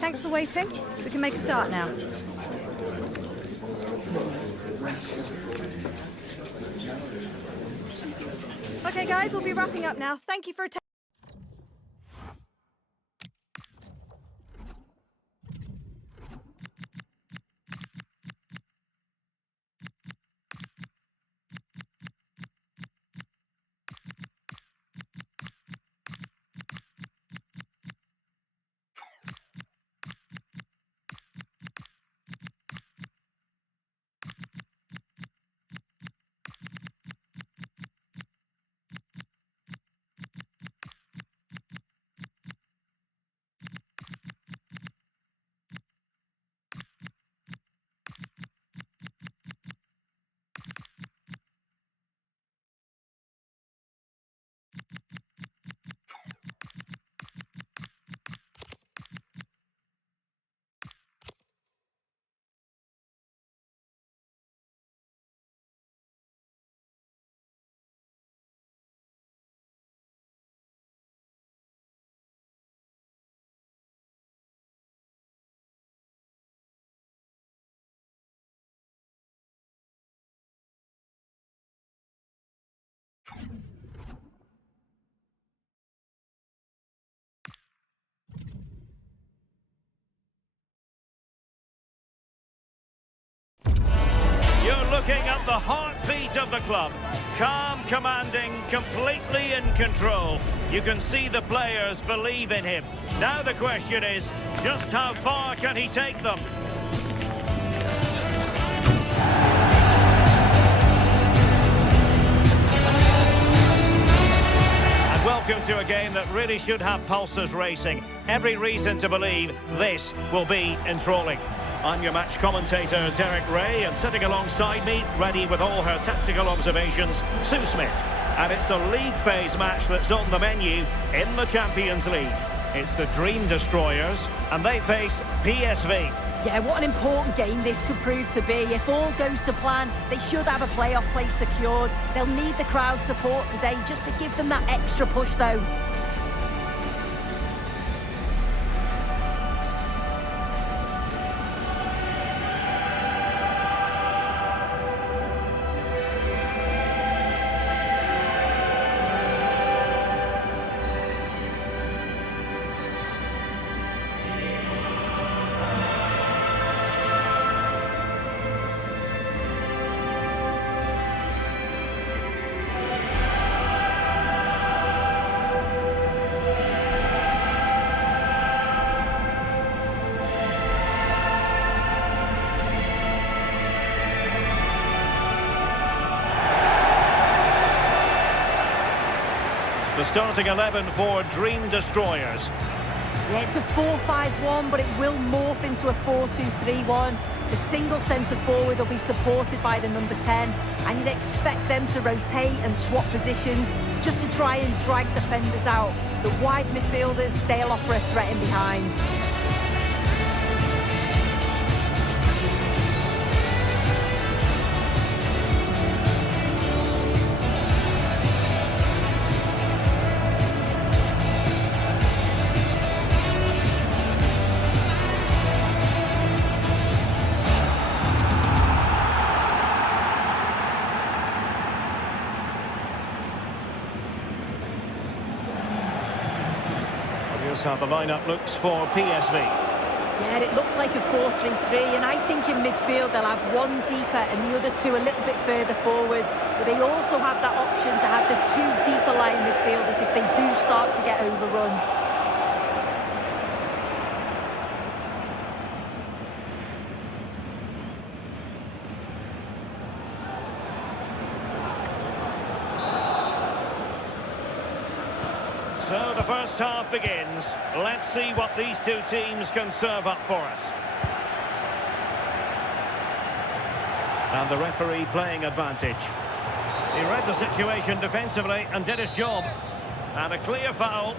Thanks for waiting. We can make a start now. Okay, guys, we'll be wrapping up now. Thank you for attending. You're looking at the heartbeat of the club. Calm, commanding, completely in control. You can see the players believe in him. Now the question is, just how far can he take them? And welcome to a game that really should have pulses racing. Every reason to believe this will be enthralling. I'm your match commentator, Derek Ray, and sitting alongside me, ready with all her tactical observations, Sue Smith. And it's a league phase match that's on the menu in the Champions League. It's the Dream Destroyers, and they face PSV. Yeah, what an important game this could prove to be. If all goes to plan, they should have a playoff place secured. They'll need the crowd support today just to give them that extra push, though. The starting 11 for Dream Destroyers. Yeah, it's a 4-5-1, but it will morph into a 4-2-3-1. The single centre forward will be supported by the number 10, and you'd expect them to rotate and swap positions just to try and drag defenders out. The wide midfielders, they'll offer a threat in behind. Here's how the lineup looks for PSV. Yeah, it looks like a 4-3-3, and I think in midfield they'll have one deeper and the other two a little bit further forward. But they also have that option to have the two deeper line midfielders if they do start to get overrun. So the first half begins. Let's see what these two teams can serve up for us. And the referee playing advantage. He read the situation defensively and did his job. And a clear foul.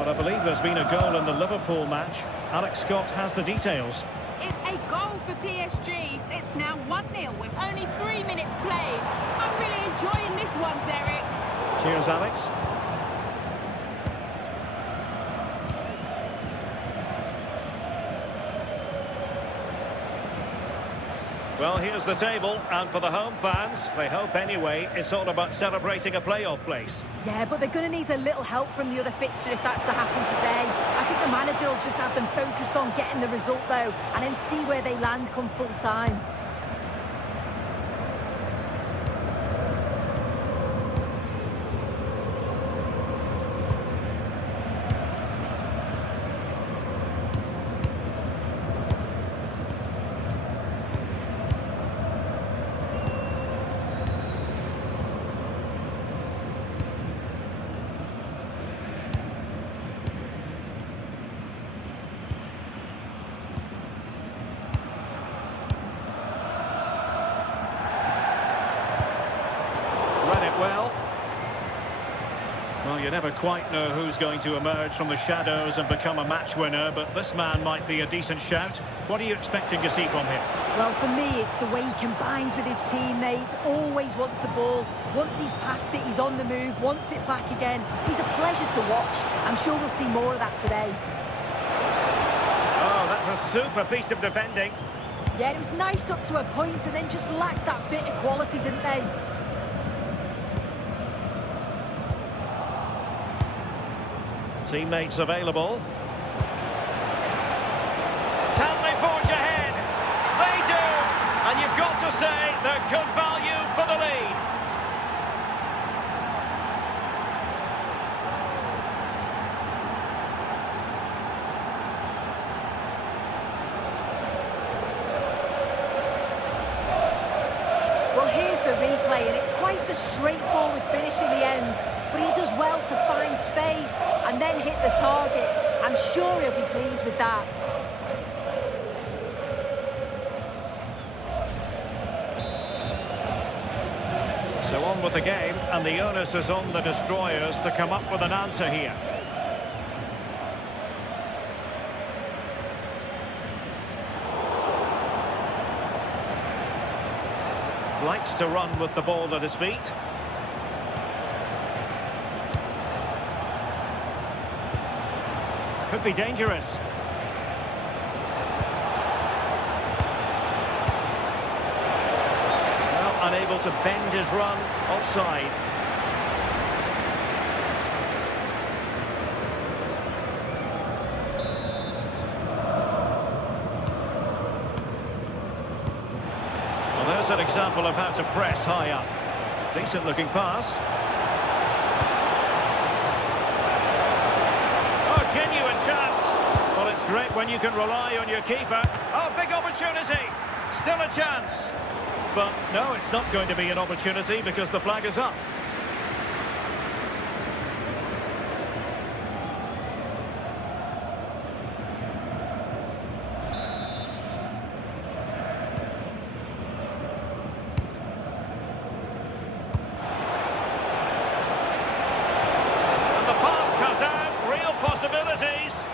But I believe there's been a goal in the Liverpool match. Alex Scott has the details. It's a goal for PSG. It's now 1-0 with only 3 minutes played. I'm really enjoying this one, Derek. Cheers, Alex. Well, here's the table, and for the home fans, they hope anyway, it's all about celebrating a playoff place. Yeah, but they're going to need a little help from the other fixture if that's to happen today. I think the manager will just have them focused on getting the result, though, and then see where they land come full time. Well, you never quite know who's going to emerge from the shadows and become a match winner, but this man might be a decent shout. What are you expecting to see from him? Well, for me, it's the way he combines with his teammates, always wants the ball. Once he's passed it, he's on the move, wants it back again. He's a pleasure to watch. I'm sure we'll see more of that today. Oh, that's a super piece of defending. Yeah, it was nice up to a point and then just lacked that bit of quality, didn't they? Teammates available. Can they forge ahead? They do! And you've got to say they're good value for the lead. Well, here's the replay, and it's quite a straightforward finish in the end. But he does well to find space and then hit the target. I'm sure he'll be pleased with that. So on with the game, and the onus is on the destroyers to come up with an answer here. Likes to run with the ball at his feet. Could be dangerous. Well, unable to bend his run, offside. Well, there's an example of how to press high up. Decent looking pass. Genuine chance. Well, it's great when you can rely on your keeper. Oh, big opportunity. Still a chance. But no, it's not going to be an opportunity because the flag is up. And the pass cuts out. Real possibilities.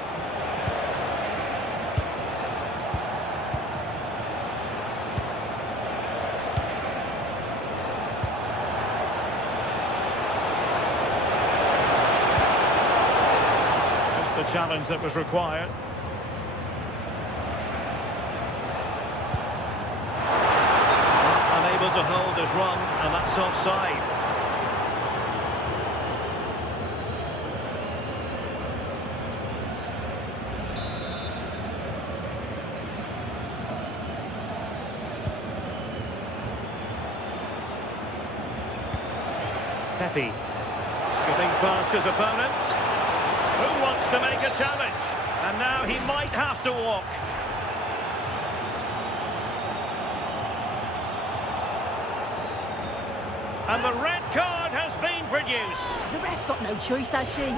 Just the challenge that was required. Unable to hold his run, and that's offside. Pepe, skipping past his opponent. Who wants to make a challenge? And now he might have to walk. And the red card has been produced. The ref's got no choice, has she?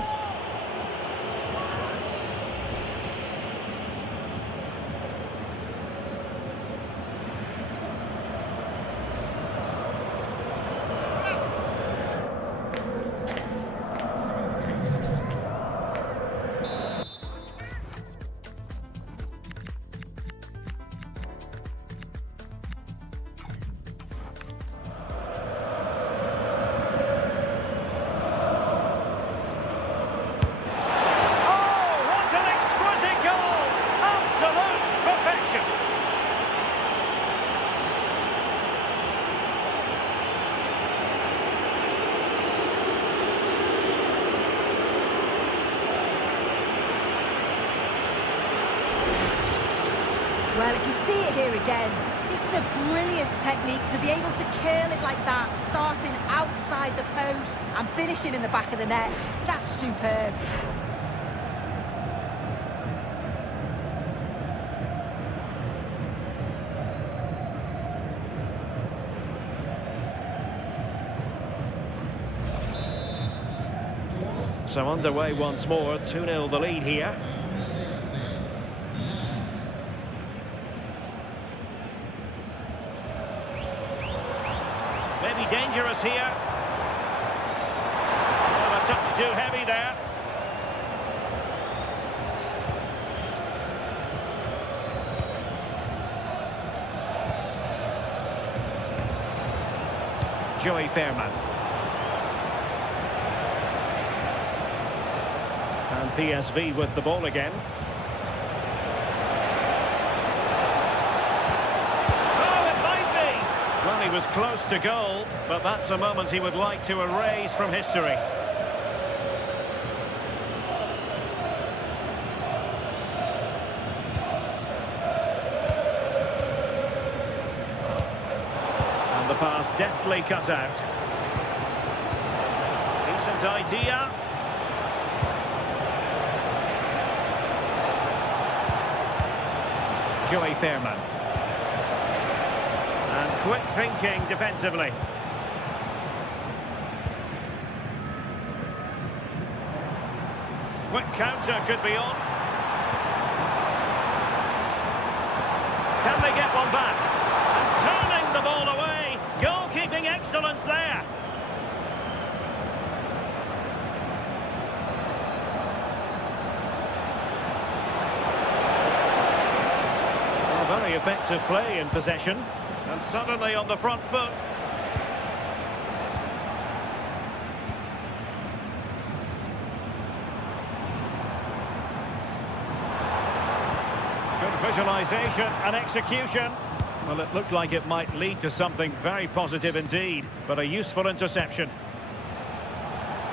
Well, if you see it here again, this is a brilliant technique to be able to curl it like that, starting outside the post and finishing in the back of the net. That's superb. So underway once more, 2-0 the lead here. Maybe dangerous here. Well, a touch too heavy there. Joey Fairman. And PSV with the ball again. Oh, it might be! Well, he was close to goal, but that's a moment he would like to erase from history. And the pass deftly cut out. Decent idea. Joey Fairman. And quick thinking defensively. Quick counter could be on. Can they get one back? And turning the ball away. Goalkeeping excellence there. Very effective play in possession, and suddenly on the front foot. Good visualization and execution. Well, it looked like it might lead to something very positive indeed, but a useful interception.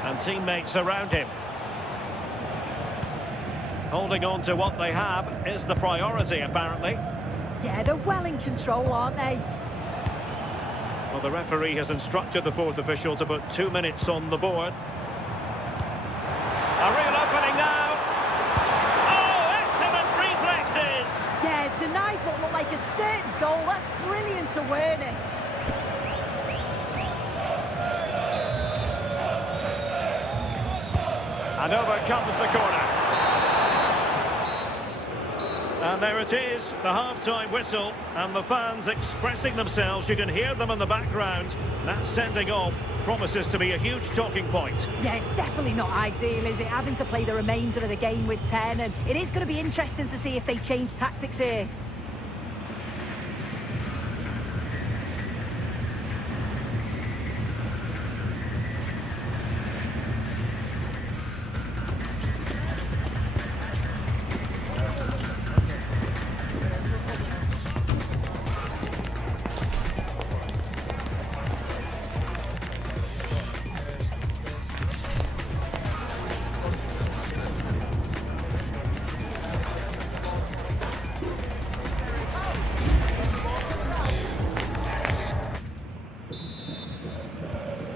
And teammates around him. Holding on to what they have is the priority, apparently. Yeah, they're well in control, aren't they? Well, the referee has instructed the fourth official to put 2 minutes on the board. A real opening now. Oh, excellent reflexes! Yeah, denied what looked like a certain goal. That's brilliant awareness. And over comes the corner. And there it is, the half-time whistle, and the fans expressing themselves. You can hear them in the background. That sending off promises to be a huge talking point. Yeah, it's definitely not ideal, is it? Having to play the remainder of the game with 10, and it is going to be interesting to see if they change tactics here.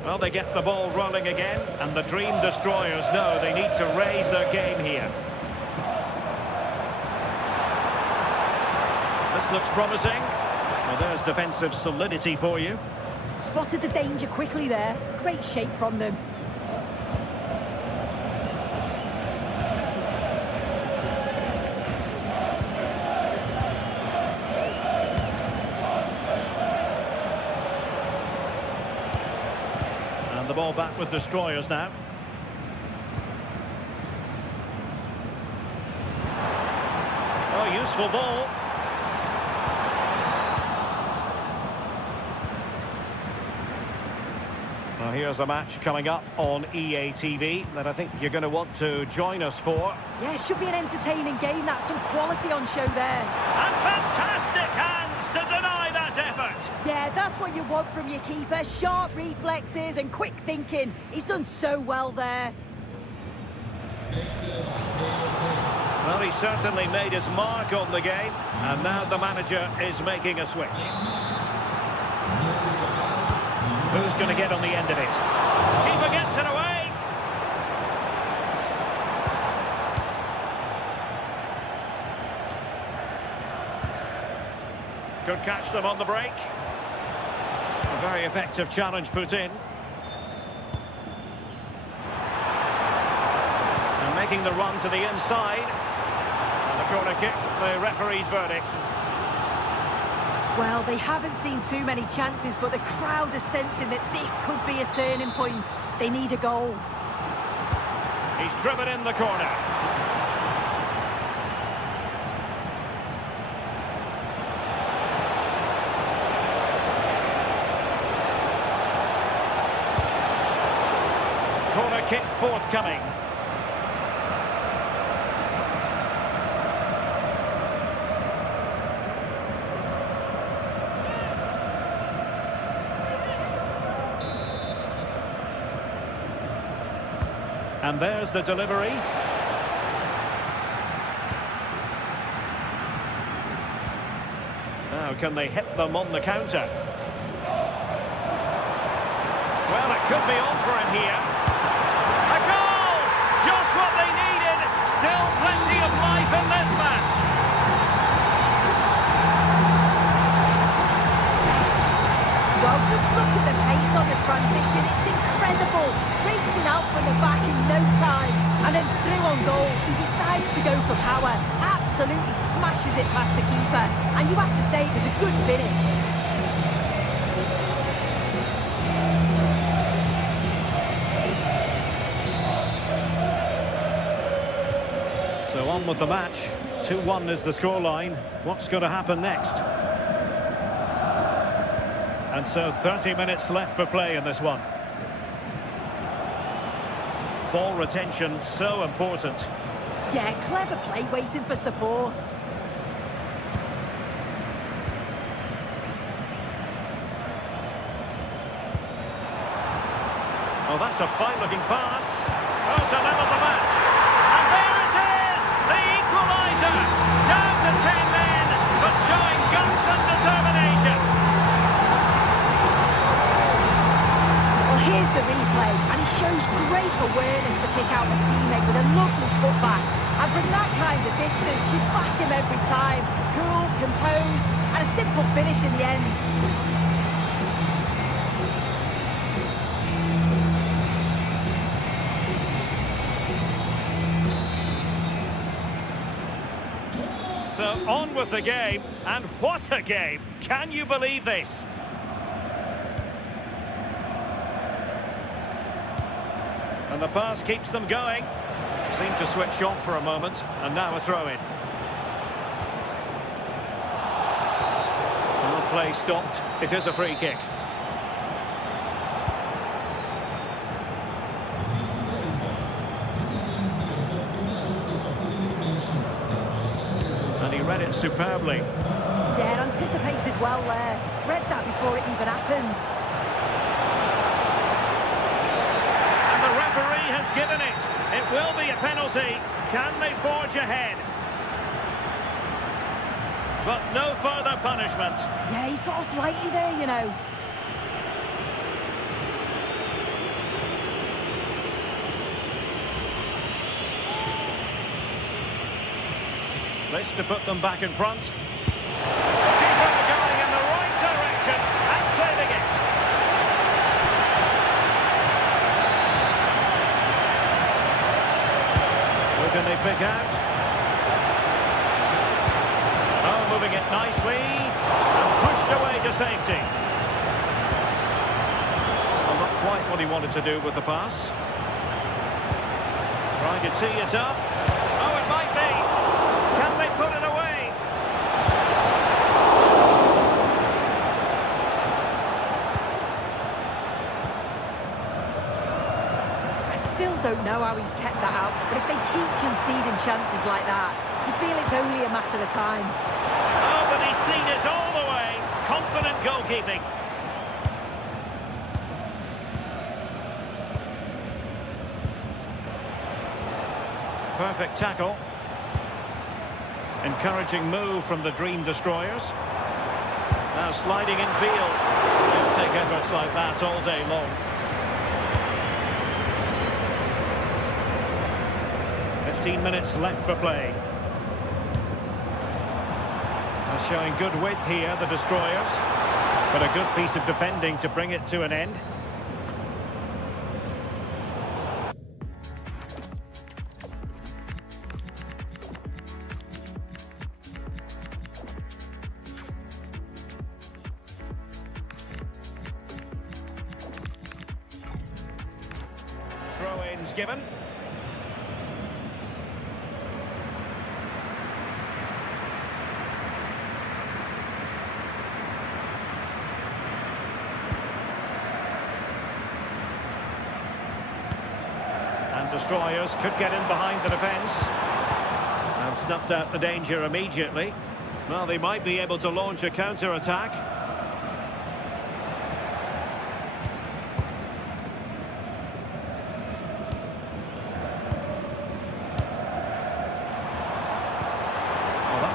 Well, they get the ball rolling again, and the Dream Destroyers know they need to raise their game here. This looks promising. Well, there's defensive solidity for you. Spotted the danger quickly there. Great shape from them. The ball back with Destroyers now. Oh, useful ball. Well, here's a match coming up on EA TV that I think you're going to want to join us for. Yeah, it should be an entertaining game. That's some quality on show there. And fantastic hands to deny that effort. Yeah, that's what you want from your keeper. Sharp reflexes and quick thinking. He's done so well there. Well, he he's certainly made his mark on the game, and now the manager is making a switch. Who's going to get on the end of it? Keeper gets it away. Could catch them on the break. A very effective challenge put in. And making the run to the inside. And the corner kick, the referee's verdict. Well, they haven't seen too many chances, but the crowd is sensing that this could be a turning point. They need a goal. He's driven in the corner. Corner kick forthcoming. And there's the delivery. Now, can they hit them on the counter? Well, it could be on for him here. A goal! Just what they needed. Still plenty of life in this match. Well, just look at the pace on the transition. It's incredible. Racing out from the back in no time. And then through on goal, he decides to go for power. Absolutely smashes it past the keeper. And you have to say it was a good finish. So on with the match. 2-1 is the scoreline. What's going to happen next? And so 30 minutes left for play in this one. Ball retention so important. Yeah, clever play waiting for support. Oh, that's a fine-looking pass. Oh, to level the match. And there it is! The equaliser! Down to 10 men, but showing guts and determination. Well, here's the replay, and he shows great awareness to pick out a teammate with a lovely cutback. And from that kind of distance, you back him every time. Cool, composed, and a simple finish in the end. So on with the game, and what a game! Can you believe this? And the pass keeps them going. Seemed to switch off for a moment, and now a throw-in. Well, play stopped. It is a free kick. And he read it superbly. Yeah, anticipated well there. Read that before it even happened. And the referee has given it. It will be a penalty. Can they forge ahead? But no further punishment. Yeah, he's got off lightly there, you know. This to put them back in front. Keeper going in the right direction and saving it. Who can they pick out? Oh, moving it nicely and pushed away to safety. Well, not quite what he wanted to do with the pass. Trying to tee it up. Oh, it might be. Can they put it away? I still don't know how he's kept that out, but if they keep conceding chances like that, you feel it's only a matter of time. Oh, but he's seen it all the way. Confident goalkeeping. Perfect tackle. Encouraging move from the Dream Destroyers. Now sliding in field. They'll take efforts like that all day long. 15 minutes left for play. They're showing good width here, the Destroyers. But a good piece of defending to bring it to an end. Throw-ins given. And Destroyers could get in behind the defence. And snuffed out the danger immediately. Well, they might be able to launch a counter-attack.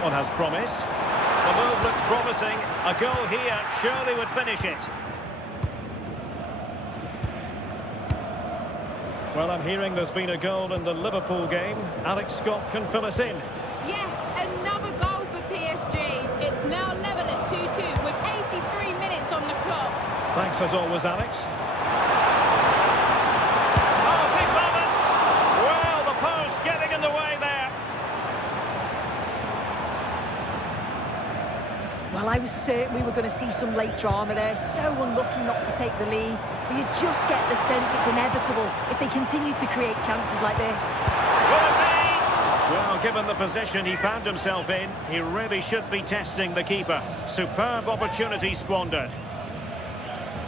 One has promise. The move looks promising. A goal here surely would finish it. Well, I'm hearing there's been a goal in the Liverpool game. Alex Scott can fill us in. Yes, another goal for PSG. It's now level at 2-2 with 83 minutes on the clock. Thanks as always, Alex. Oh, big moment! Well, the post getting in the way there. Well, I was certain we were going to see some late drama there. So unlucky not to take the lead. But you just get the sense it's inevitable if they continue to create chances like this. Will it be? Well, given the position he found himself in, he really should be testing the keeper. Superb opportunity squandered.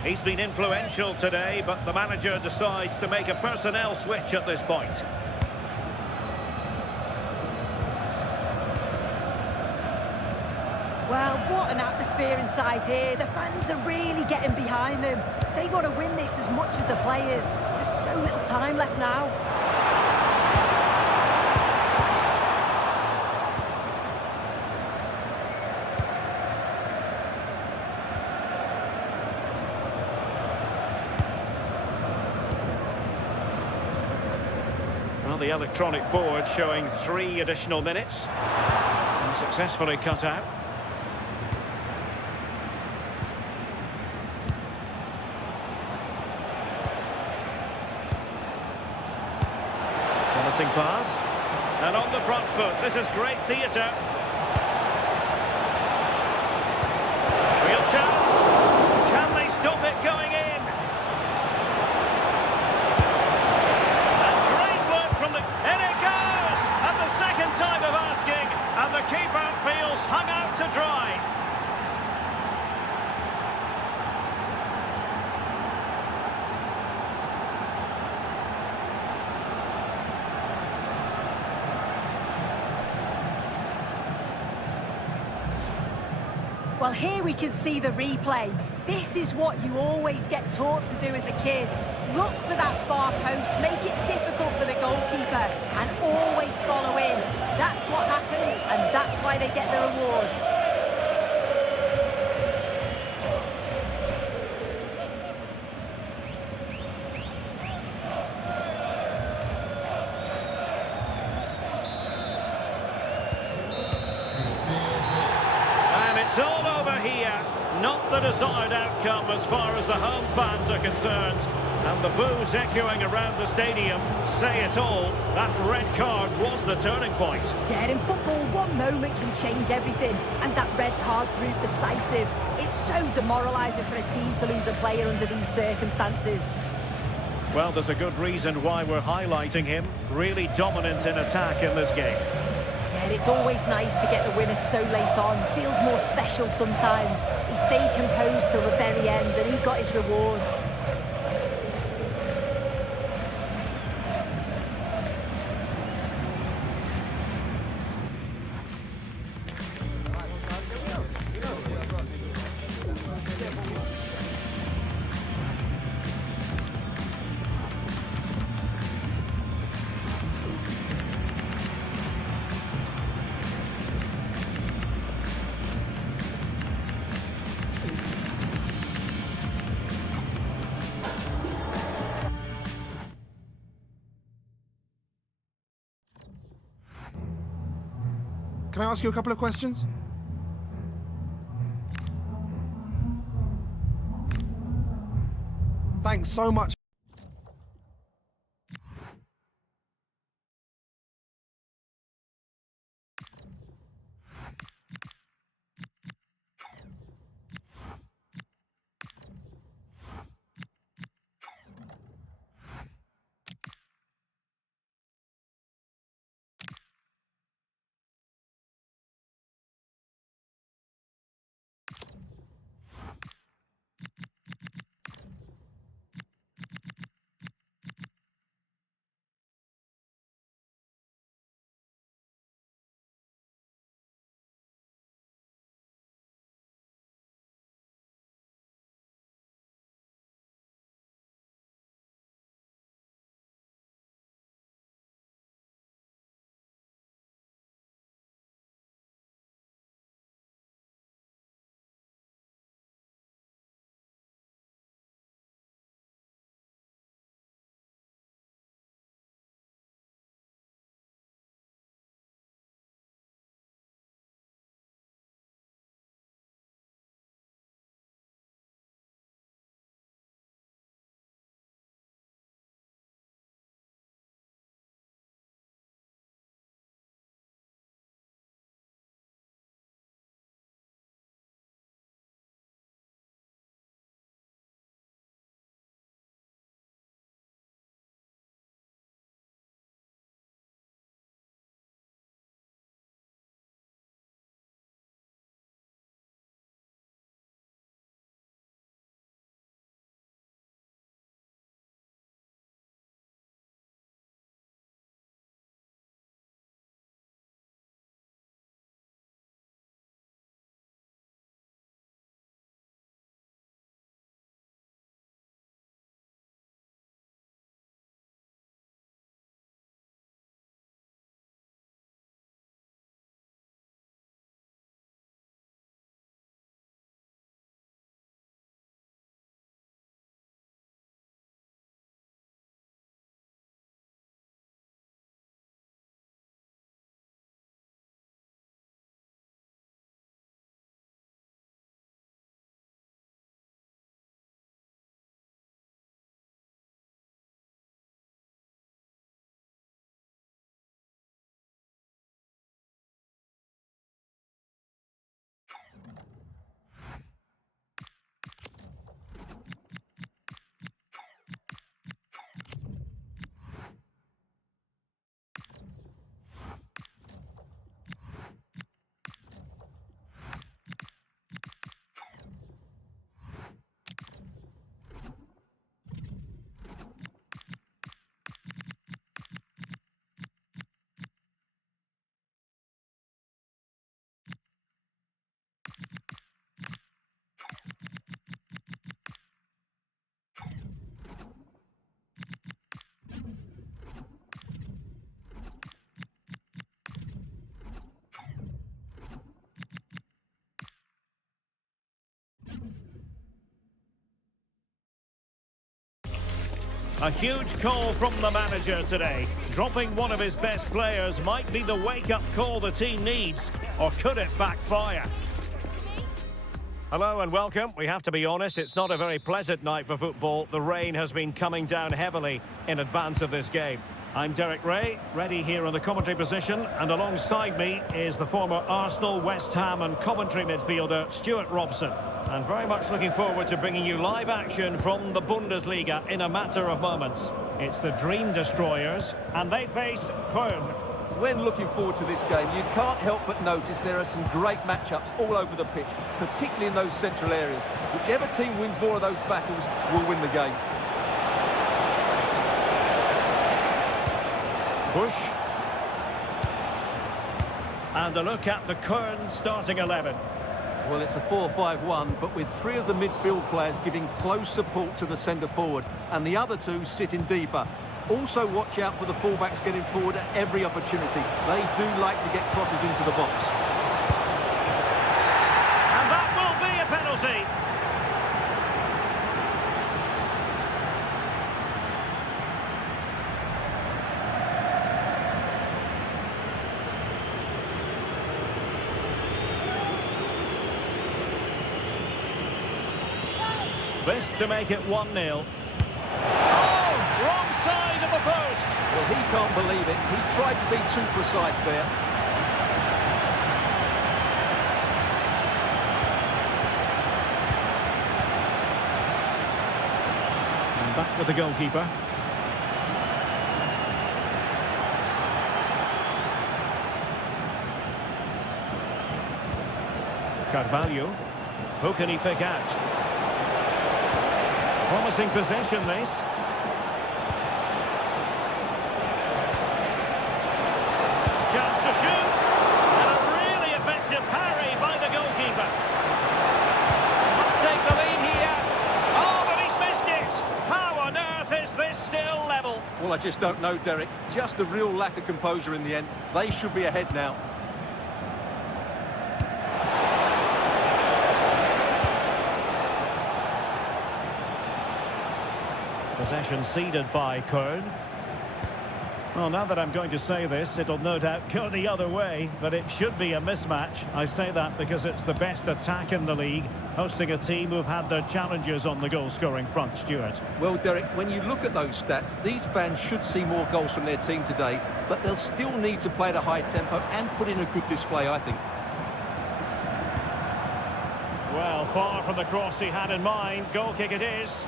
He's been influential today, but the manager decides to make a personnel switch at this point. Well, what an atmosphere inside here. The fans are really getting behind them. They want to win this as much as the players. There's so little time left now. Well, the electronic board showing 3 additional minutes. And successfully cut out. Promising pass. And on the front foot, this is great theatre. Real chance. Can they stop it going in? And great work from the... In it goes! And the second time of asking. And the keeper feels hung out to dry. Well, here we can see the replay. This is what you always get taught to do as a kid. Look for that far post, make it difficult for the goalkeeper, and always follow in. That's what happened, and that's why they get the rewards. It's all over here. Not the desired outcome as far as the home fans are concerned. And the boos echoing around the stadium say it all. That red card was the turning point. Yeah, in football, one moment can change everything. And that red card proved decisive. It's so demoralising for a team to lose a player under these circumstances. Well, there's a good reason why we're highlighting him. Really dominant in attack in this game. Yeah, it's always nice to get the winner so late on. Feels more special sometimes. He stayed composed till the very end and he got his rewards. Can I ask you a couple of questions? Thanks so much. A huge call from the manager today. Dropping one of his best players might be the wake-up call the team needs, or could it backfire? Hello and welcome. We have to be honest, it's not a very pleasant night for football. The rain has been coming down heavily in advance of this game. I'm Derek Ray, ready here in the commentary position, and alongside me is the former Arsenal, West Ham and Coventry midfielder Stuart Robson. And very much looking forward to bringing you live action from the Bundesliga in a matter of moments. It's the Dream Destroyers, and they face Köln. When looking forward to this game, you can't help but notice there are some great matchups all over the pitch, particularly in those central areas. Whichever team wins more of those battles will win the game. Bush. And a look at the Köln starting 11. Well, it's a 4-5-1, but with three of the midfield players giving close support to the centre forward, and the other two sitting deeper. Also watch out for the fullbacks getting forward at every opportunity. They do like to get crosses into the box. And that will be a penalty. This to make it 1-0. Oh, wrong side of the post. Well, he can't believe it. He tried to be too precise there. And back with the goalkeeper. Carvalho. Who can he pick out? Promising possession, this. Chance to shoot. And a really effective parry by the goalkeeper. Must take the lead here. Oh, but he's missed it. How on earth is this still level? Well, I just don't know, Derek. Just a real lack of composure in the end. They should be ahead now. Possession ceded by Kern. Well, now that I'm going to say this, it'll no doubt go the other way, but it should be a mismatch. I say that because it's the best attack in the league, hosting a team who've had their challenges on the goal-scoring front. Stuart. Well, Derek, when you look at those stats, these fans should see more goals from their team today, but they'll still need to play at a high tempo and put in a good display, I think. Well, far from the cross he had in mind. Goal kick it is.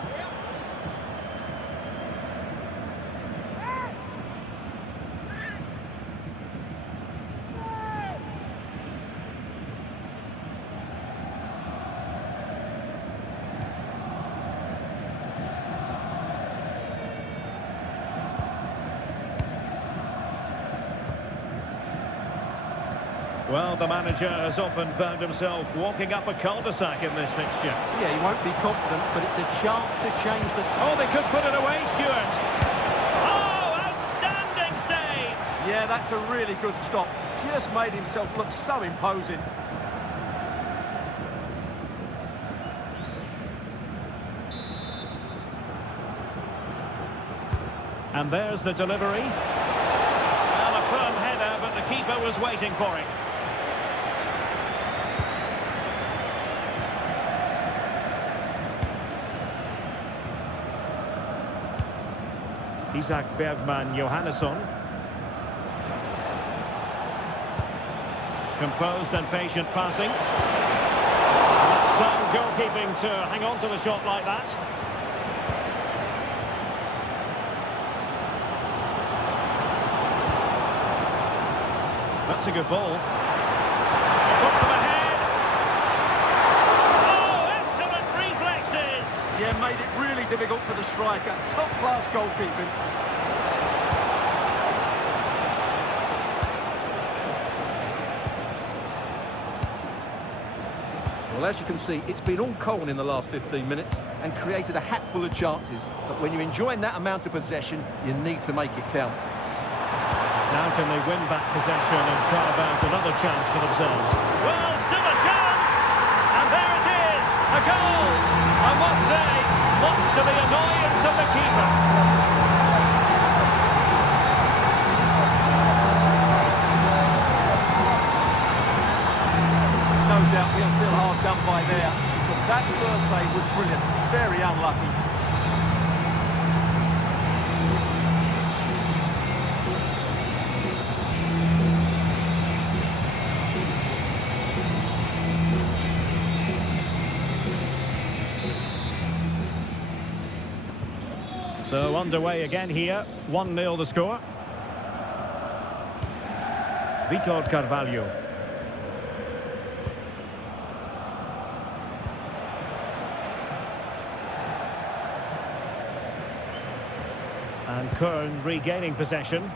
Well, the manager has often found himself walking up a cul-de-sac in this fixture. Yeah, he won't be confident, but it's a chance to change the... Oh, they could put it away, Stuart. Oh, outstanding save! Yeah, that's a really good stop. Just made himself look so imposing. And there's the delivery. Well, a firm header, but the keeper was waiting for it. Isak Bergman Johannesson. Composed and patient passing. That's some goalkeeping to hang on to the shot like that. That's a good ball. Put them ahead. Oh, excellent reflexes. Yeah, made it really difficult for the striker. Top-class goalkeeping. Well, as you can see, it's been all Colin in the last 15 minutes and created a hatful of chances. But when you're enjoying that amount of possession, you need to make it count. Now can they win back possession and carve out another chance for themselves? Well, still a chance! And there it is! A goal! I must say, much to the annoyance of the keeper. No doubt he'll feel hard done by there, because that first save was brilliant. Very unlucky. So underway again here, 1-0 the score. Vitor Carvalho. And Kern regaining possession.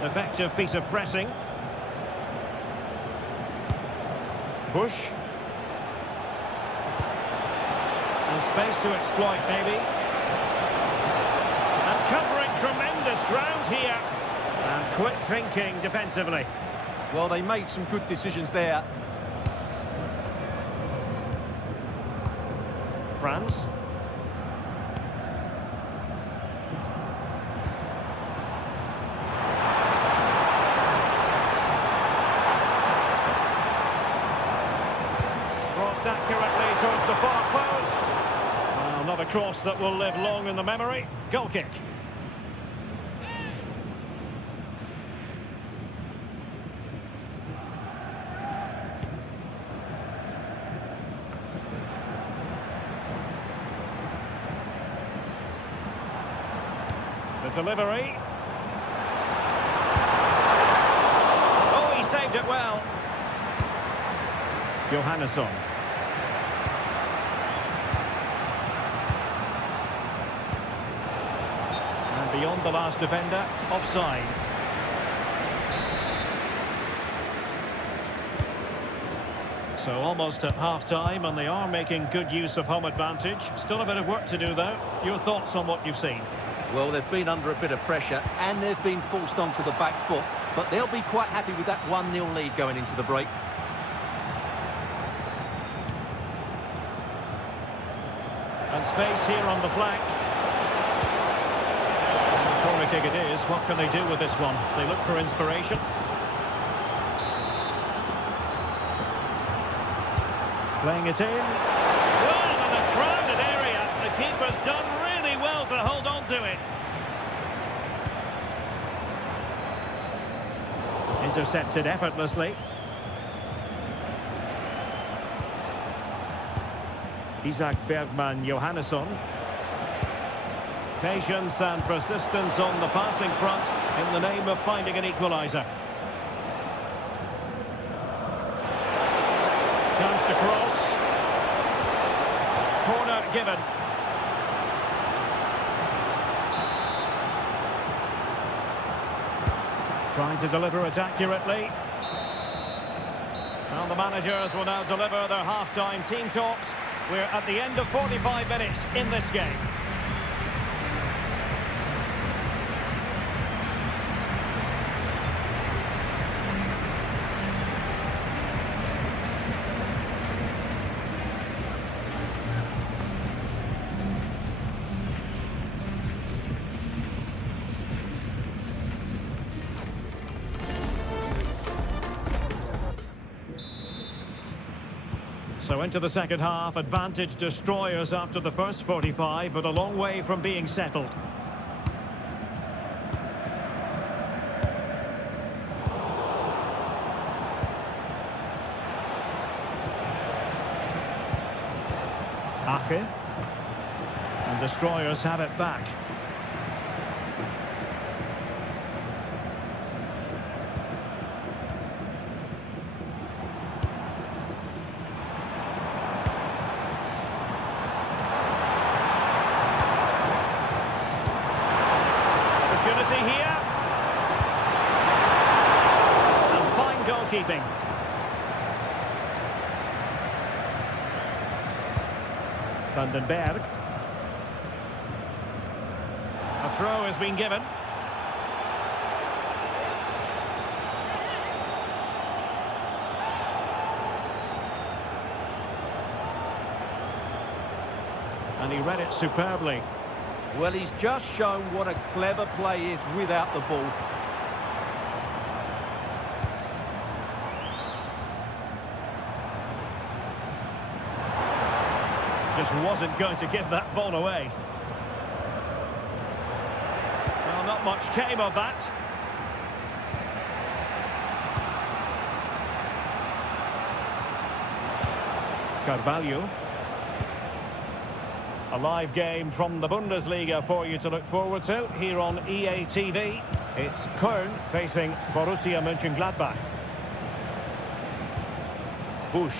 Effective piece of pressing. Bush. And space to exploit, maybe. And covering tremendous ground here. And quick thinking defensively. Well, they made some good decisions there. France. Crossed accurately towards the far post. Well, not a cross that will live long in the memory. Goal kick. The delivery. Oh, he saved it well. Johannesson. And beyond the last defender, offside. So almost at half-time, and they are making good use of home advantage. Still a bit of work to do, though. Your thoughts on what you've seen? Well, they've been under a bit of pressure and they've been forced onto the back foot, but they'll be quite happy with that 1-0 lead going into the break. And space here on the flank. And corner kick it is. What can they do with this one as they look for inspiration? Playing it in. Well, in a crowded area. The keeper's done really well to hold on to it. Intercepted effortlessly. Isaac Bergman Johannesson. Patience and persistence on the passing front in the name of finding an equaliser. Chance to cross. Corner given. Trying to deliver it accurately. Well, the managers will now deliver their half-time team talks. We're at the end of 45 minutes in this game. So into the second half, advantage destroyers after the first 45, but a long way from being settled. Ache. And destroyers have it back. Opportunity here. And fine goalkeeping. Van den Berg. A throw has been given. And he read it superbly. Well, he's just shown what a clever play is without the ball. Just wasn't going to give that ball away. Well, not much came of that. Carvalho. A live game from the Bundesliga for you to look forward to here on EA TV. It's Köln facing Borussia Mönchengladbach. Bush.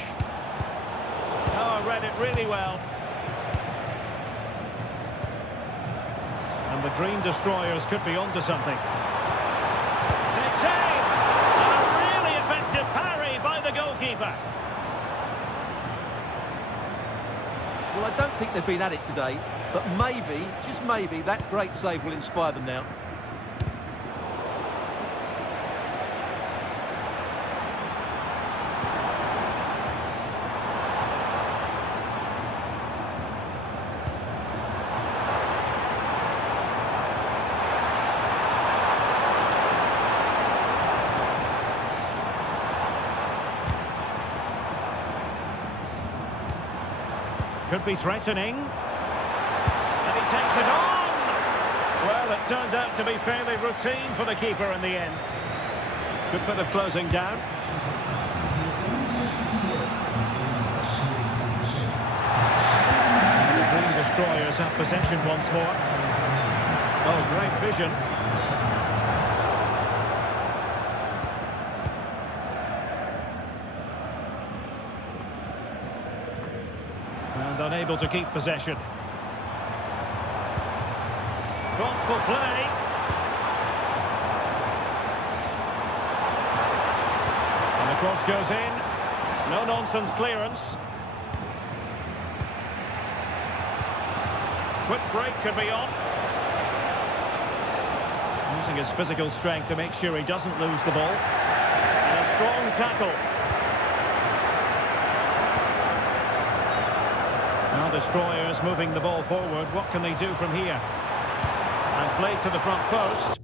Oh, read it really well. And the Dream Destroyers could be onto something. Takes aim! And a really effective parry by the goalkeeper. Well, I don't think they've been at it today, but maybe, just maybe, that great save will inspire them now. Could be threatening. And he takes it on! Well, it turns out to be fairly routine for the keeper in the end. Good bit of closing down. The Green Destroyers have possession once more. Oh, great vision. And unable to keep possession. Thoughtful play. And the cross goes in. No-nonsense clearance. Quick break could be on. Using his physical strength to make sure he doesn't lose the ball. And a strong tackle. Now Destroyers moving the ball forward. What can they do from here? And played to the front post.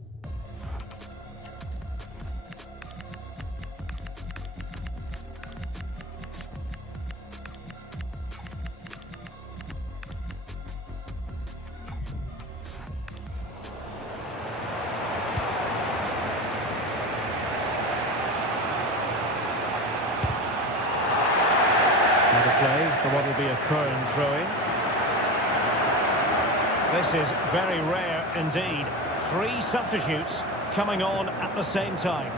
Another play for what will be a current throw-in. This is very rare indeed. 3 substitutes coming on at the same time.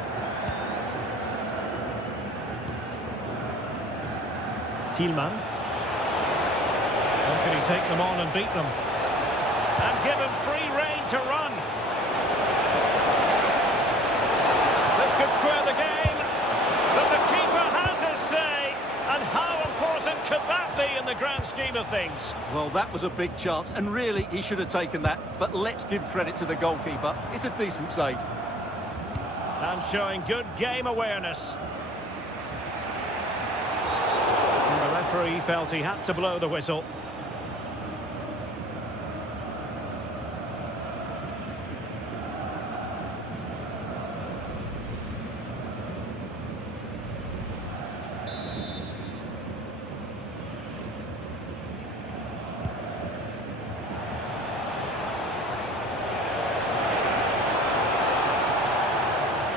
Thielmann. How can he take them on and beat them? And give him free rein to run. This could square the game. But the keeper has his say. And how important could that be in the grand scheme of things? Well, that was a big chance, and really, he should have taken that. But let's give credit to the goalkeeper. It's a decent save. And showing good game awareness. And the referee felt he had to blow the whistle.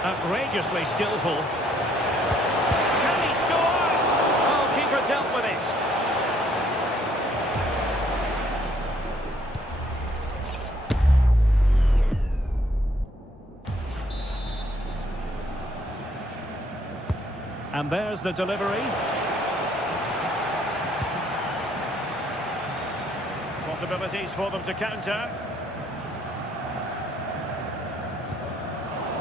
Outrageously skillful. Can he score? Oh, keeper dealt with it. And there's the delivery. Possibilities for them to counter.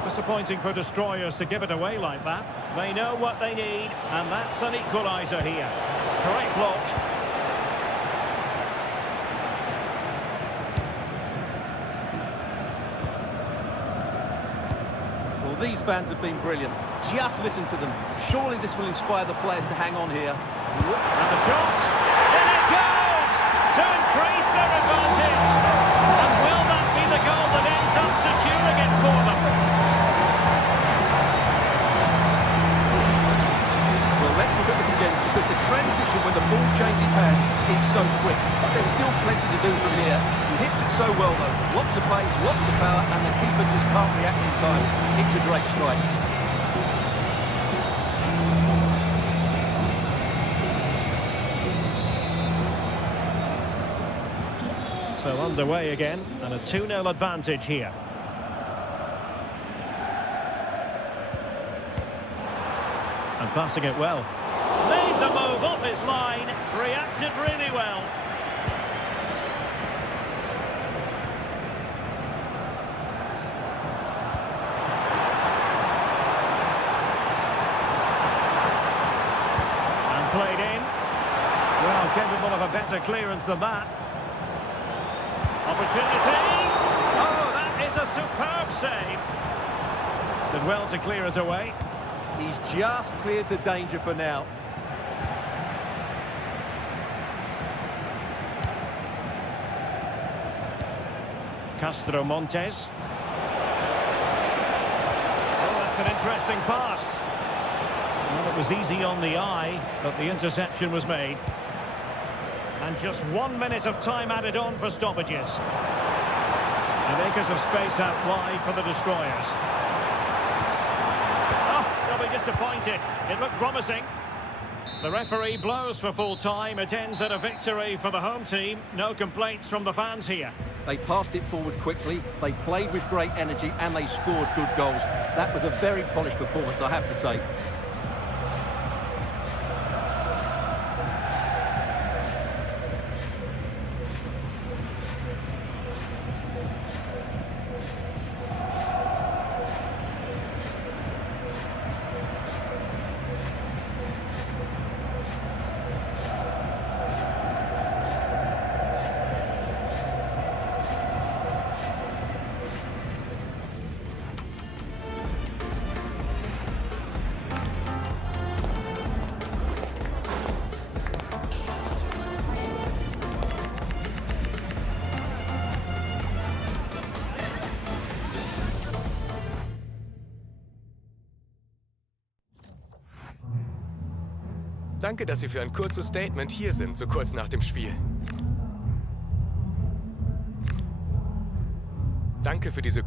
Disappointing for Destroyers to give it away like that. They know what they need, and that's an equaliser here. Great block. Well, these fans have been brilliant. Just listen to them. Surely this will inspire the players to hang on here. And the shot! In it goes! To increase their advantage! And will that be the goal that ends up securing it for them? Let's look at this again, because the transition when the ball changes hands is so quick. But there's still plenty to do from here. He hits it so well, though. Lots of pace, lots of power, and the keeper just can't react in time. It's a great strike. So underway again, and a 2-0 advantage here. And passing it well. Made the move off his line, reacted really well. And played in. Well, capable of a better clearance than that. Opportunity. Oh, that is a superb save. Did well to clear it away. He's just cleared the danger for now. Castro Montes. Oh, that's an interesting pass. Well, it was easy on the eye, but the interception was made. And just 1 minute of time added on for stoppages. And acres of space out wide for the destroyers. Oh, they'll be disappointed. It looked promising. The referee blows for full time. It ends at a victory for the home team. No complaints from the fans here. They passed it forward quickly, they played with great energy, and they scored good goals. That was a very polished performance, I have to say. Danke, dass Sie für ein kurzes Statement hier sind, so kurz nach dem Spiel. Danke für diese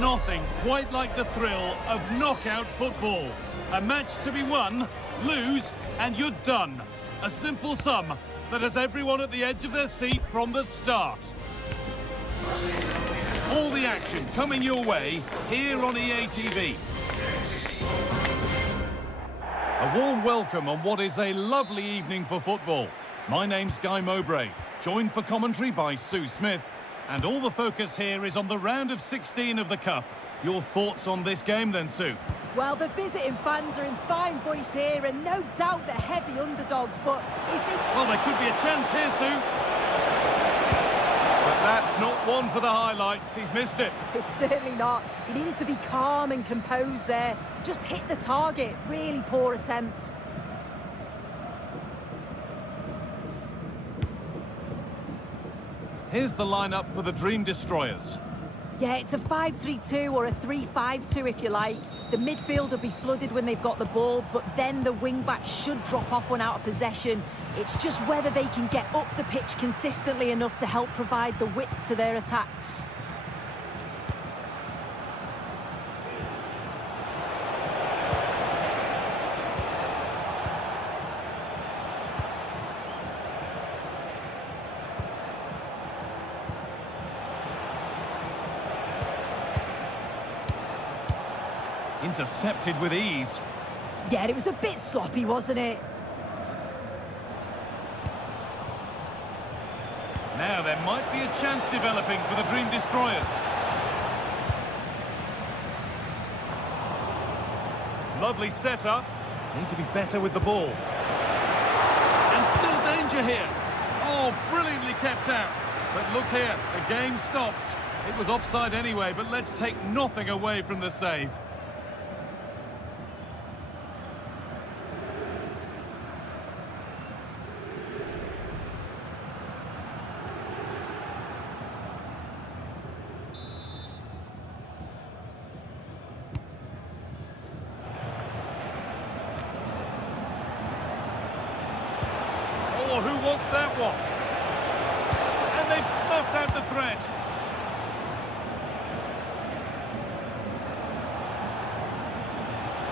Nothing quite like the thrill of knockout football. A match to be won, lose, and you're done. A simple sum that has everyone at the edge of their seat from the start. All the action coming your way here on EA TV. A warm welcome on what is a lovely evening for football. My name's Guy Mowbray, joined for commentary by Sue Smith. And all the focus here is on the round of 16 of the Cup. Your thoughts on this game then, Sue? Well, the visiting fans are in fine voice here, and no doubt they're heavy underdogs, but if they... Well, there could be a chance here, Sue. But that's not one for the highlights. He's missed it. It's certainly not. He needed to be calm and composed there. Just hit the target. Really poor attempt. Here's the lineup for the Dream Destroyers. Yeah, it's a 5-3-2 or a 3-5-2 if you like. The midfield will be flooded when they've got the ball, but then the wing-backs should drop off when out of possession. It's just whether they can get up the pitch consistently enough to help provide the width to their attacks. Intercepted with ease. Yeah, it was a bit sloppy, wasn't it? Now there might be a chance developing for the Dream Destroyers. Lovely setup. Need to be better with the ball. And still danger here. Oh, brilliantly kept out. But look here, the game stops. It was offside anyway, but let's take nothing away from the save. Oh, who wants that one? And they've snuffed out the threat.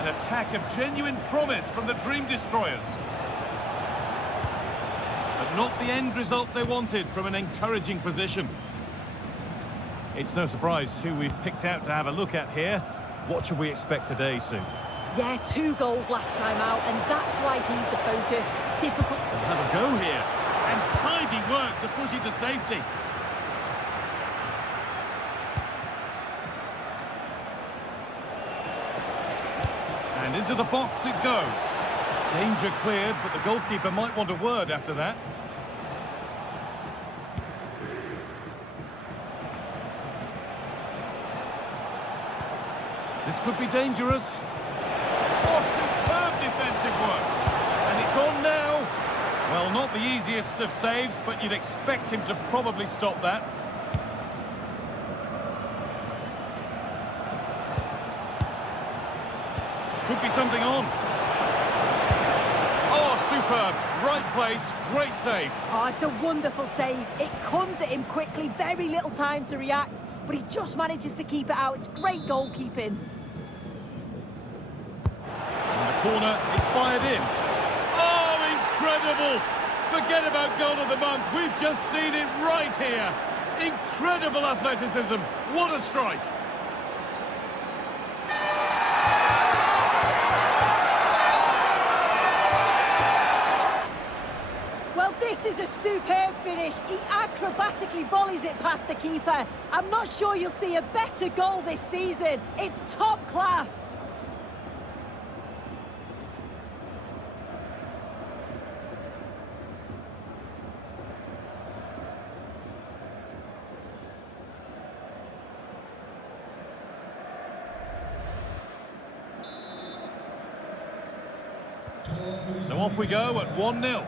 An attack of genuine promise from the Dream Destroyers. But not the end result they wanted from an encouraging position. It's no surprise who we've picked out to have a look at here. What should we expect today, Sue? Yeah, 2 goals last time out, and that's why he's the focus. Difficult. They'll have a go here. And tidy work to push it to safety. And into the box it goes. Danger cleared, but the goalkeeper might want a word after that. This could be dangerous. Oh, superb defensive work. And it's on now. Well, not the easiest of saves, but you'd expect him to probably stop that. Could be something on. Oh, superb. Right place, great save. Oh, it's a wonderful save. It comes at him quickly, very little time to react, but he just manages to keep it out. It's great goalkeeping. And the corner is fired in. Oh, incredible! Forget about goal of the month. We've just seen it right here. Incredible athleticism. What a strike. Well, this is a superb finish. He acrobatically volleys it past the keeper. I'm not sure you'll see a better goal this season. It's top class. So off we go at 1-0.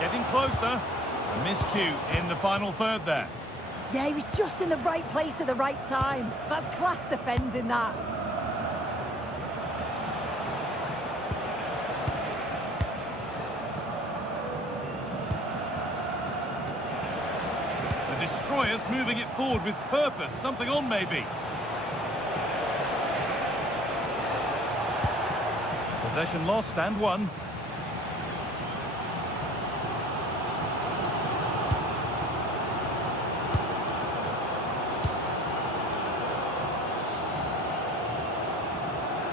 Getting closer. A miscue in the final third there. Yeah, he was just in the right place at the right time. That's class defending, that. The Destroyers moving it forward with purpose. Something on, maybe. Possession lost and won.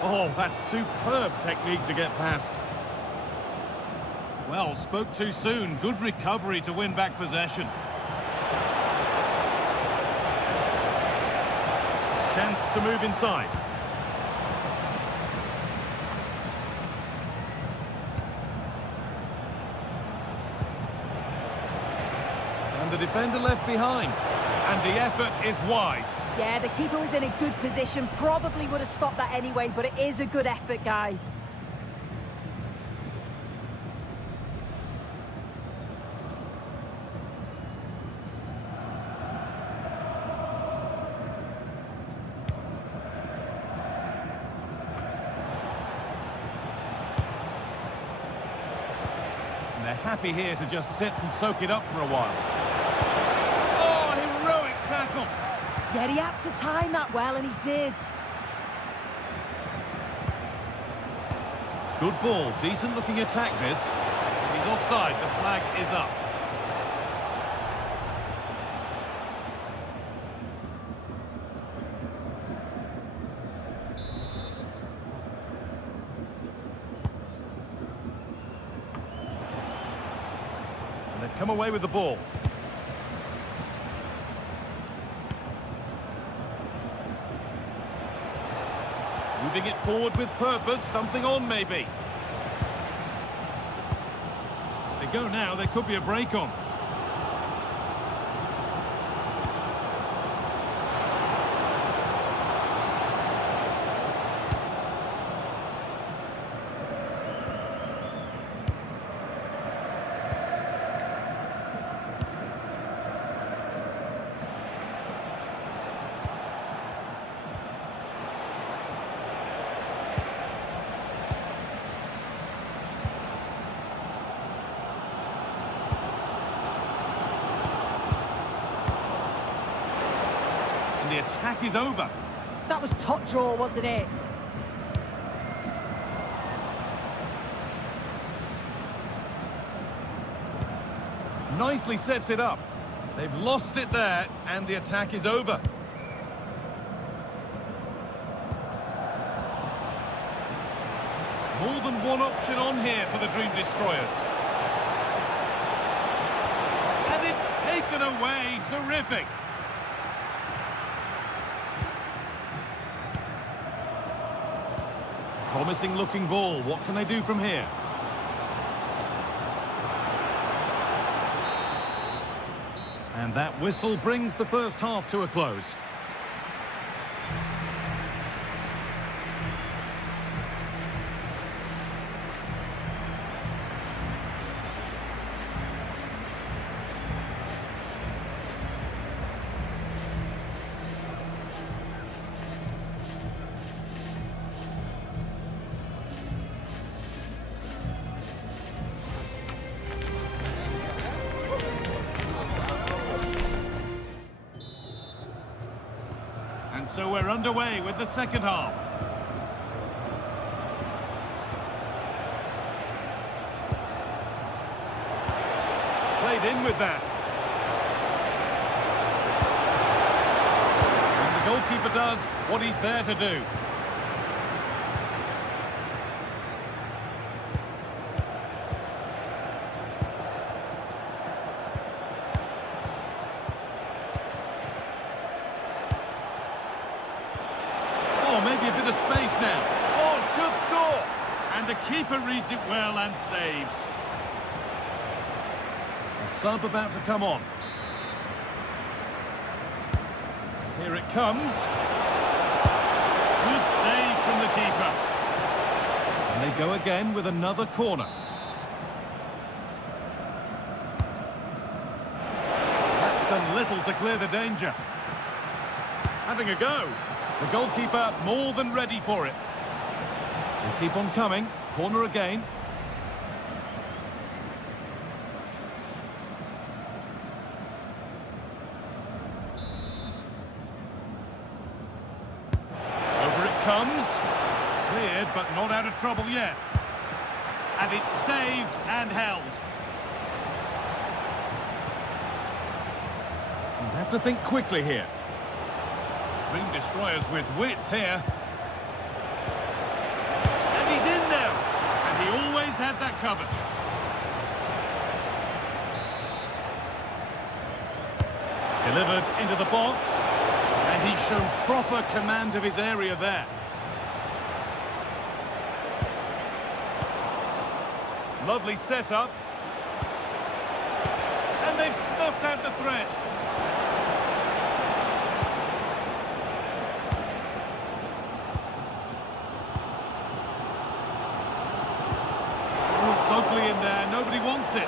Oh, that's superb technique to get past. Well, spoke too soon. Good recovery to win back possession. Chance to move inside. And the defender left behind. And the effort is wide. Yeah, the keeper was in a good position. Probably would have stopped that anyway, but it is a good effort, guy. And they're happy here to just sit and soak it up for a while. Oh, heroic tackle. Yeah, he had to time that well, and he did. Good ball, decent looking attack this. He's offside, the flag is up. And they've come away with the ball. Moving it forward with purpose, something on maybe. They go now, there could be a break on. The attack is over. That was top draw, wasn't it? Nicely sets it up. They've lost it there, and the attack is over. More than one option on here for the Dream Destroyers. And it's taken away. Terrific. Promising looking ball. What can they do from here? And that whistle brings the first half to a close. And so we're underway with the second half. Played in with that. And the goalkeeper does what he's there to do. Maybe a bit of space now. Oh, should score! And the keeper reads it well and saves. A sub about to come on. Here it comes. Good save from the keeper. And they go again with another corner. That's done little to clear the danger. Having a go. The goalkeeper more than ready for it. They keep on coming. Corner again. Over it comes. Cleared, but not out of trouble yet. And it's saved and held. You have to think quickly here. Dream Destroyers with width here. And he's in now. And he always had that covered. Delivered into the box. And he's shown proper command of his area there. Lovely setup. And they've snuffed out the threat. Ugly in there, nobody wants it.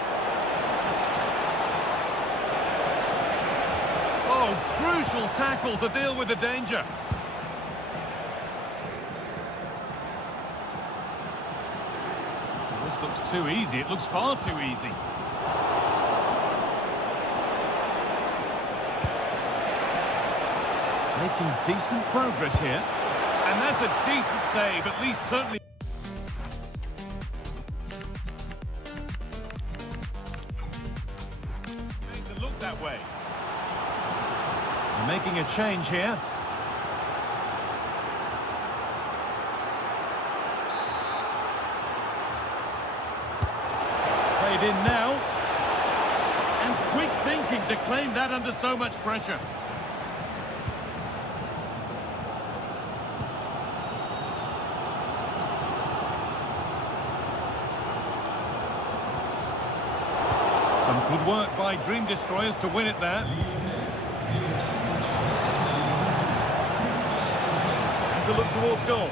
Oh, crucial tackle to deal with the danger. This looks too easy, it looks far too easy. Making decent progress here. And that's a decent save, at least certainly. that way. They're making a change here. It's played in now. And quick thinking to claim that under so much pressure. Some good work by Dream Destroyers to win it there. And to look towards goal.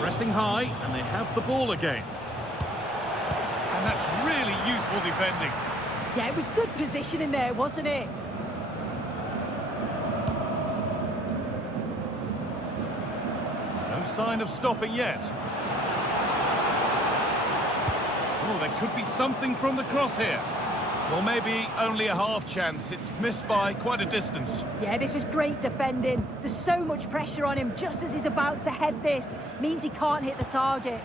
Pressing high, and they have the ball again. And that's really useful defending. Yeah, it was good positioning there, wasn't it? No sign of stopping yet. Oh, there could be something from the cross here. Well, maybe only a half chance. It's missed by quite a distance. Yeah, this is great defending. There's so much pressure on him just as he's about to head this. Means he can't hit the target.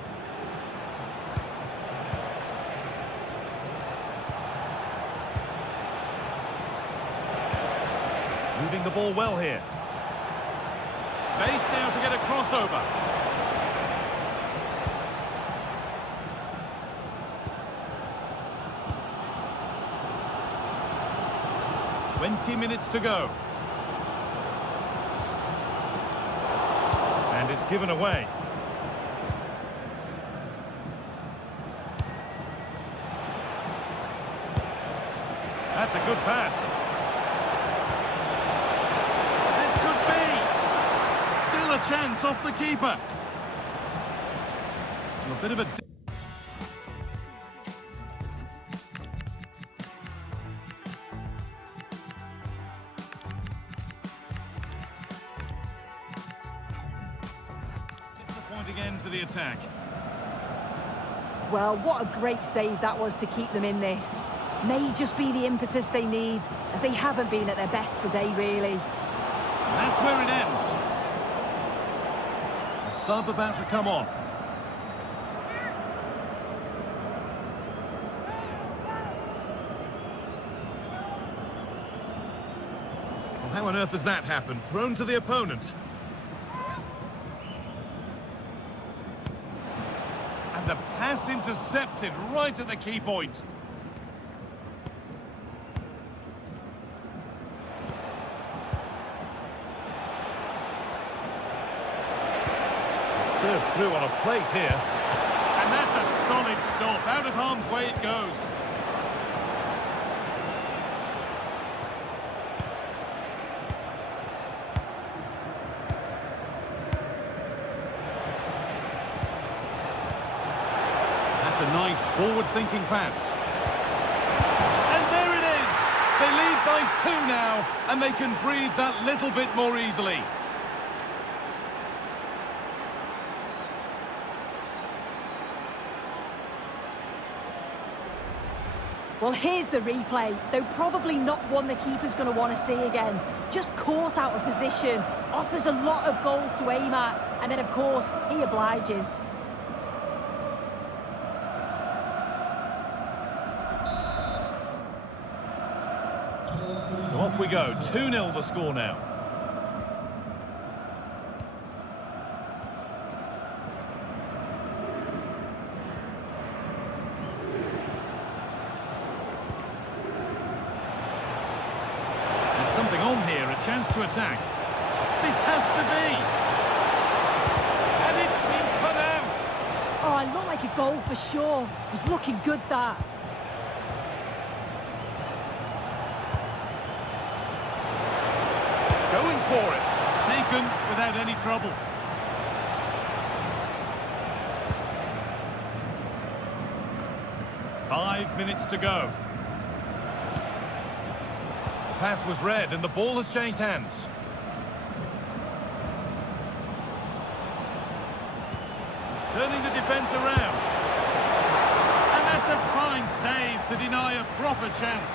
Moving the ball well here. Space now to get a crossover. 20 minutes to go. And it's given away. That's a good pass. This could be. Still a chance off the keeper. A bit of a... disappointing end to the attack. Well, what a great save that was to keep them in this. May just be the impetus they need, as they haven't been at their best today, really. And that's where it ends. A sub about to come on. Well, how on earth has that happened? Thrown to the opponent. And the pass intercepted right at the key point. Served through on a plate here. And that's a solid stop. Out of harm's way it goes. That's a nice forward-thinking pass. And there it is! They lead by 2 now, and they can breathe that little bit more easily. Well, here's the replay, though probably not one the keeper's going to want to see again. Just caught out of position, offers a lot of goal to aim at, and then, of course, he obliges. So off we go, 2-0 the score now. Something on here, a chance to attack. This has to be! And it's been cut out! Oh, it looked like a goal for sure. It was looking good, that. Going for it. Taken without any trouble. Five minutes to go. Pass was read and the ball has changed hands. Turning the defence around. And that's a fine save to deny a proper chance.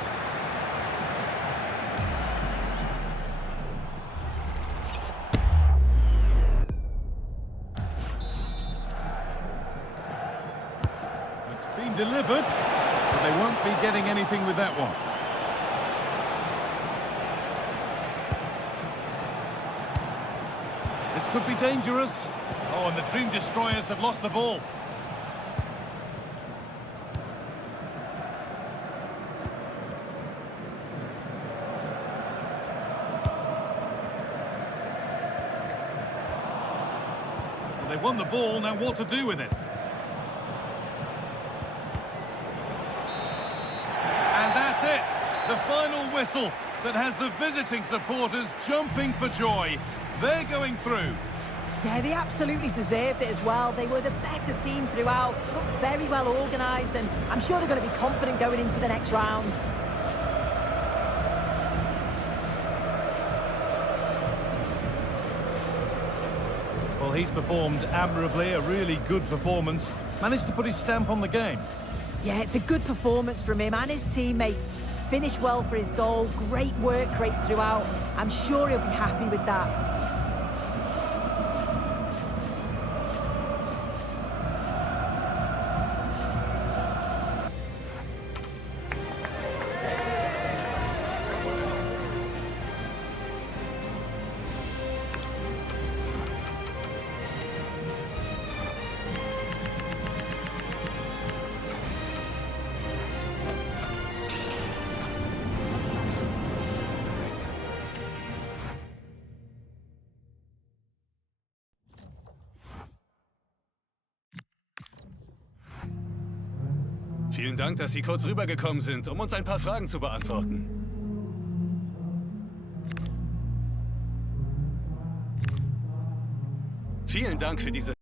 It's been delivered, but they won't be getting anything with that one. This could be dangerous. Oh, and the Dream Destroyers have lost the ball. Well, they won the ball, now what to do with it? And that's it. The final whistle that has the visiting supporters jumping for joy. They're going through. Yeah, they absolutely deserved it as well. They were the better team throughout, looked very well organised, and I'm sure they're going to be confident going into the next round. Well, he's performed admirably, a really good performance. Managed to put his stamp on the game. Yeah, it's a good performance from him and his teammates. Finished well for his goal, great work rate throughout. I'm sure he'll be happy with that. Vielen Dank, dass Sie kurz rübergekommen sind, um uns ein paar Fragen zu beantworten. Vielen Dank für diese...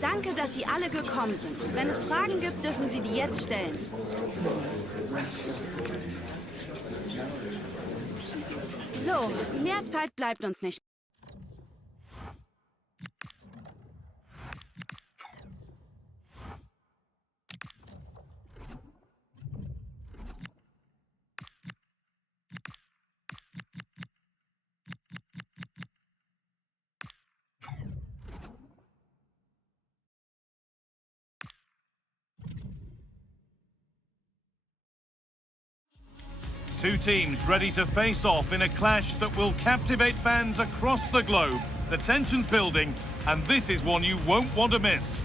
Danke, dass Sie alle gekommen sind. Wenn es Fragen gibt, dürfen Sie die jetzt stellen. So, mehr Zeit bleibt uns nicht. Two teams ready to face off in a clash that will captivate fans across the globe. The tension's building, and this is one you won't want to miss.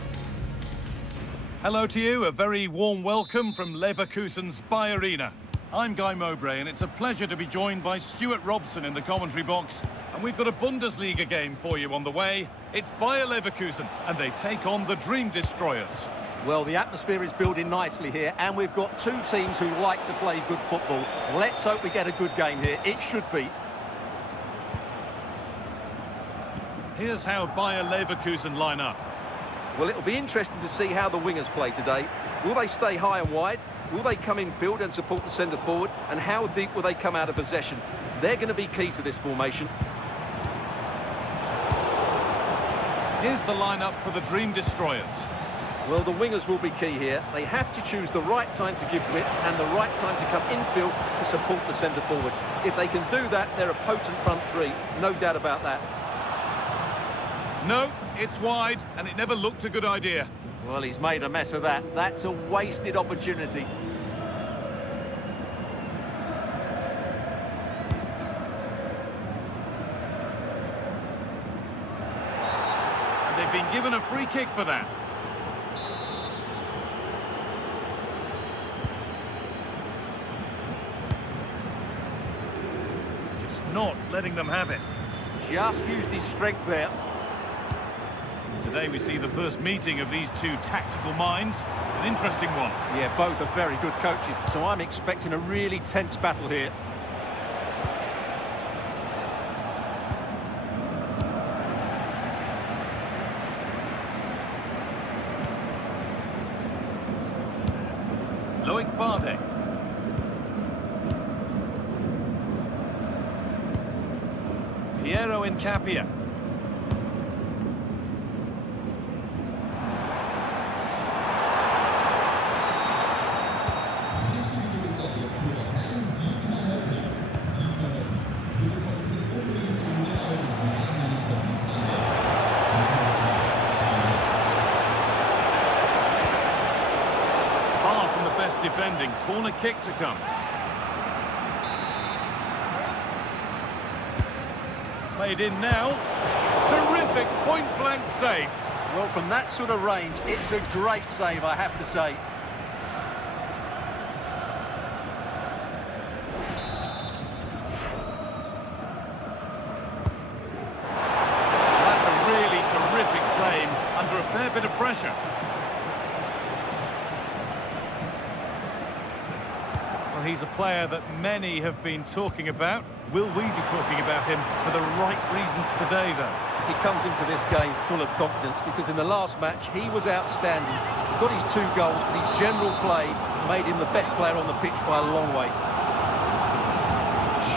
Hello to you, a very warm welcome from Leverkusen's Bayer Arena. I'm Guy Mowbray, and it's a pleasure to be joined by Stuart Robson in the commentary box. And we've got a Bundesliga game for you on the way. It's Bayer Leverkusen, and they take on the Dream Destroyers. Well, the atmosphere is building nicely here, and we've got two teams who like to play good football. Let's hope we get a good game here. It should be. Here's how Bayer Leverkusen line up. Well, it'll be interesting to see how the wingers play today. Will they stay high and wide? Will they come infield and support the centre forward? And how deep will they come out of possession? They're going to be key to this formation. Here's the lineup for the Dream Destroyers. Well, the wingers will be key here. They have to choose the right time to give width and the right time to come infield to support the centre forward. If they can do that, they're a potent front three. No doubt about that. No, it's wide, and it never looked a good idea. Well, he's made a mess of that. That's a wasted opportunity. And they've been given a free kick for that. Just not letting them have it. Just used his strength there. Today we see the first meeting of these two tactical minds. An interesting one. Yeah, both are very good coaches, so I'm expecting a really tense battle here. Loic Bardet. Piero Incapia. Defending, corner kick to come. It's played in now. Terrific point-blank save. Well, from that sort of range, it's a great save, I have to say. That's a really terrific claim under a fair bit of pressure. He's a player that many have been talking about. Will we be talking about him for the right reasons today, though? He comes into this game full of confidence because in the last match he was outstanding. He got his 2 goals, but his general play made him the best player on the pitch by a long way.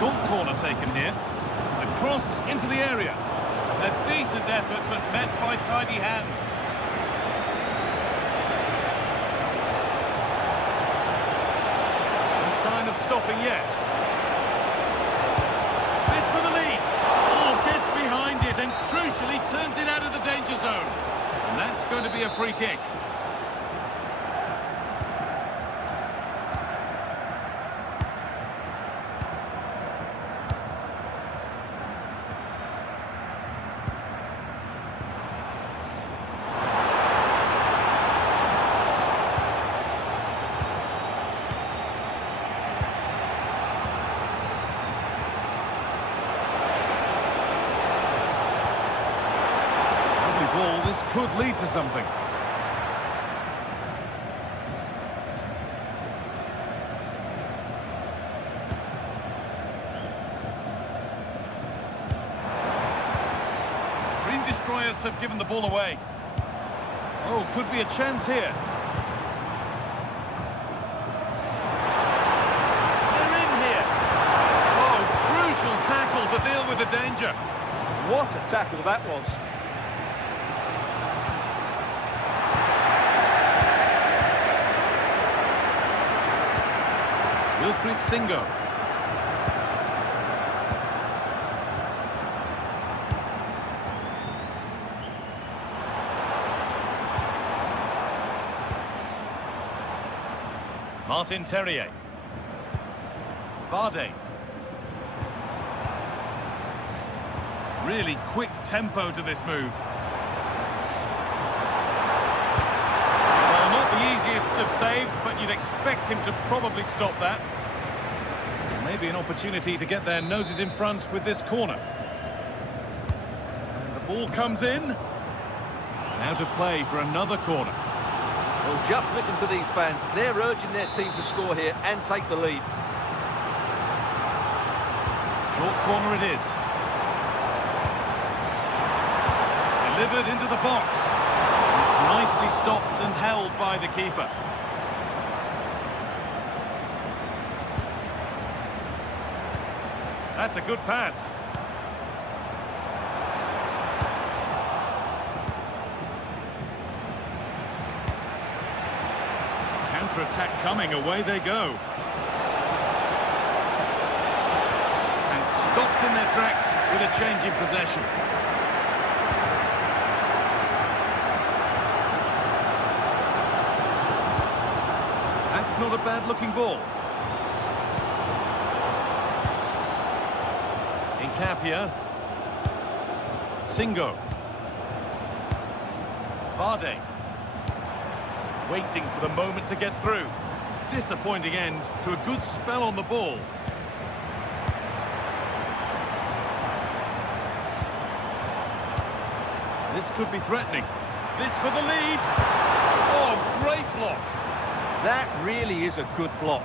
Short corner taken here. A cross into the area. A decent effort, but met by tidy hands. Stopping yet. This for the lead. Oh, gets behind it and crucially turns it out of the danger zone. And that's going to be a free kick. This could lead to something. Dream Destroyers have given the ball away. Oh, could be a chance here. They're in here. Oh, crucial tackle to deal with the danger. What a tackle that was. Wilfried Singo. Martin Terrier. Bardet. Really quick tempo to this move. Well, not the easiest of saves, but you'd expect him to probably stop that. Maybe an opportunity to get their noses in front with this corner. And the ball comes in. Now to play for another corner. Well, just listen to these fans. They're urging their team to score here and take the lead. Short corner it is. Delivered into the box. It's nicely stopped and held by the keeper. That's a good pass. Counter-attack coming, away they go. And stopped in their tracks with a change in possession. That's not a bad-looking ball. Incapia. Singo. Barde. Waiting for the moment to get through. Disappointing end to a good spell on the ball. This could be threatening. This for the lead. Oh, great block. That really is a good block.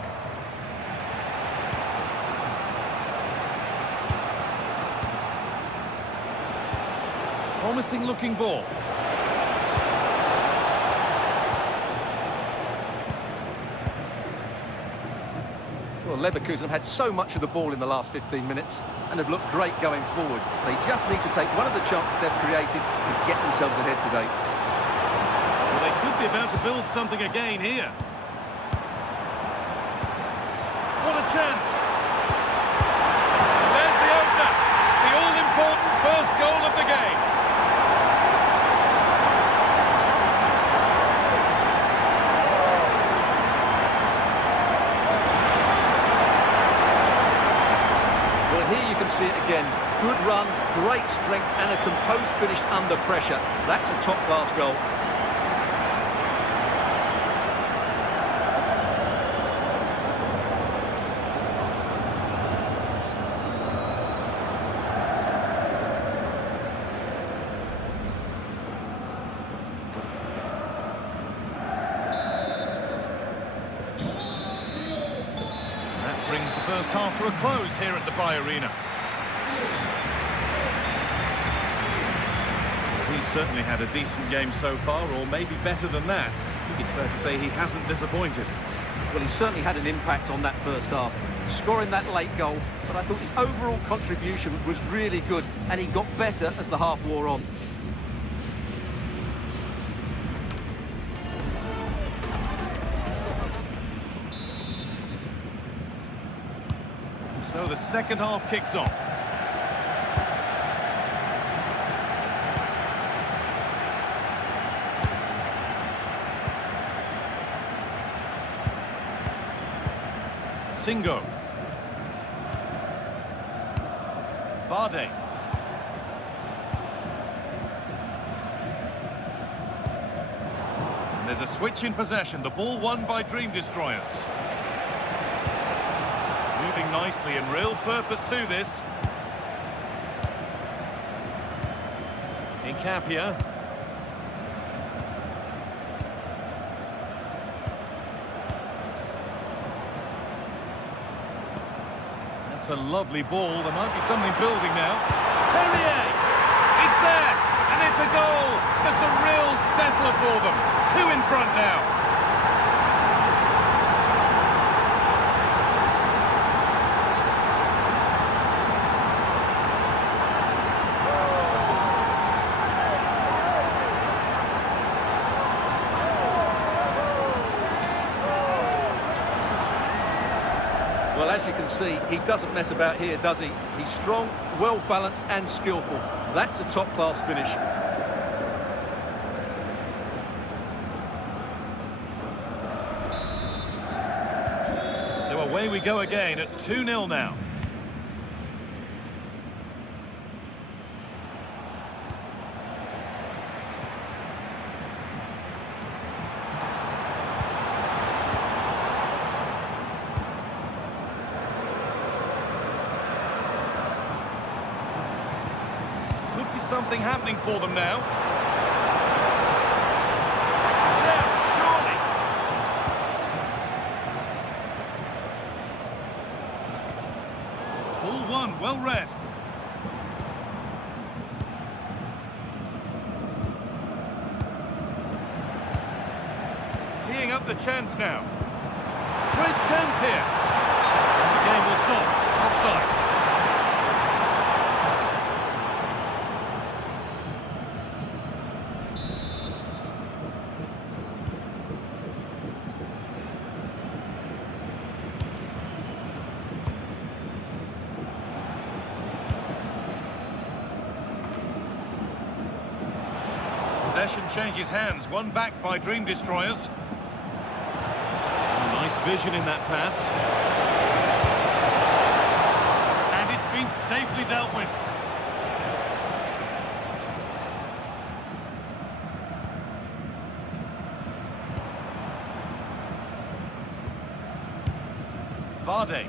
Promising looking ball. Well, Leverkusen have had so much of the ball in the last 15 minutes and have looked great going forward. They just need to take one of the chances they've created to get themselves ahead today. Well, they could be about to build something again here. What a chance! And there's the opener, the all-important first goal of the game. Well, here you can see it again. Good run, great strength and a composed finish under pressure. That's a top-class goal. Brings the first half to a close here at the Arena. He's certainly had a decent game so far, or maybe better than that. I think it's fair to say he hasn't disappointed. Well, he certainly had an impact on that first half, scoring that late goal, but I thought his overall contribution was really good, and he got better as the half wore on. So the second half kicks off. Singo. Barde. And there's a switch in possession. The ball won by Dream Destroyers. Moving nicely and real purpose to this. Incapia. That's a lovely ball. There might be something building now. Terrier! It's there! And it's a goal! That's a real settler for them. 2 in front now. Well, as you can see, he doesn't mess about here, does he? He's strong, well-balanced and skillful. That's a top-class finish. So away we go again at 2-0 now. Something happening for them now. Yeah, surely. Ball one, well read. Teeing up the chance now. Great chance here. The game will stop. Offside. possession changes hands. One back by Dream Destroyers. Nice vision in that pass. And it's been safely dealt with. Vardy.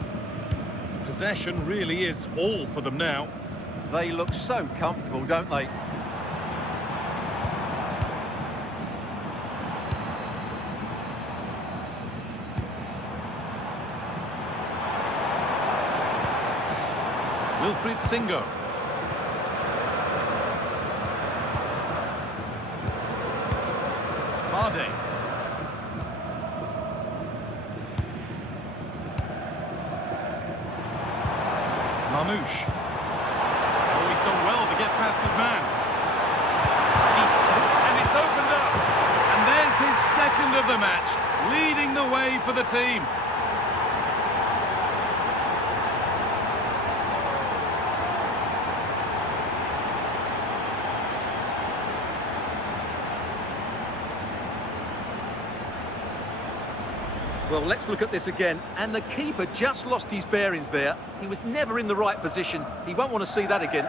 Possession really is all for them now. They look so comfortable, don't they? Wilfried Singo. Vardy. Mamouche. Oh, he's done well to get past his man. And it's opened up. And there's his second of the match, leading the way for the team. Well, let's look at this again. And the keeper just lost his bearings there. He was never in the right position. He won't want to see that again.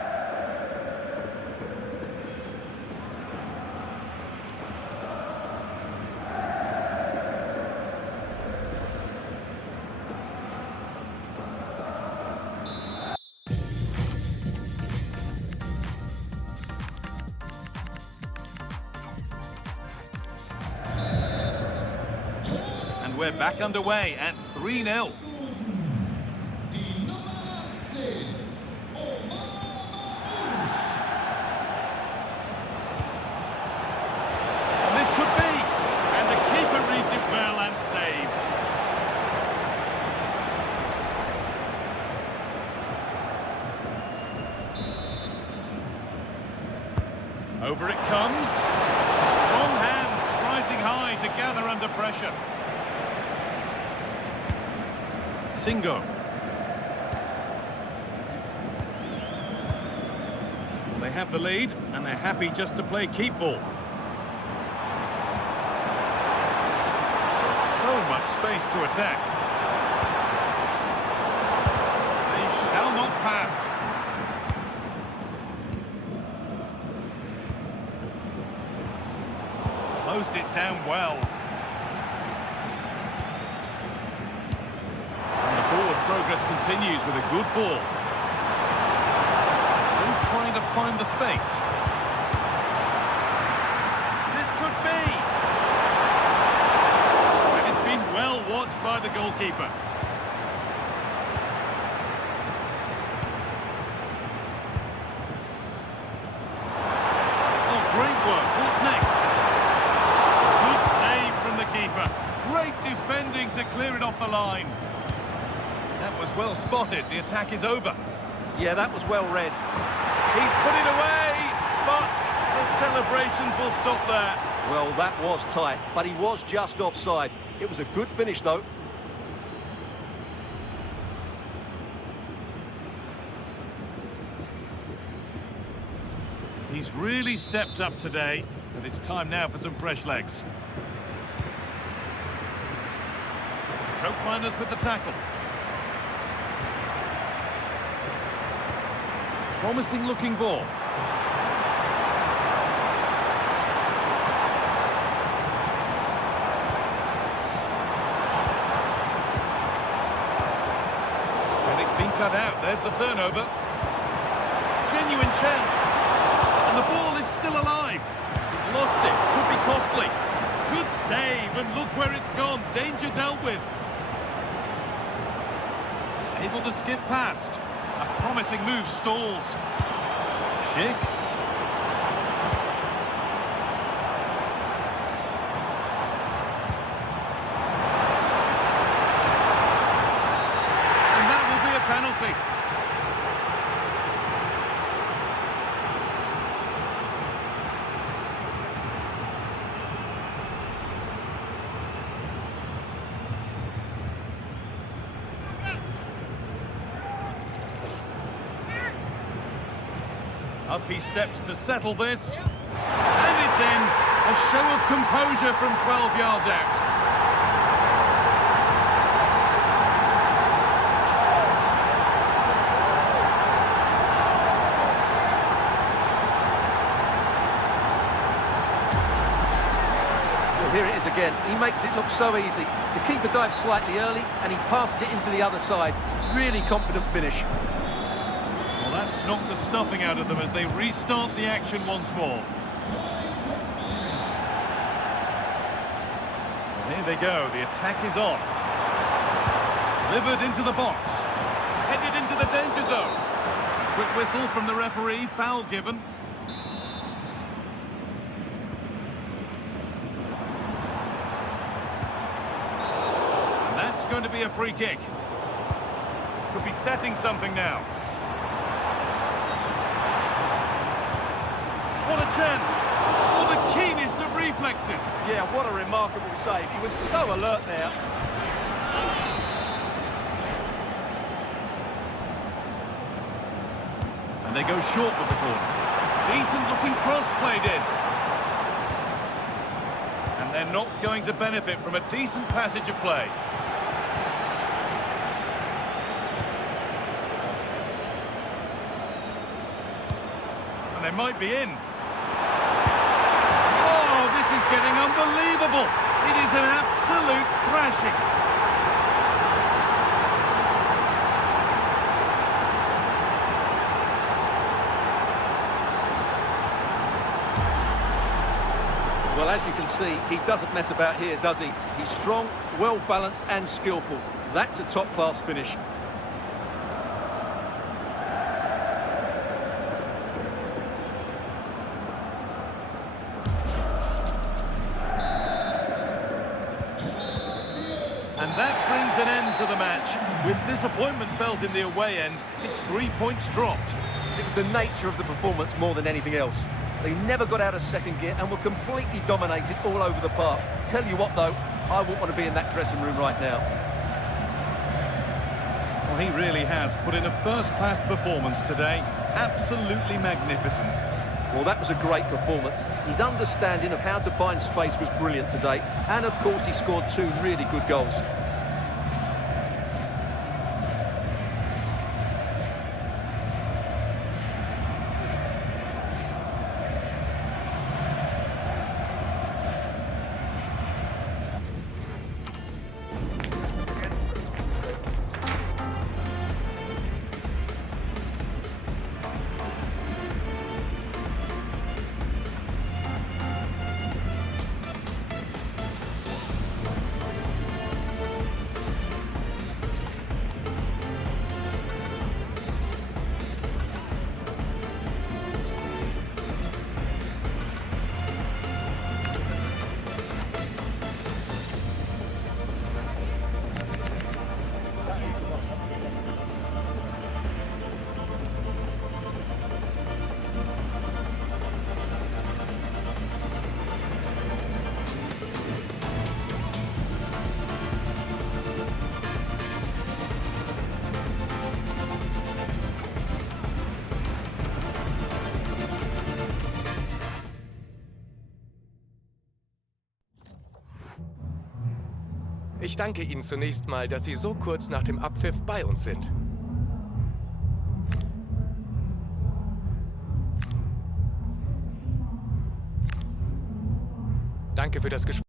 We're back underway at 3-0. And this could be. And the keeper reads it well and saves. Over it comes. Strong hands rising high to gather under pressure. Singo. They have the lead, and they're happy just to play keep ball. So much space to attack. They shall not pass. Closed it down well. Progress continues with a good ball. Still trying to find the space. This could be. And it's been well watched by the goalkeeper. Oh, great work. What's next? Good save from the keeper. Great defending to clear it off the line. That was well spotted. The attack is over. Yeah, that was well read. He's put it away, but the celebrations will stop there. Well, that was tight, but he was just offside. It was a good finish, though. He's really stepped up today, and it's time now for some fresh legs. Coke Miners with the tackle. Promising looking ball. And it's been cut out. There's the turnover. Genuine chance. And the ball is still alive. He's lost it. Could be costly. Good save, and look where it's gone. Danger dealt with. Able to skip past. A promising move stalls. Schick. And that will be a penalty. Up he steps to settle this. And it's in. A show of composure from 12 yards out. Here it is again. He makes it look so easy. The keeper dives slightly early and he passes it into the other side. Really confident finish. Well, that's knocked the stuffing out of them as they restart the action once more. Well, here they go. The attack is on. Delivered into the box. Headed into the danger zone. Quick whistle from the referee. Foul given. It's going to be a free kick. Could be setting something now. What a chance! Oh, the keenest of reflexes. Yeah, what a remarkable save. He was so alert there. And they go short with the corner. Decent looking cross played in. And they're not going to benefit from a decent passage of play. They might be in. Oh, this is getting unbelievable. It is an absolute thrashing. Well, as you can see, he doesn't mess about here, does he? He's strong, well-balanced and skillful. That's a top-class finish. And that brings an end to the match. With disappointment felt in the away end, it's 3 points dropped. It was the nature of the performance more than anything else. They never got out of second gear and were completely dominated all over the park. Tell you what, though, I wouldn't want to be in that dressing room right now. Well, he really has put in a first-class performance today. Absolutely magnificent. Well, that was a great performance. His understanding of how to find space was brilliant today. And, of course, he scored 2 really good goals. Ich danke Ihnen zunächst mal, dass Sie so kurz nach dem Abpfiff bei uns sind. Danke für das Gespräch.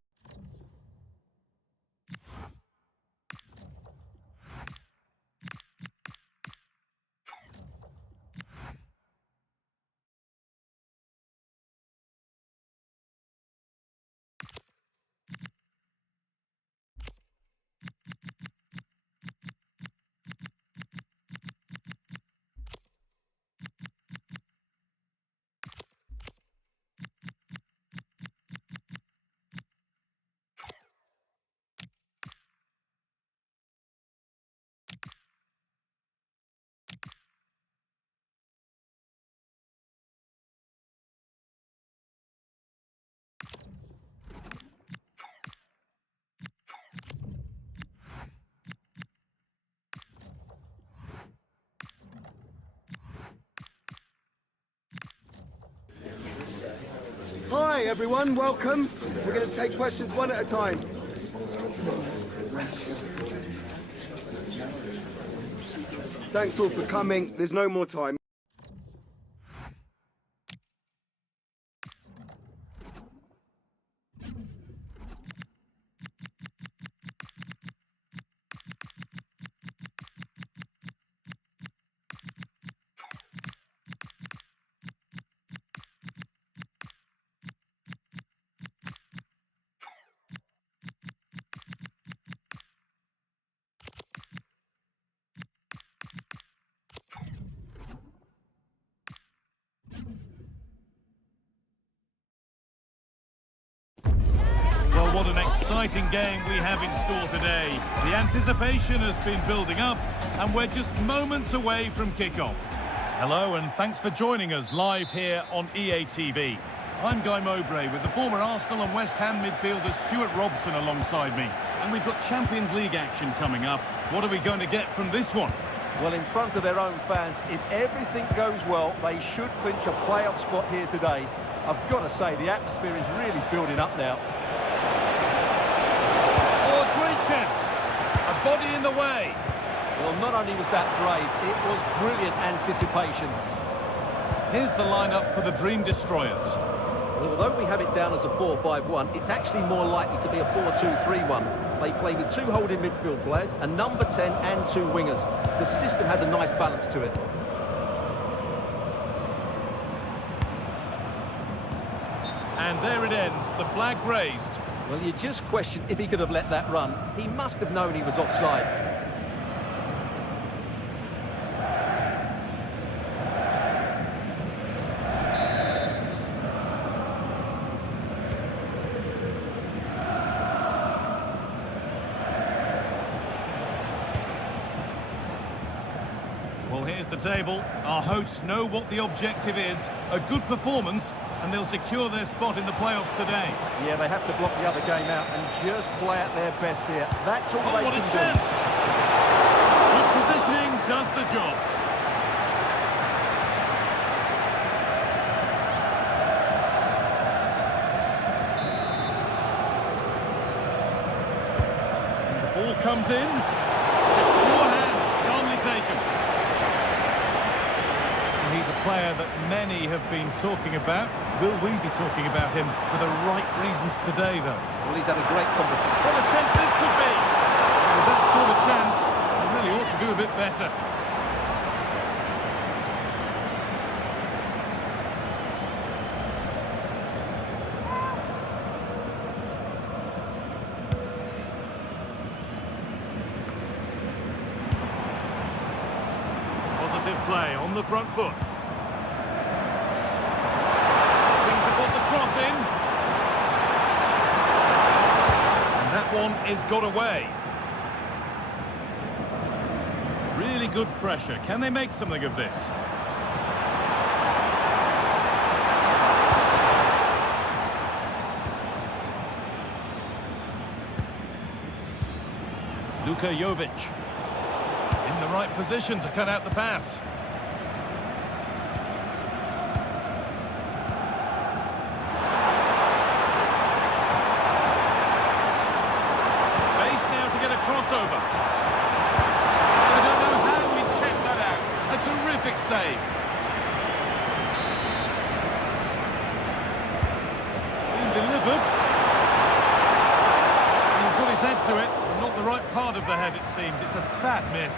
Okay, everyone, welcome. We're going to take questions one at a time. Thanks all for coming. There's no more time. Well, what an exciting game we have in store today. The anticipation has been building up, and we're just moments away from kickoff. Hello, and thanks for joining us live here on EA TV. I'm Guy Mowbray with the former Arsenal and West Ham midfielder Stuart Robson alongside me. And we've got Champions League action coming up. What are we going to get from this one? Well, in front of their own fans, if everything goes well, they should clinch a playoff spot here today. I've got to say, the atmosphere is really building up now. Oh, a great chance. A body in the way. Well, not only was that brave, it was brilliant anticipation. Here's the lineup for the Dream Destroyers. Well, although we have it down as a 4-5-1, it's actually more likely to be a 4-2-3-1. They play with 2 holding midfield players, a number 10 and 2 wingers. The system has a nice balance to it. And there it ends, the flag raised. Well, you just question if he could have let that run. He must have known he was offside. Well, here's the table. Our hosts know what the objective is. A good performance, and they'll secure their spot in the playoffs today. Yeah, they have to block the other game out and just play at their best here. That's all they what a can chance! Good positioning does the job. And the ball comes in. Secure hands, calmly taken. He's a player that many have been talking about. Will we be talking about him for the right reasons today, though? Well, he's had a great competition. What a chance this could be! With that sort of chance, he really ought to do a bit better. Positive play on the front foot. Looking to put the cross in. And that one is got away. Really good pressure. Can they make something of this? Luka Jovic. In the right position to cut out the pass. Space now to get a crossover. I don't know how he's kept that out. A terrific save. It's been delivered. He put his head to it. Not the right part of the head, it seems. It's a bad miss.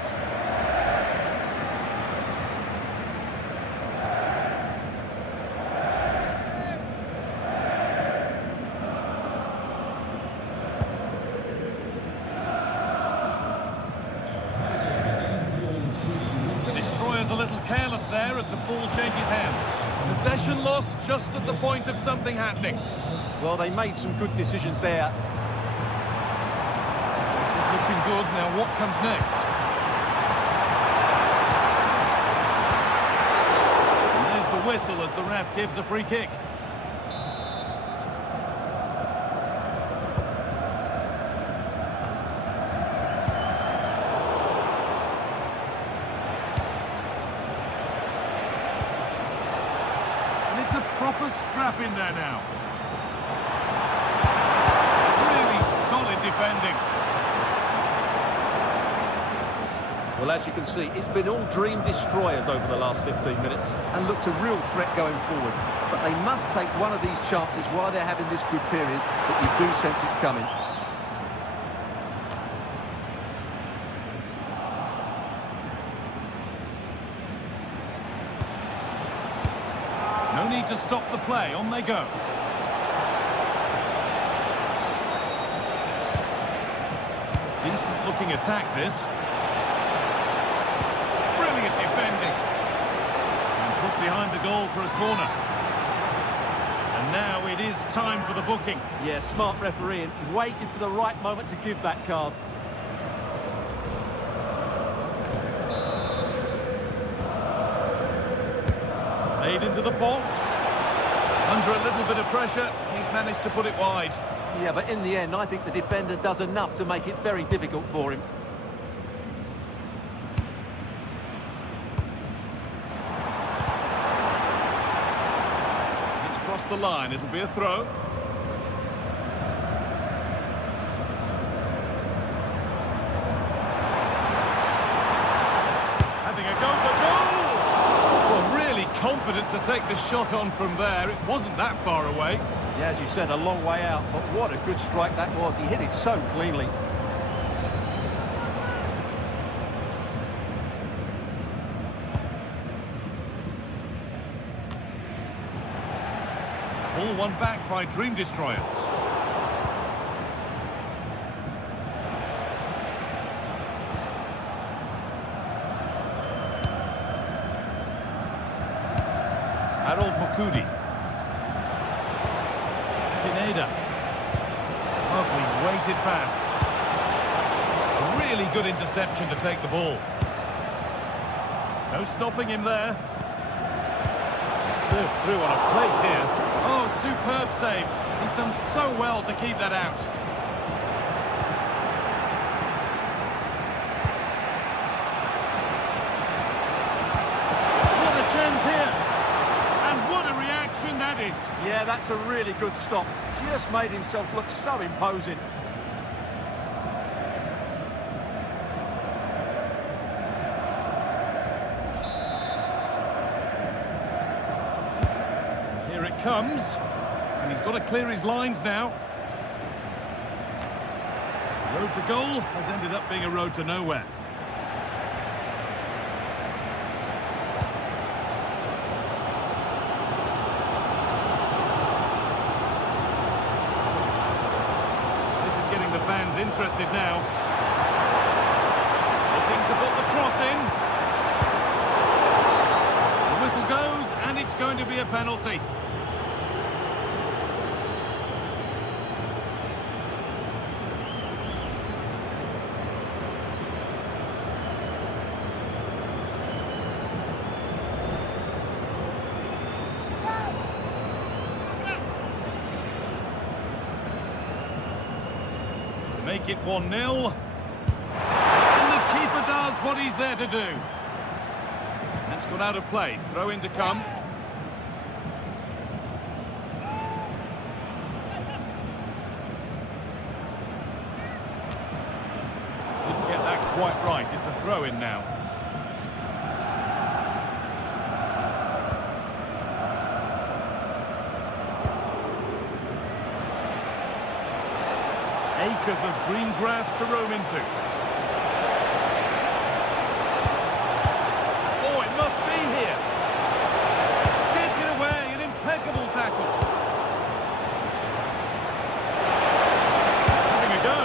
The Destroyer's a little careless there as the ball changes hands. Possession lost just at the point of something happening. Well, they made some good decisions there. Looking good. Now what comes next? And there's the whistle as the ref gives a free kick. And it's a proper scrap in there now. as you can see, it's been all dream destroyers over the last 15 minutes and looked a real threat going forward. But they must take one of these chances while they're having this good period, but you do sense it's coming. No need to stop the play, on they go. Decent looking attack this. Brilliant defending. And put behind the goal for a corner. And now it is time for the booking. Yeah, smart refereeing, waited for the right moment to give that card. Played into the box. Under a little bit of pressure, he's managed to put it wide. Yeah, but in the end, I think the defender does enough to make it very difficult for him. It's crossed the line, it'll be a throw. Having a go for goal! Well, really confident to take the shot on from there. It wasn't that far away. Yeah, as you said, a long way out, but what a good strike that was. He hit it so cleanly. Ball won back by Dream Destroyers. Harold Mukudi. Pineda. Lovely weighted pass. A really good interception to take the ball. No stopping him there. Served through on a plate here. Oh, superb save. He's done so well to keep that out. What a chance here. And what a reaction that is. Yeah, that's a really good stop. Just made himself look so imposing. Here it comes. And he's got to clear his lines now. Road to goal has ended up being a road to nowhere. Fans interested now. Looking to put the cross in. The whistle goes, and it's going to be a penalty. Make it 1-0. And the keeper does what he's there to do. That's gone out of play. Throw in to come. Didn't get that quite right. It's a throw in now. Acres of green grass to roam into. Oh, it must be here. Gets it away, an impeccable tackle. Having a go.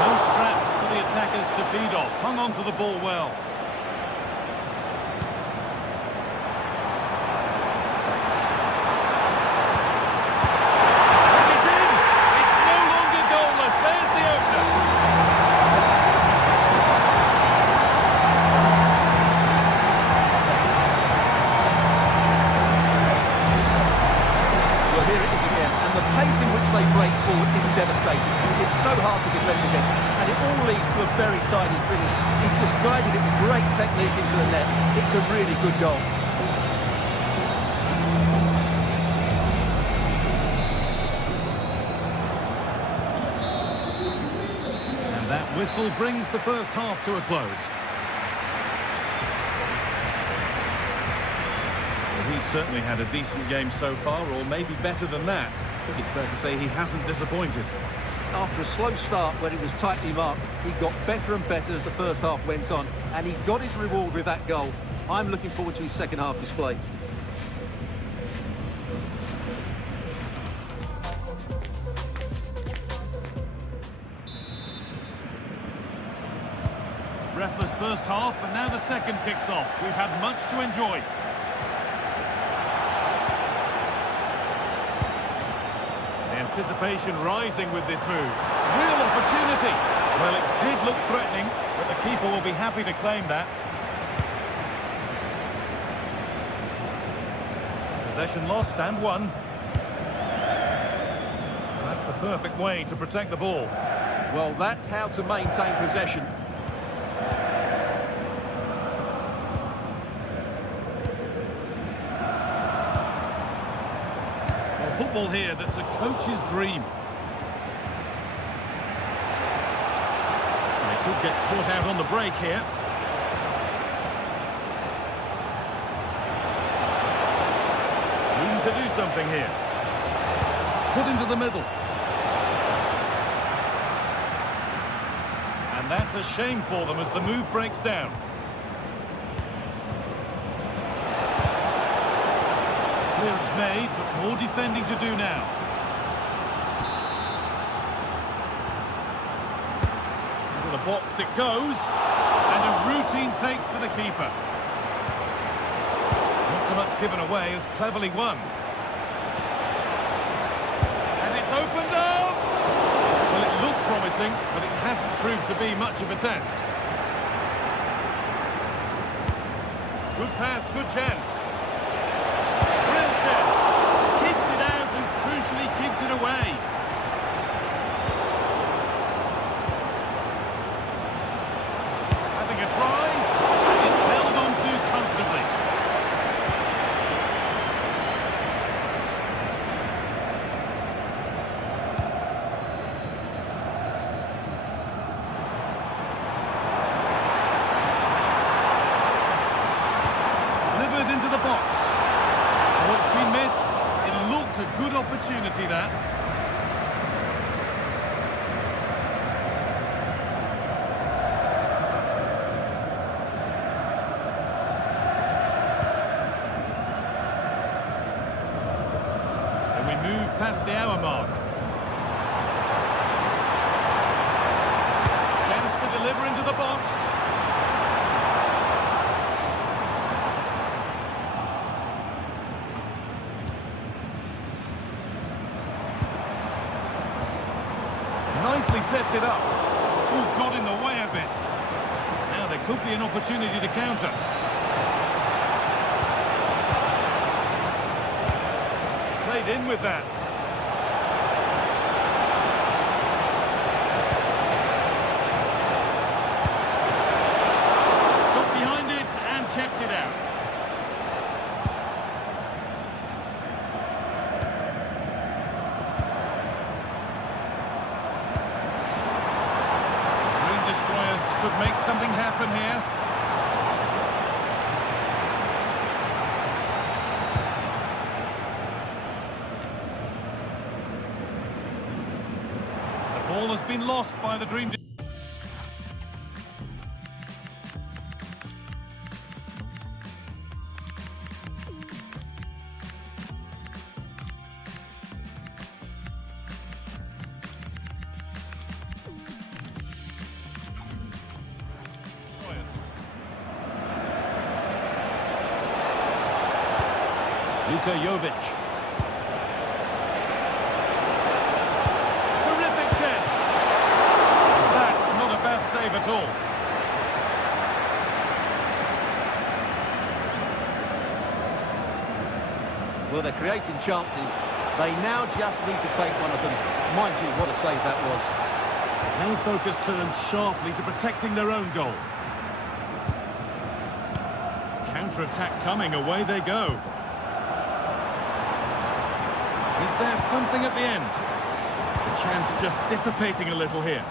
No scraps for the attackers to feed off. Hung on to the ball well. Devastating. It's so hard to defend against, and it all leads to a very tidy finish. He's just guided it with great technique into the net. It's a really good goal. And that whistle brings the first half to a close. certainly had a decent game so far, or maybe better than that. I think it's fair to say he hasn't disappointed. After a slow start when it was tightly marked, he got better and better as the first half went on, and he got his reward with that goal. I'm looking forward to his second half display. Breathless first half, and now the second kicks off. We've had much to enjoy. The anticipation rising with this move. Real opportunity. Well, it did look threatening, but the keeper will be happy to claim that. Possession lost and won. That's the perfect way to protect the ball. Well, that's how to maintain possession. Football here that's a coach's dream. They could get caught out on the break here. Room to do something here. Put into the middle. And that's a shame for them as the move breaks down. Clearance made, but more defending to do now. Into the box it goes, and a routine take for the keeper. Not so much given away as cleverly won. And it's opened up! Well, it looked promising, but it hasn't proved to be much of a test. Good pass, good chance. Keeps it out and crucially keeps it away. Having a try, and it's held on to comfortably. Delivered into the box. Oh, it's been missed. It looked a good opportunity, that. So we move past the hour mark. Chance to deliver into the box. Nicely sets it up. Oh, got in the way of it. Now there could be an opportunity to counter. Played in with that. Got behind it and kept it out. Could make something happen here. The ball has been lost by the Dream. Jovic. Terrific chance. That's not a bad save at all. Well, they're creating chances. They now just need to take one of them. Mind you, what a save that was. Now focus turns sharply to protecting their own goal. Counter-attack coming, away they go. Is there something at the end? The chance just dissipating a little here.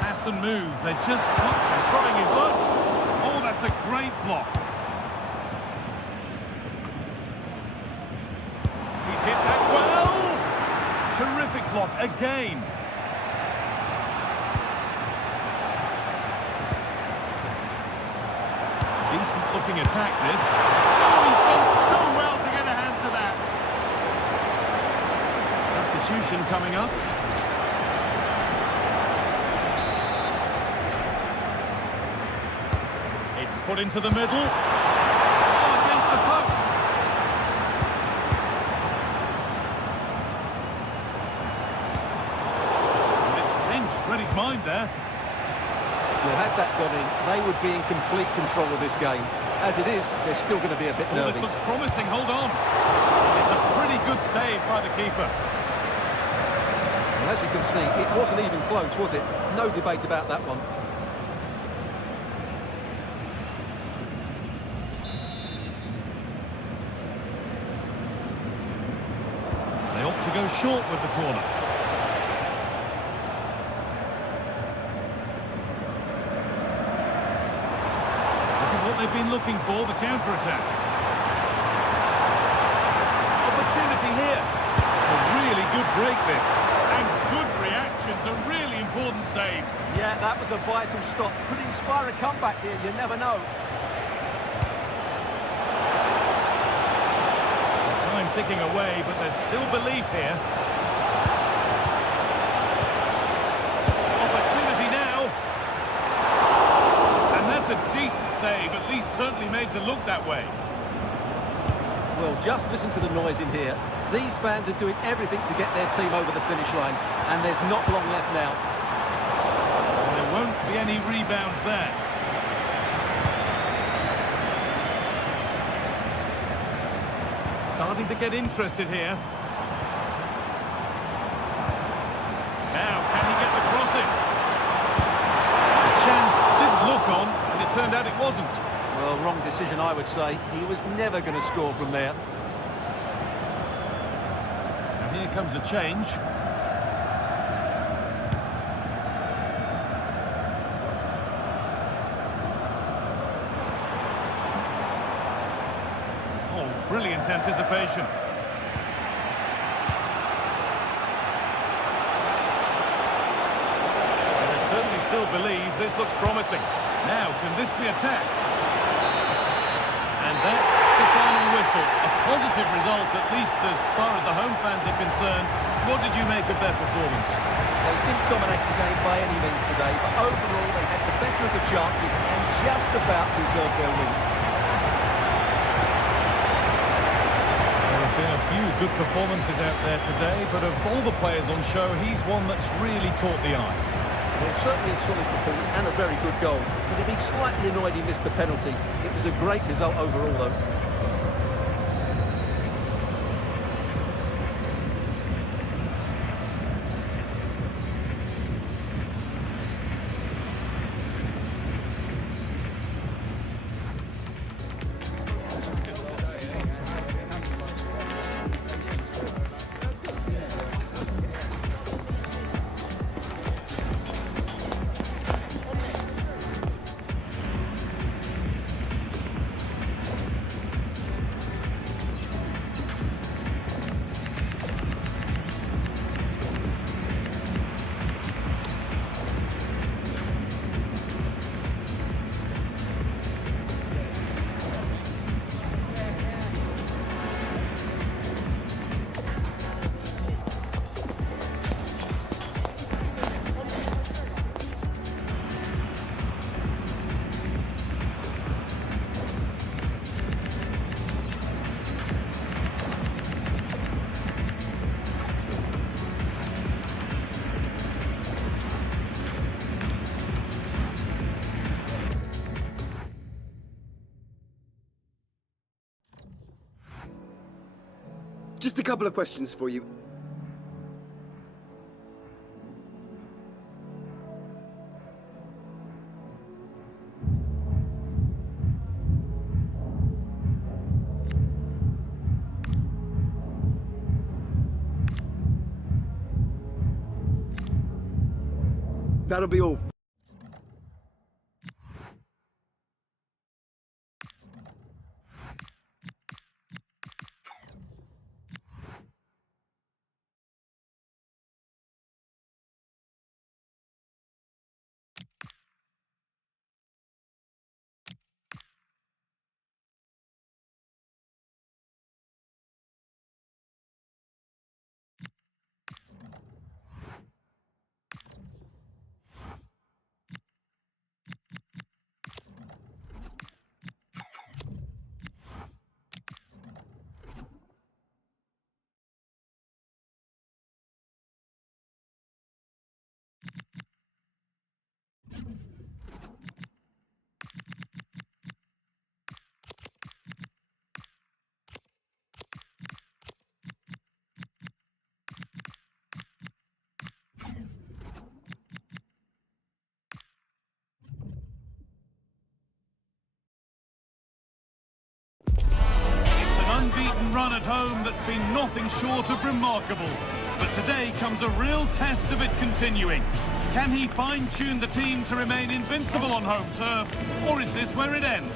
Pass and move, they're just trying his luck. Oh, that's a great block. Terrific block again. Decent looking attack this. Oh, he's done so well to get a hand to that. Substitution coming up. It's put into the middle. Oh, against the post. And it's pinched Freddie's mind there. Well, had that gone in, they would be in complete control of this game. As it is, they're still going to be a bit Oh, nervy. this looks promising. Hold on. It's a pretty good save by the keeper. And as you can see, it wasn't even close, was it? No debate about that one. They opt to go short with the corner. This is what they've been looking for, the counter-attack. Opportunity here. It's a really good break, this. And good reaction to really important save. Yeah, that was a vital stop. Could inspire a comeback here, you never know. Time ticking away, but there's still belief here. Opportunity now. And that's a decent save, at least certainly made to look that way. Well, just listen to the noise in here. These fans are doing everything to get their team over the finish line, and there's not long left now. There won't be any rebounds there. Starting to get interested here. Now, can he get the crossing? The chance did look on, and it turned out it wasn't. Well, wrong decision, I would say. He was never going to score from there. And here comes a change. Oh, brilliant anticipation. And I certainly still believe this looks promising. Now, can this be attacked? And that's the final whistle. A positive result, at least as far as the home fans are concerned. What did you make of their performance? They didn't dominate the game by any means today, but overall they had the better of the chances and just about deserved their win. There have been a few good performances out there today, but of all the players on show, he's one that's really caught the eye. Well, certainly a solid performance and a very good goal. But he'd be slightly annoyed he missed the penalty. It was a great result overall, though. Just a couple of questions for you. That'll be all. it's been nothing short of remarkable. But today comes a real test of it continuing. Can he fine-tune the team to remain invincible on home turf, or is this where it ends?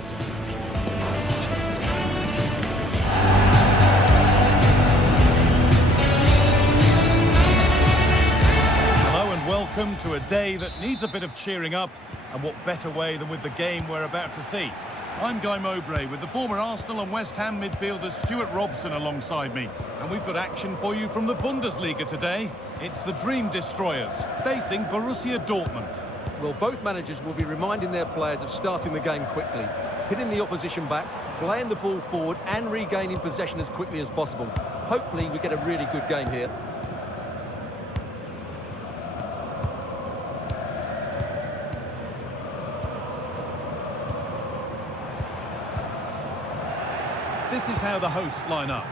Hello and welcome to a day that needs a bit of cheering up, and what better way than with the game we're about to see. I'm Guy Mowbray with the former Arsenal and West Ham midfielder Stuart Robson alongside me. And we've got action for you from the Bundesliga today. It's the Dream Destroyers facing Borussia Dortmund. Well, both managers will be reminding their players of starting the game quickly, pinning the opposition back, playing the ball forward and regaining possession as quickly as possible. Hopefully we get a really good game here. This is how the hosts line up.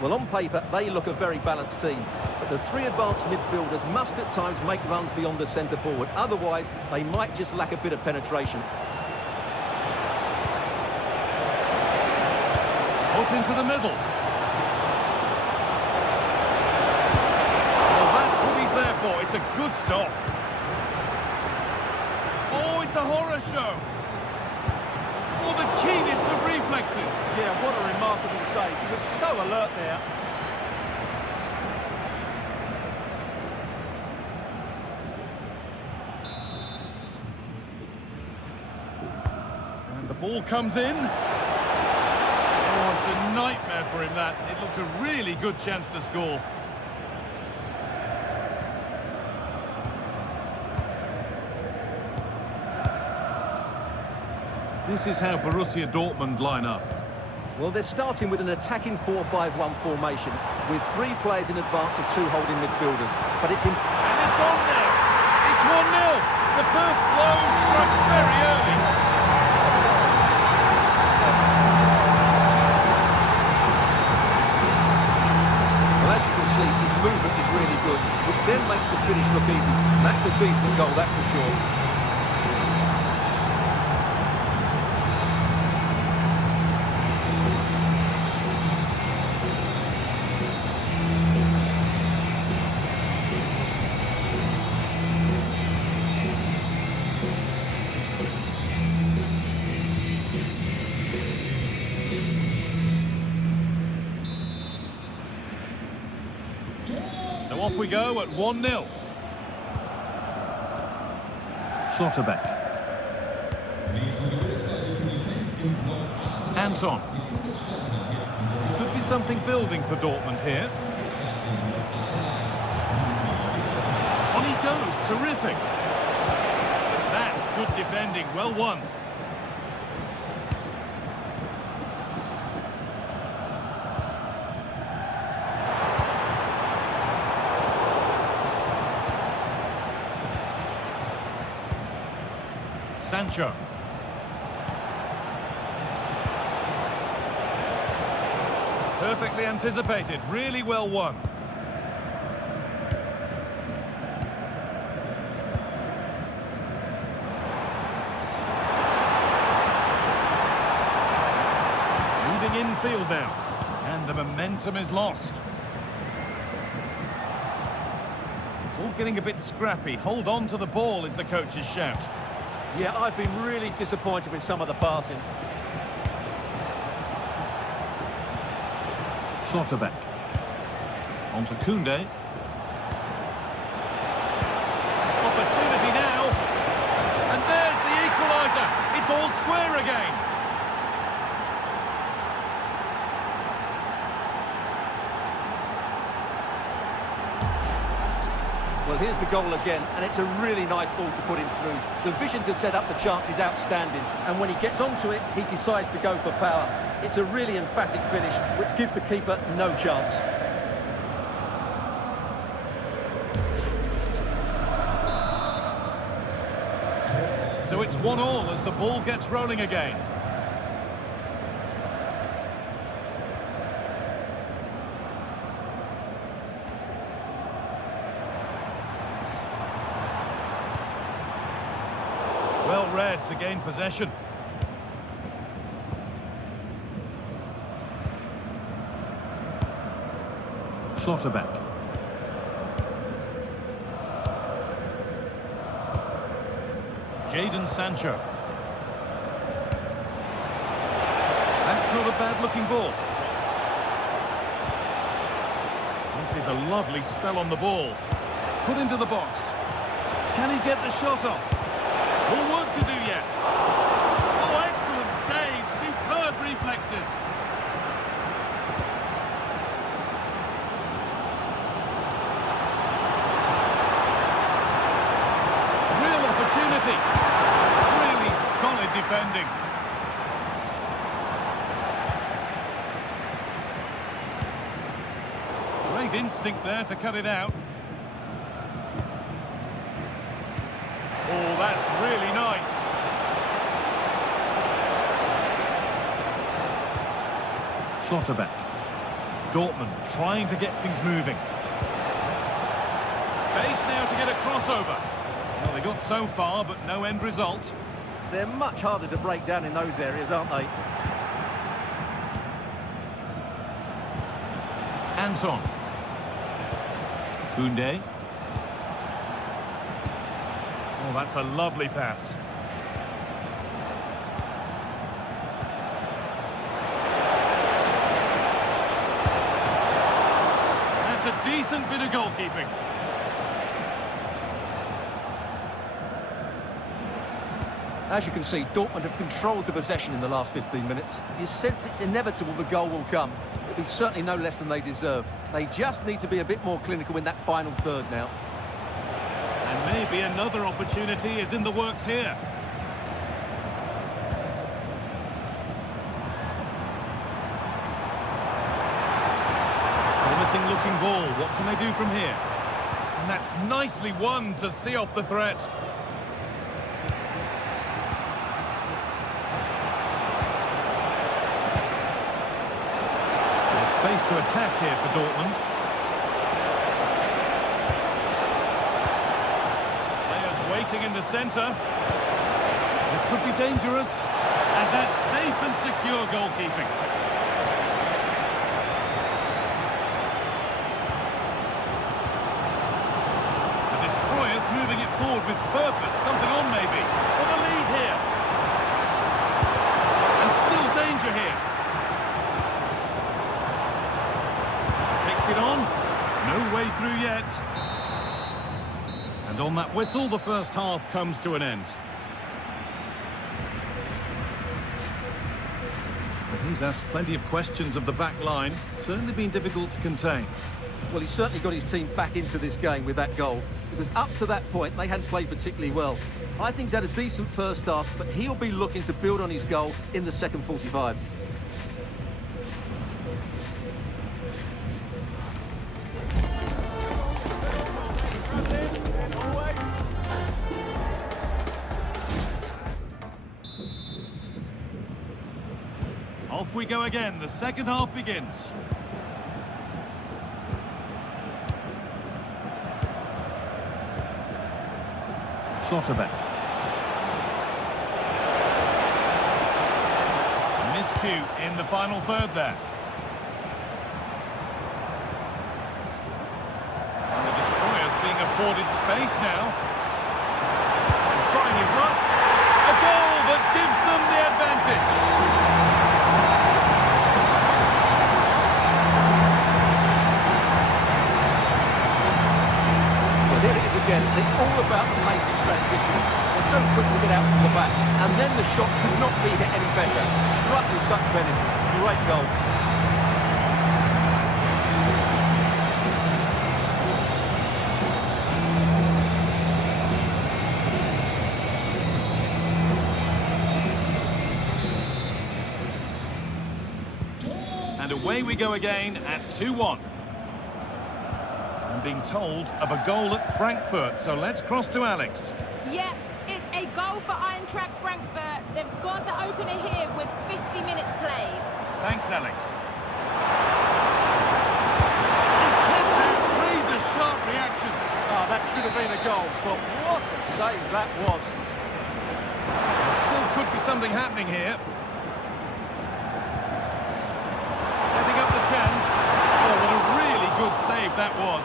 Well, on paper, they look a very balanced team. But the three advanced midfielders must at times make runs beyond the centre forward. Otherwise, they might just lack a bit of penetration. Put into the middle. Well, that's what he's there for. It's a good stop. Oh, it's a horror show. Oh, the keenest of reflexes. Yeah, what a remarkable save. He was so alert there. And the ball comes in. Oh, it's a nightmare for him, that. It looked a really good chance to score. This is how Borussia Dortmund line up. Well, they're starting with an attacking 4-5-1 formation with three players in advance of two holding midfielders. But it's in... And it's on now! It's 1-0! The first blow struck very early. Well, as you can see, his movement is really good, which then makes the finish look easy. That's a decent goal, that's for sure. So off we go at 1-0. Atabek. Anton. Could be something building for Dortmund here. On he goes, terrific. That's good defending, well won. Sancho. Perfectly anticipated, really well won. Moving infield now, and the momentum is lost. It's all getting a bit scrappy. Hold on to the ball is the coach's shout. Yeah, I've been really disappointed with some of the passing. Atabek. On to Koundé. Opportunity now. And there's the equaliser. It's all square again. Well, here's the goal again, and it's a really nice ball to put him through. The vision to set up the chance is outstanding, and when he gets onto it, he decides to go for power. It's a really emphatic finish, which gives the keeper no chance. So it's 1-1 as the ball gets rolling again. Well read to gain possession. Schlotterbeck. Jadon Sancho. That's not a bad-looking ball. This is a lovely spell on the ball. Put into the box. Can he get the shot off? More work to do yet. Oh, excellent save. Superb reflexes. Real opportunity. Really solid defending. Great instinct there to cut it out. Oh, that's really nice. Schlotterbeck. Dortmund trying to get things moving. Space now to get a crossover. Well, they got so far, but no end result. They're much harder to break down in those areas, aren't they? Anton. Koundé. Oh, that's a lovely pass. That's a decent bit of goalkeeping. As you can see, Dortmund have controlled the possession in the last 15 minutes. You sense it's inevitable the goal will come. It'll be certainly no less than they deserve. They just need to be a bit more clinical in that final third now. And maybe another opportunity is in the works here. Promising looking ball. What can they do from here? And that's nicely won to see off the threat. There's space to attack here for Dortmund. Waiting in the centre. This could be dangerous. And that's safe and secure goalkeeping. The destroyers moving it forward with purpose. Something on maybe. For the lead here. And still danger here. Takes it on. No way through yet. And on that whistle, the first half comes to an end. Well, he's asked plenty of questions of the back line. It's certainly been difficult to contain. Well, he's certainly got his team back into this game with that goal. Because up to that point, they hadn't played particularly well. I think he's had a decent first half, but he'll be looking to build on his goal in the second 45. Off we go again. The second half begins. Schlotterbeck. Miscue in the final third there. And the destroyers being afforded space now. And trying his luck. A goal that gives them the advantage. Here it is again. It's all about the pace of transition. They're so quick to get out from the back. And then the shot could not be hit any better. Struck with such venom. Great goal. And away we go again at 2-1. I'm being told of a goal at Frankfurt, so let's cross to Alex. Yeah, it's a goal for Eintracht Frankfurt. They've scored the opener here with 50 minutes played. Thanks, Alex. And kept out razor-sharp reactions. Oh, that should have been a goal, but what a save that was. There still could be something happening here. Setting up the chance. Oh, what a really good save save that was.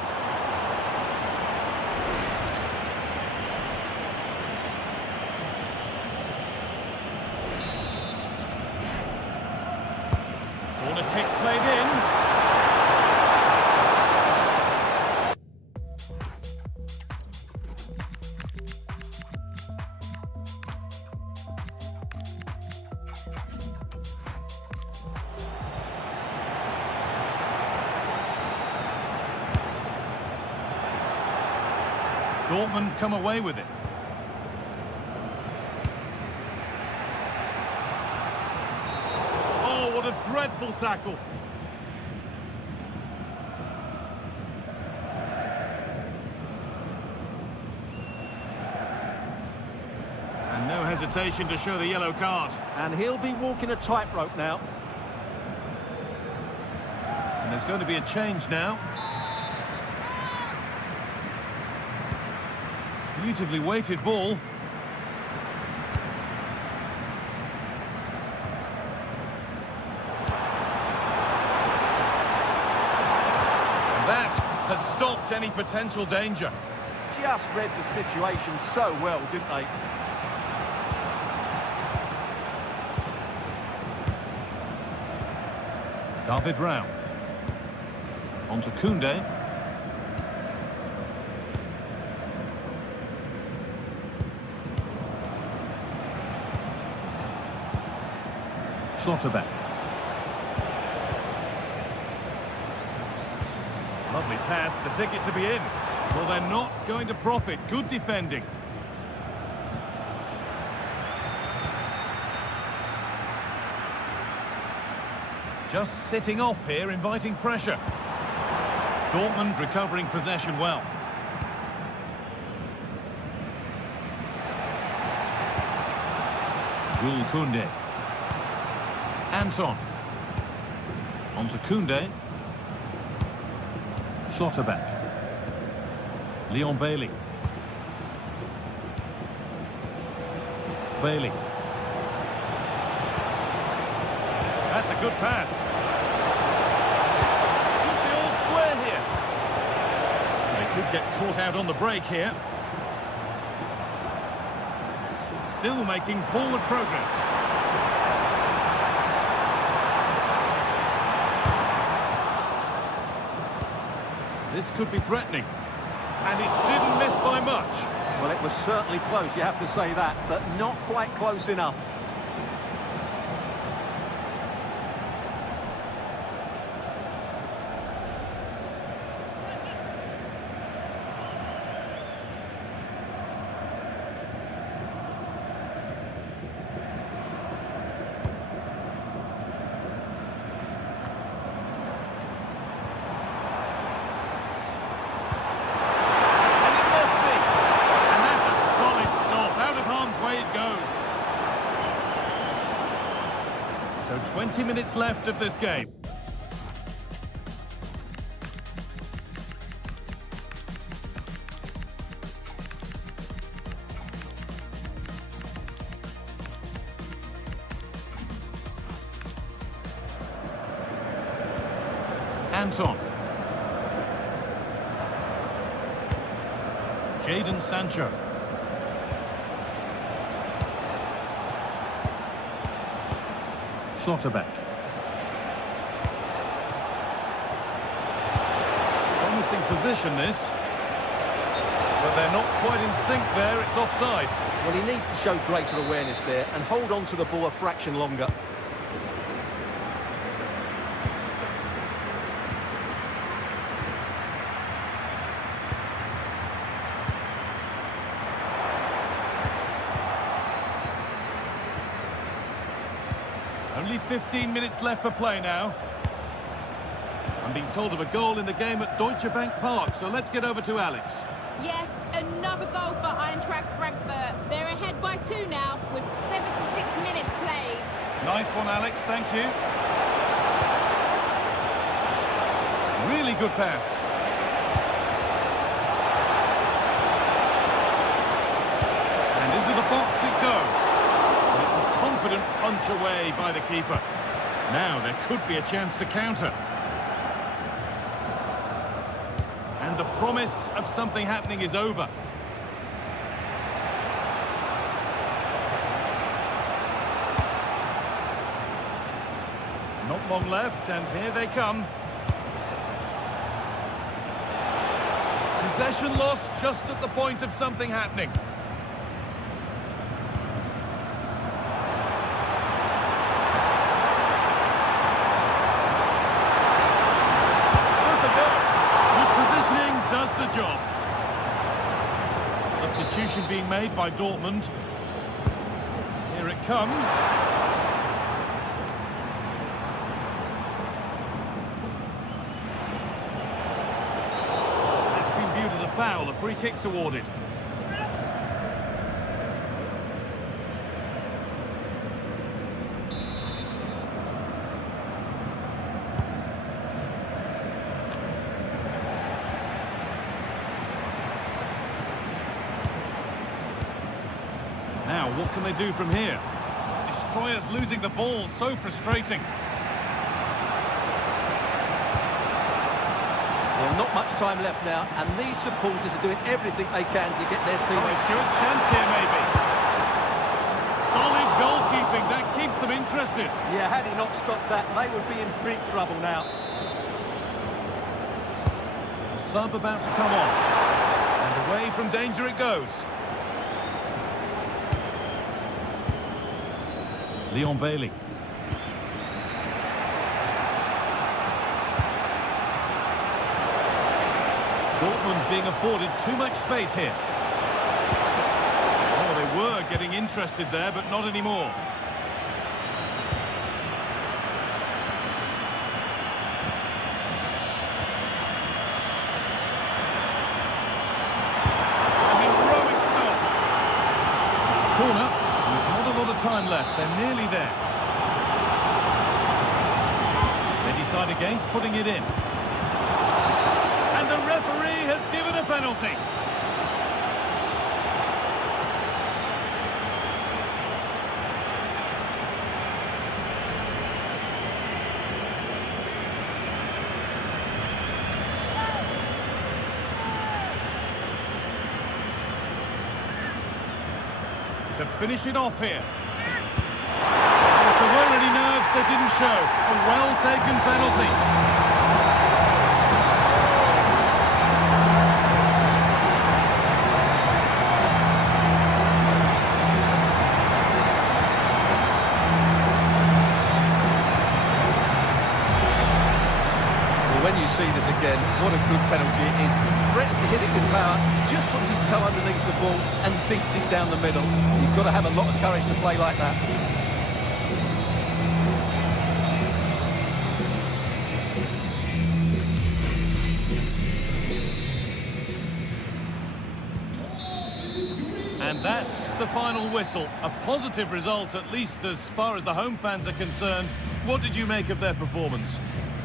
Corner kick played in. Dortmund come away with it. Oh, what a dreadful tackle. And no hesitation to show the yellow card. And he'll be walking a tightrope now. And there's going to be a change now. Beautifully weighted ball. And that has stopped any potential danger. Just read the situation so well, didn't they? David Rao. On to Koundé. Atabek. Lovely pass, the ticket to be in. Well, they're not going to profit. Good defending. Just sitting off here, inviting pressure. Dortmund recovering possession well. Jules Koundé. Anton. On to Koundé. Atabek. Leon Bailey. Bailey. That's a good pass. Could be all square here. They could get caught out on the break here. Still making forward progress. This could be threatening. And it didn't miss by much. Well, it was certainly close, you have to say that, but not quite close enough. So 20 minutes left of this game. Anton. Jadon Sancho. Atabek. Promising position this, but they're not quite in sync there. It's offside. Well, he needs to show greater awareness there and hold on to the ball a fraction longer. Only 15 minutes left for play now. I'm being told of a goal in the game at Deutsche Bank Park, so let's get over to Alex. Yes, another goal for Eintracht Frankfurt. They're ahead by 2 now, with 76 minutes played. Nice one, Alex, thank you. Really good pass. And into the box it goes. It's a confident punch away by the keeper. Now there could be a chance to counter. promise of something happening is over. Not long left, and here they come. Possession lost just at the point of something happening. Good positioning does the job. Substitution being made by Dortmund. Here it comes. Foul, a free kick's awarded. Now, what can they do from here? Destroyers losing the ball, so frustrating. Well, not much time left now, and these supporters are doing everything they can to get their team. Sorry, Stuart, chance here maybe. Solid goalkeeping, that keeps them interested. Yeah, had he not stopped that, they would be in big trouble now. The sub about to come on. And away from danger it goes. Leon Bailey. Dortmund being afforded too much space here. Oh, they were getting interested there, but not anymore. A heroic stop. It's a corner, with not a lot of time left. They're nearly there. They decide against putting it in. And the referee has given a penalty. To finish it off here. If there were any nerves, they didn't show. A well-taken penalty. When you see this again, what a good penalty it is. He threatens to hit it with power, just puts his toe underneath the ball and beats it down the middle. You've got to have a lot of courage to play like that. And that's the final whistle. A positive result, at least as far as the home fans are concerned. What did you make of their performance?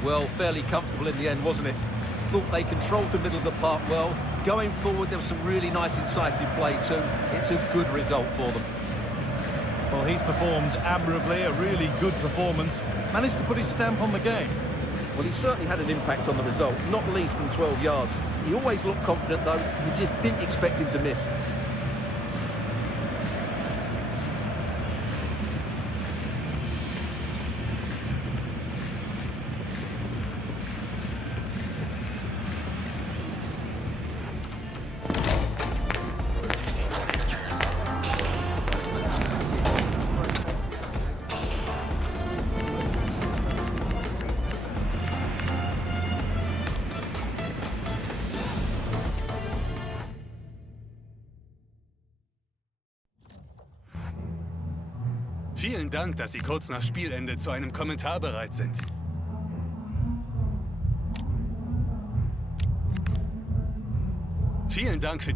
Well, fairly comfortable in the end, wasn't it? Thought they controlled the middle of the park well. Going forward, there was some really nice incisive play too. It's a good result for them. Well, he's performed admirably, a really good performance. Managed to put his stamp on the game. Well, he certainly had an impact on the result, not least from 12 yards. He always looked confident though. You just didn't expect him to miss. Vielen Dank, dass Sie kurz nach Spielende zu einem Kommentar bereit sind. Vielen Dank für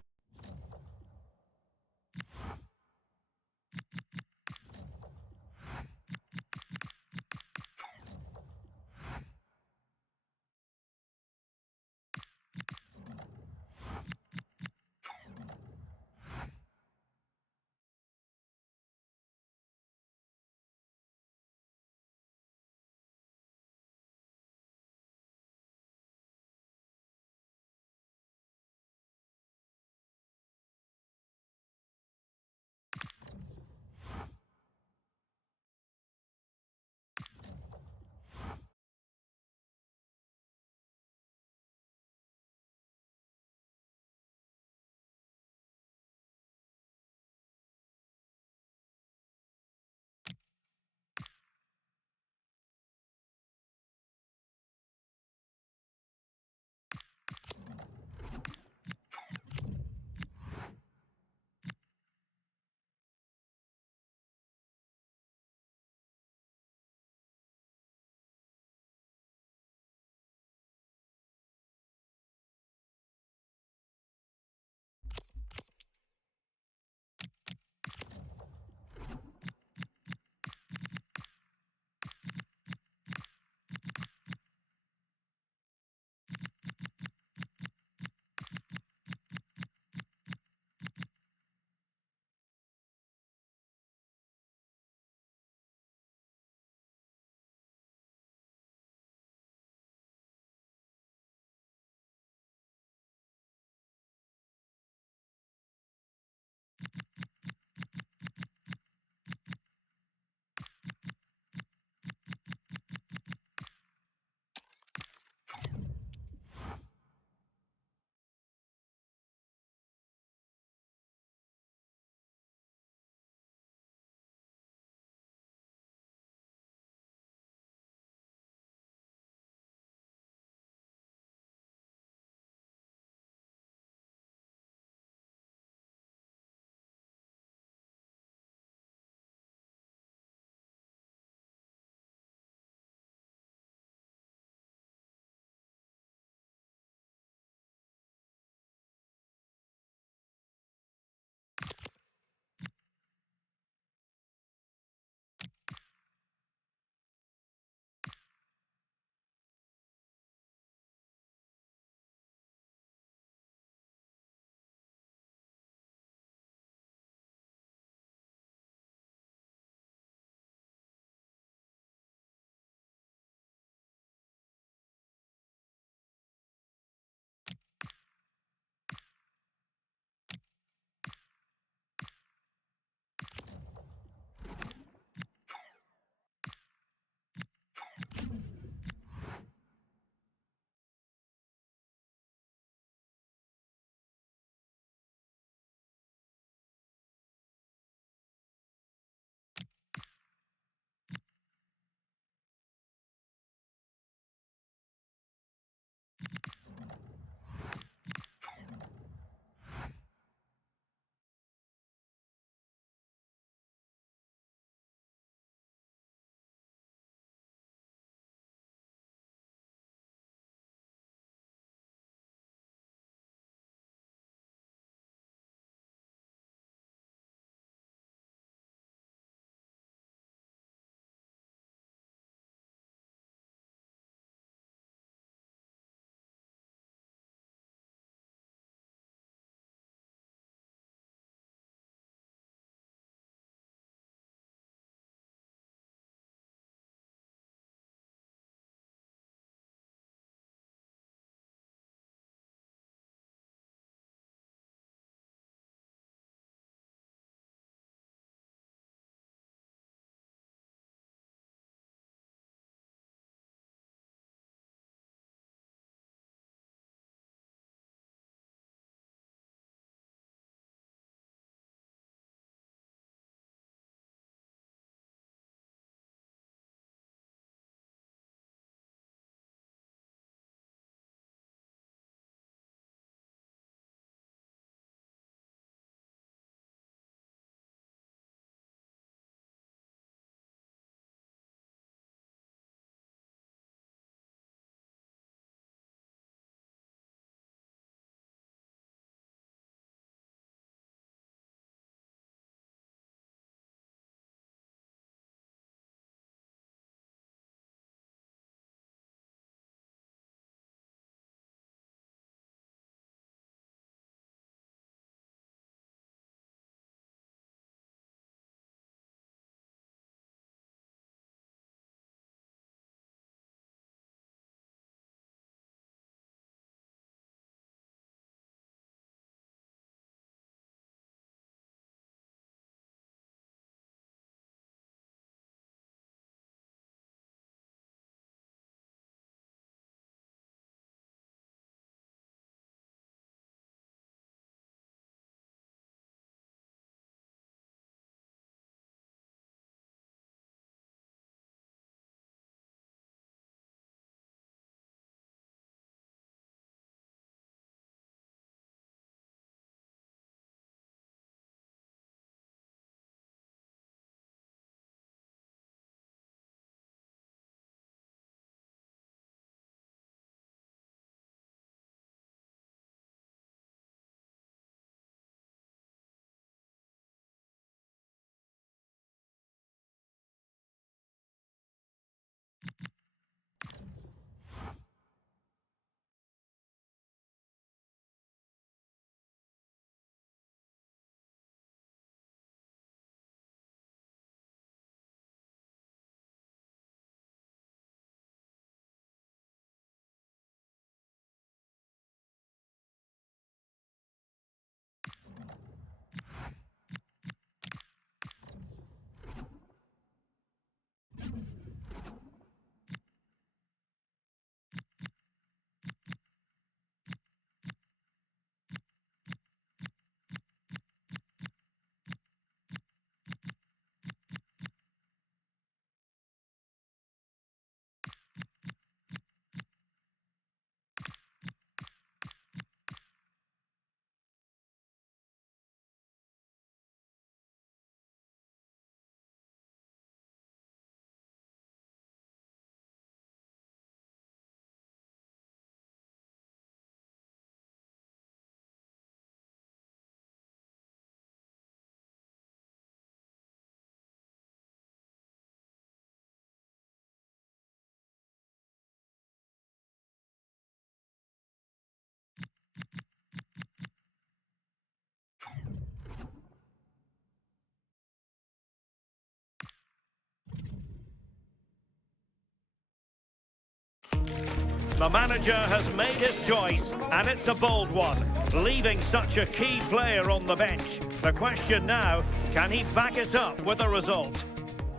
The manager has made his choice, and it's a bold one, leaving such a key player on the bench. The question now, can he back it up with a result?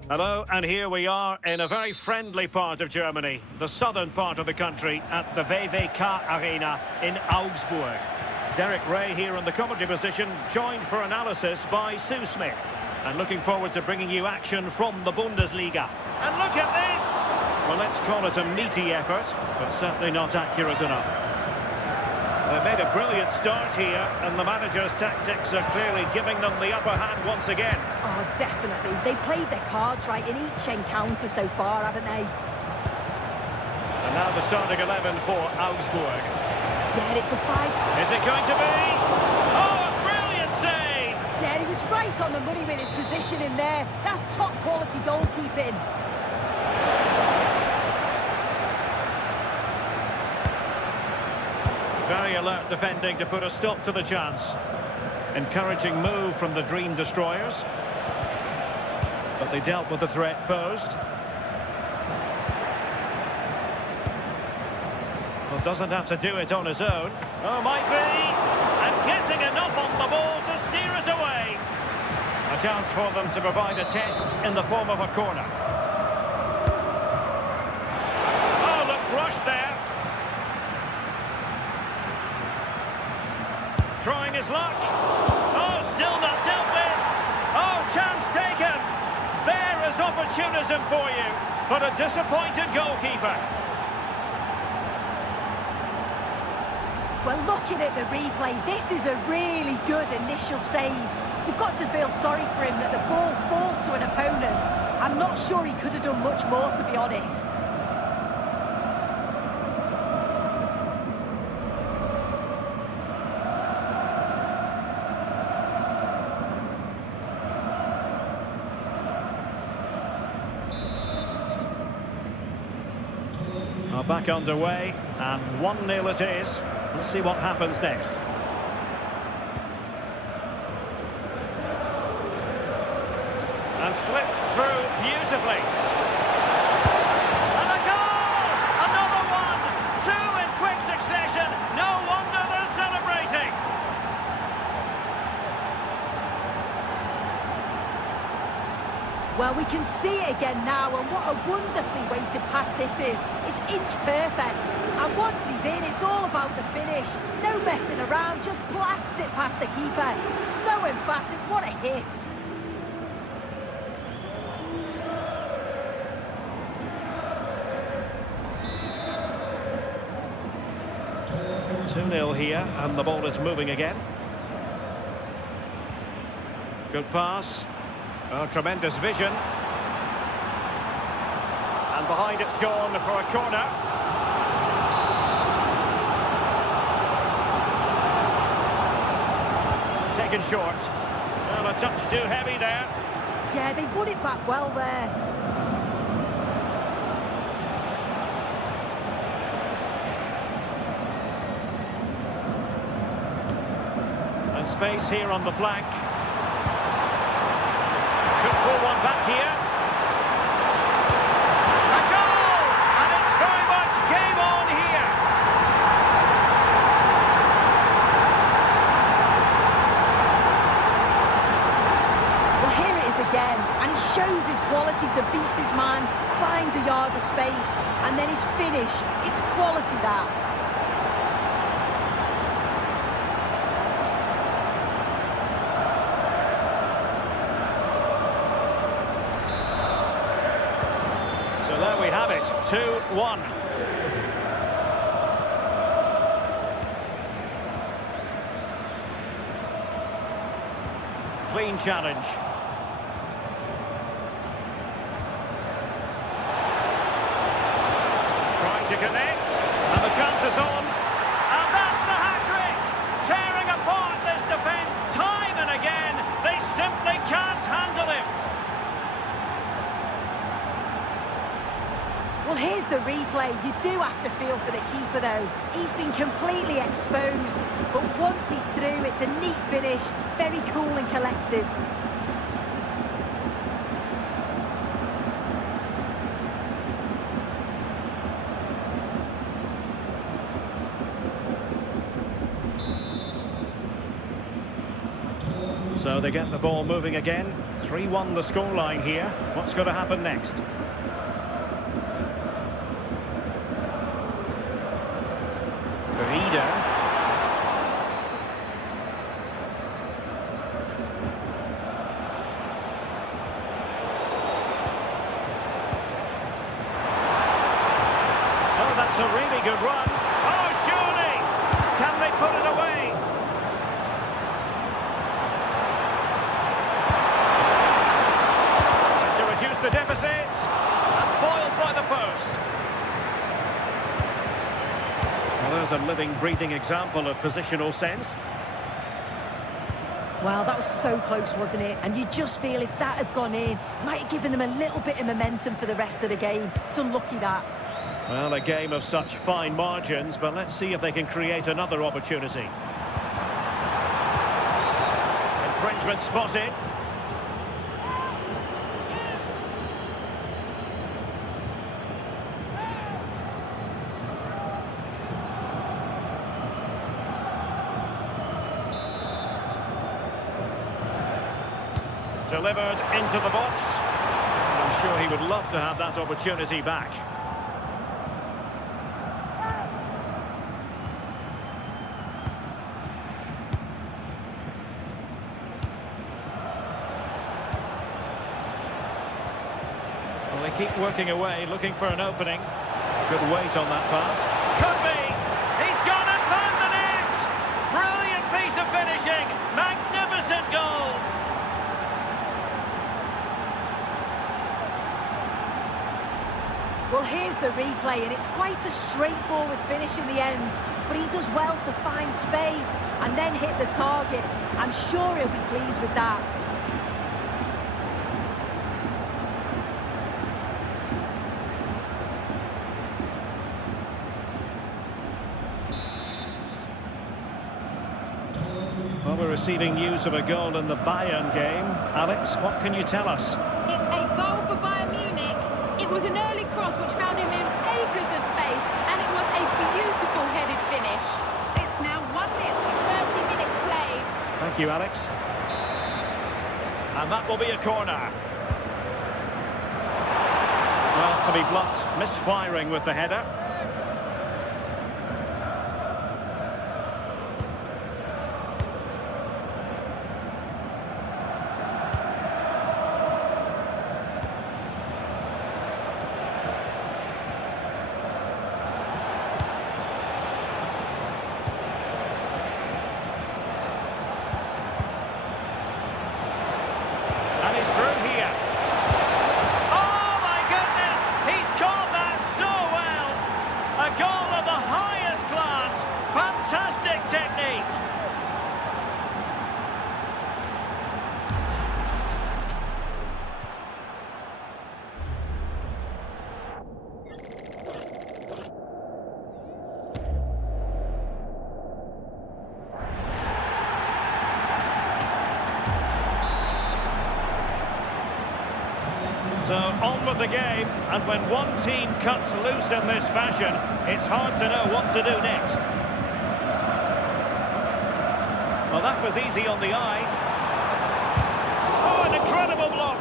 Hello, and here we are in a very friendly part of Germany, the southern part of the country, at the WWK Arena in Augsburg. Derek Ray here in the commentary position, joined for analysis by Sue Smith. And looking forward to bringing you action from the Bundesliga. And look at this! Well, let's call it a meaty effort, but certainly not accurate enough. They've made a brilliant start here, and the manager's tactics are clearly giving them the upper hand once again. Oh, definitely. They've played their cards right in each encounter so far, haven't they? And now the starting 11 for Augsburg. Yeah, it's a 5. Is it going to be? Oh, a brilliant save! Yeah, he was right on the money with his position in there. That's top quality goalkeeping. Very alert defending to put a stop to the chance. Encouraging move from the Dream Destroyers. But they dealt with the threat posed. Well, doesn't have to do it on his own. Oh, might be. And getting enough on the ball to steer it away. A chance for them to provide a test in the form of a corner. Oh, looked rushed there. Trying his luck. Oh, still not dealt with. Oh, chance taken. There is opportunism for you, but a disappointed goalkeeper. Well, looking at the replay, this is a really good initial save. You've got to feel sorry for him that the ball falls to an opponent. I'm not sure he could have done much more, to be honest. Back underway, and 1-0 it is. Let's see what happens next. And slipped through beautifully. And a goal! Another one! 2 in quick succession. No wonder they're celebrating. Well, we can see it again now, and what a wonderfully weighted pass this is. It's inch perfect. And once he's in, it's all about the finish. No messing around, just blasts it past the keeper. So emphatic, what a hit. Two 2-0 here, and the ball is moving again. Good pass. Oh, tremendous vision. And behind it's gone for a corner. Taken short. Well, a touch too heavy there. Yeah, they won it back well there. And space here on the flank. Could pull one back here. A goal! And it's very much game on here. Well, here it is again, and he shows his quality to beat his man, finds a yard of space, and then his finish. It's quality, that. So there we have it, 2-1. Clean challenge. Trying to connect, and the chance is on. And that's the hat-trick! Tearing apart this defence time and again. They simply can't handle him. Well, here's the replay. You do have to feel for the keeper, though. He's been completely exposed, but once he's through, it's a neat finish. Very cool and collected. So they get the ball moving again. 3-1 the scoreline here. What's going to happen next? Reader. Oh, that's a really good run. Oh, surely! Can they put it away? Reduce the deficit, and foiled by the post. Well, there's a living, breathing example of positional sense. Well, that was so close, wasn't it? And you just feel if that had gone in, might have given them a little bit of momentum for the rest of the game. It's unlucky that. Well, a game of such fine margins, but let's see if they can create another opportunity. Infringement spotted. Delivered into the box. I'm sure he would love to have that opportunity back. Well, they keep working away, looking for an opening. Good weight on that pass. Could be! He's gone and found the net! Brilliant piece of finishing! Magnificent goal! Well, here's the replay, and it's quite a straightforward finish in the end. But he does well to find space and then hit the target. I'm sure he'll be pleased with that. Well, we're receiving news of a goal in the Bayern game. Alex, what can you tell us? It's a goal for Bayern Munich. It was an early cross which found him in acres of space, and it was a beautiful headed finish. It's now 1-0 with 30 minutes played. Thank you, Alex. And that will be a corner. Well, to be blunt, misfiring with the header. So on with the game, and when one team cuts loose in this fashion, it's hard to know what to do next. Well, that was easy on the eye. Oh, an incredible block!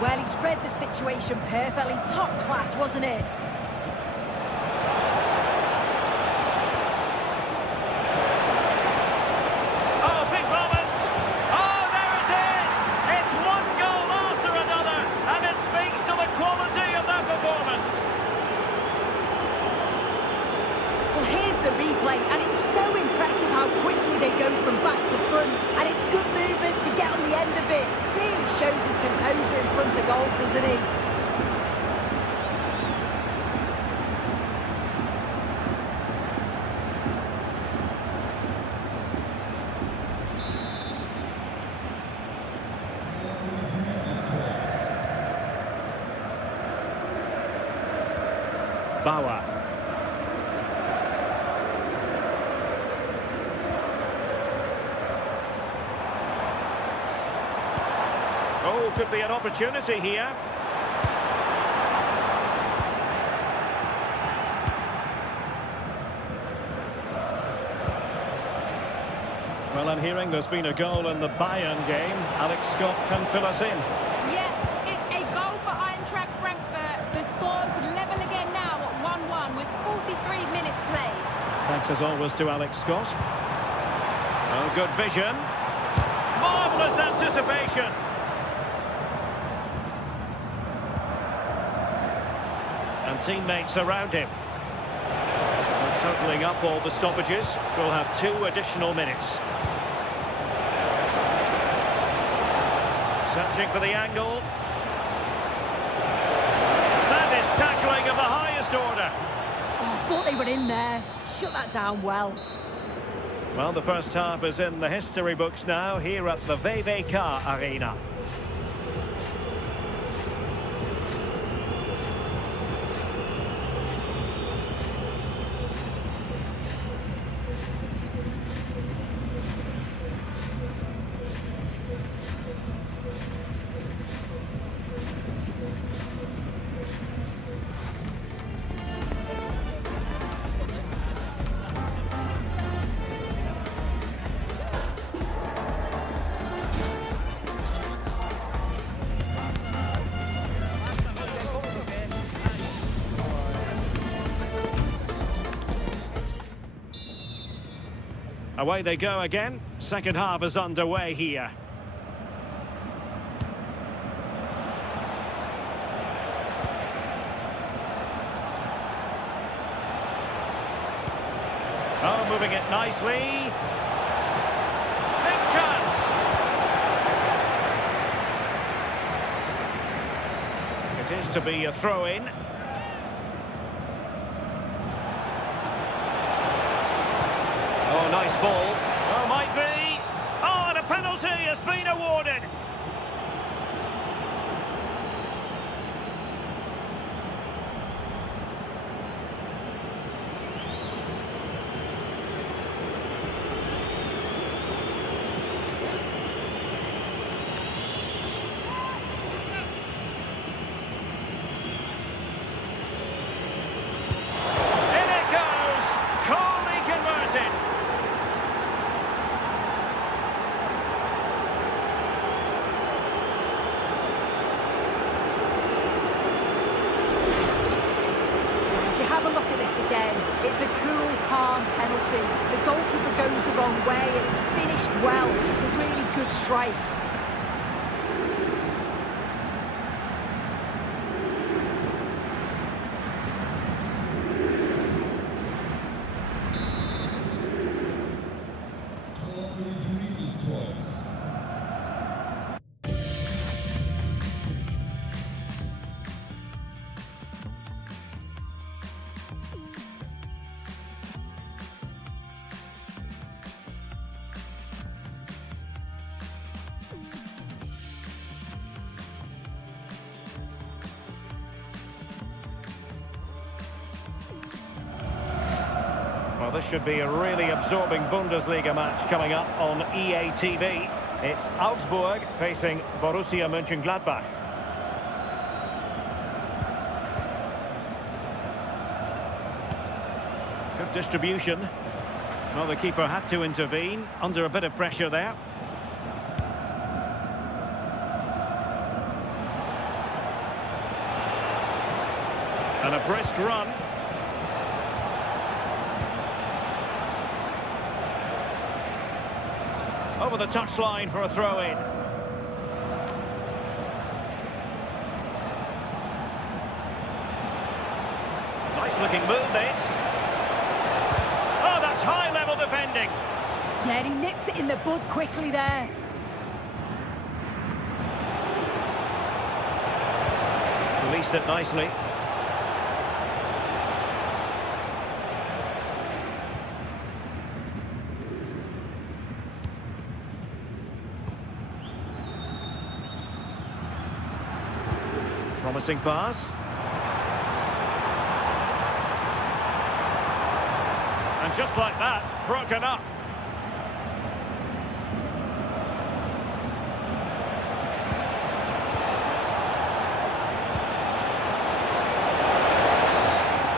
Well, he's read the situation perfectly. Top class, wasn't it? Oh, big moment! Oh, there it is! It's one goal after another, and it speaks to the quality of that performance. Well, here's the replay, and it's so impressive how quickly they go from back to front, and it's good movement to get on the end of it. Really shows his composure in front of goal, doesn't he? Bauer. Oh, could be an opportunity here. Well, I'm hearing there's been a goal in the Bayern game. Alex Scott can fill us in. Yeah, it's a goal for Eintracht Frankfurt. The score's level again now at 1-1 with 43 minutes played. Thanks as always to Alex Scott. Oh, good vision. Marvellous anticipation. And teammates around him. And totalling up all the stoppages, we'll have 2 additional minutes. Searching for the angle. That is tackling of the highest order. Oh, I thought they were in there. Shut that down well. Well, the first half is in the history books now, here at the VVK Arena. Away they go again. Second half is underway here. Oh, moving it nicely. Big chance. It is to be a throw-in. Oh, nice ball. Oh, might be. Oh, and a penalty has been awarded. In it goes. Calmly converted. If you have a look at this again, it's a cool, calm penalty. The goalkeeper goes the wrong way and it's finished well. It's a really good strike. Well, this should be a really absorbing Bundesliga match coming up on EA TV. It's Augsburg facing Borussia Mönchengladbach. Good distribution. Well, the keeper had to intervene, under a bit of pressure there. And a brisk run. Over the touchline for a throw-in. Nice-looking move, this. Oh, that's high-level defending. Yeah, he nipped it in the bud quickly there. Released it nicely. Promising pass. And just like that, broken up.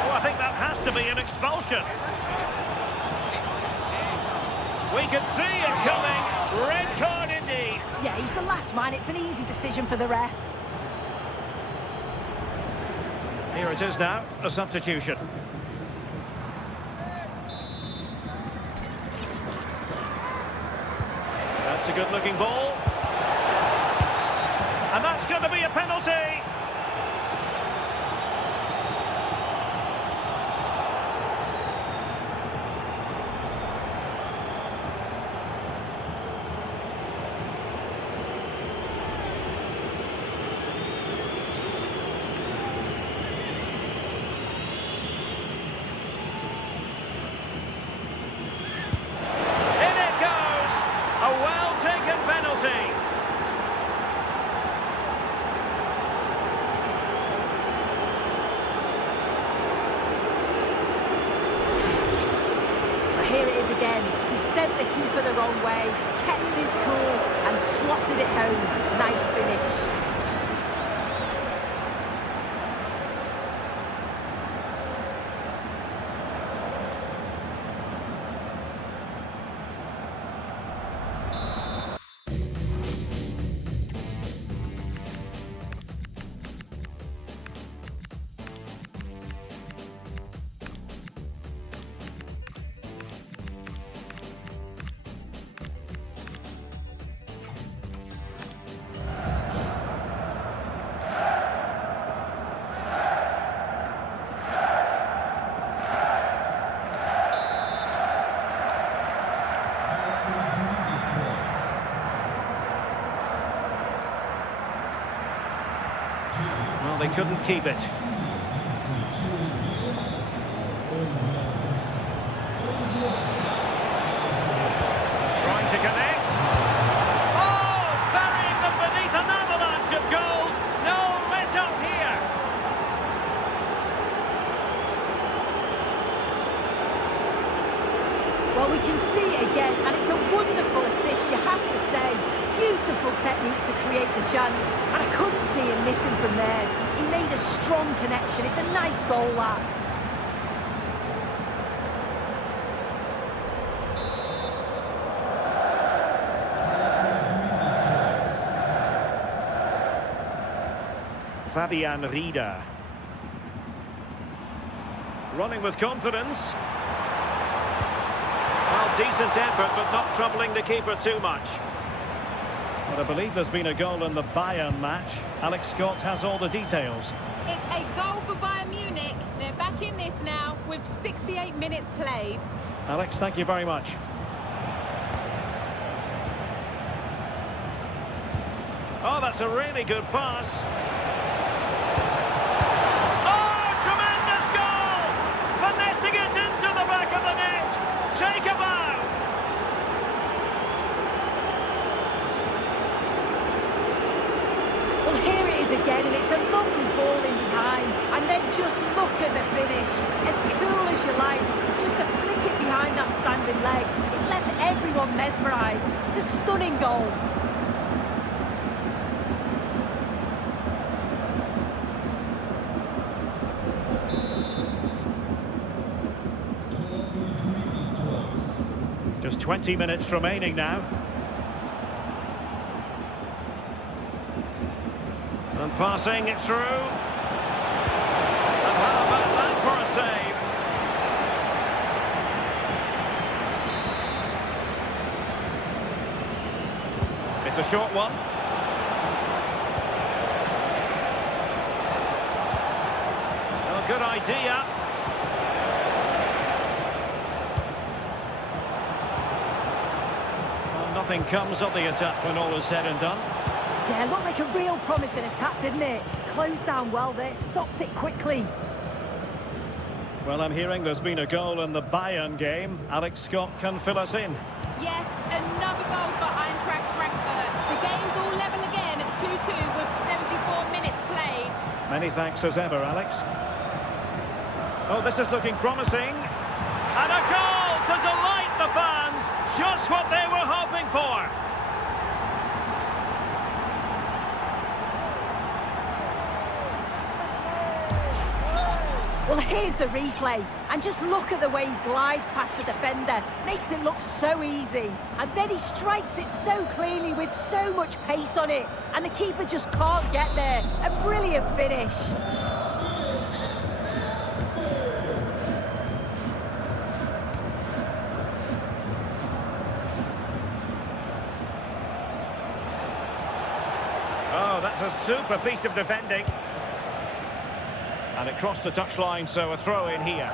Oh, I think that has to be an expulsion. We He could see it coming. Red card indeed. Yeah, he's the last man. It's an easy decision for the ref. Here it is now, a substitution. That's a good-looking ball. And that's going to be a penalty. A well-taken penalty. Here it is again. He sent the keeper the wrong way, kept his cool and slotted it home. Nice finish. Well, they couldn't keep it. Trying to connect. Oh, burying them beneath an avalanche of goals. No let up here. Well, we can see it again, and it's a wonderful assist, you have to say. Beautiful technique to create the chance, and I couldn't see him missing from there. He made a strong connection. It's a nice goal, that. Fabian Rieder. Running with confidence. Well, decent effort, but not troubling the keeper too much. But I believe there's been a goal in the Bayern match. Alex Scott has all the details. It's a goal for Bayern Munich. They're back in this now with 68 minutes played. Alex, thank you very much. Oh, that's a really good pass. Oh, tremendous goal! Finessing it into the back of the net. Take a bow. Well, here it is again, and it's a lovely ball in behind. And then just look at the finish. As cool as you like. Just to flick it behind that standing leg. It's left everyone mesmerised. It's a stunning goal. Just 20 minutes remaining now. And passing it through. And how about that for a save? It's a short one. Well, good idea. Nothing comes of the attack when all is said and done. Yeah, looked like a real promising attack, didn't it? Closed down well there, stopped it quickly. Well, I'm hearing there's been a goal in the Bayern game. Alex Scott can fill us in. Yes, another goal for Eintracht Frankfurt. The game's all level again at 2-2 with 74 minutes played. Many thanks as ever, Alex. Oh, this is looking promising. And a goal to delight the fans. Just what they were hoping for. Well, here's the replay, and just look at the way he glides past the defender. Makes it look so easy. And then he strikes it so cleanly with so much pace on it, and the keeper just can't get there. A brilliant finish. Oh, that's a super piece of defending. And it crossed the touchline, so a throw in here.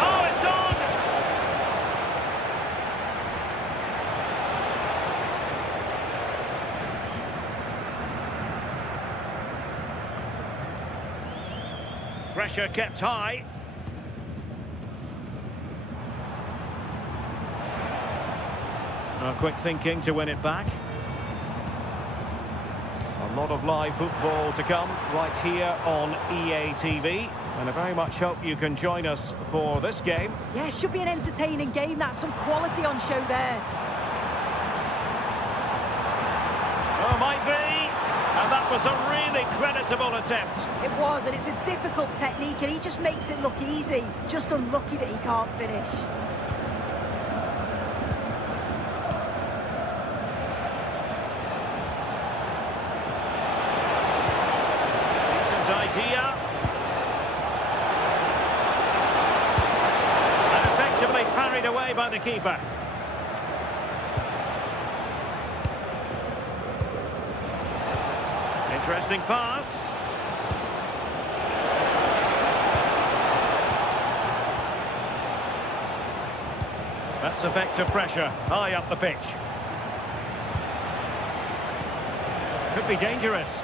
Oh, it's on! Pressure kept high. Quick thinking to win it back. A lot of live football to come right here on EA TV. And I very much hope you can join us for this game. Yeah, should be an entertaining game. That's some quality on show there. Oh, might be. And that was a really creditable attempt. It was, and it's a difficult technique, and he just makes it look easy. Just unlucky that he can't finish. Idea. And effectively parried away by the keeper. Interesting pass. That's effective pressure high up the pitch. Could be dangerous.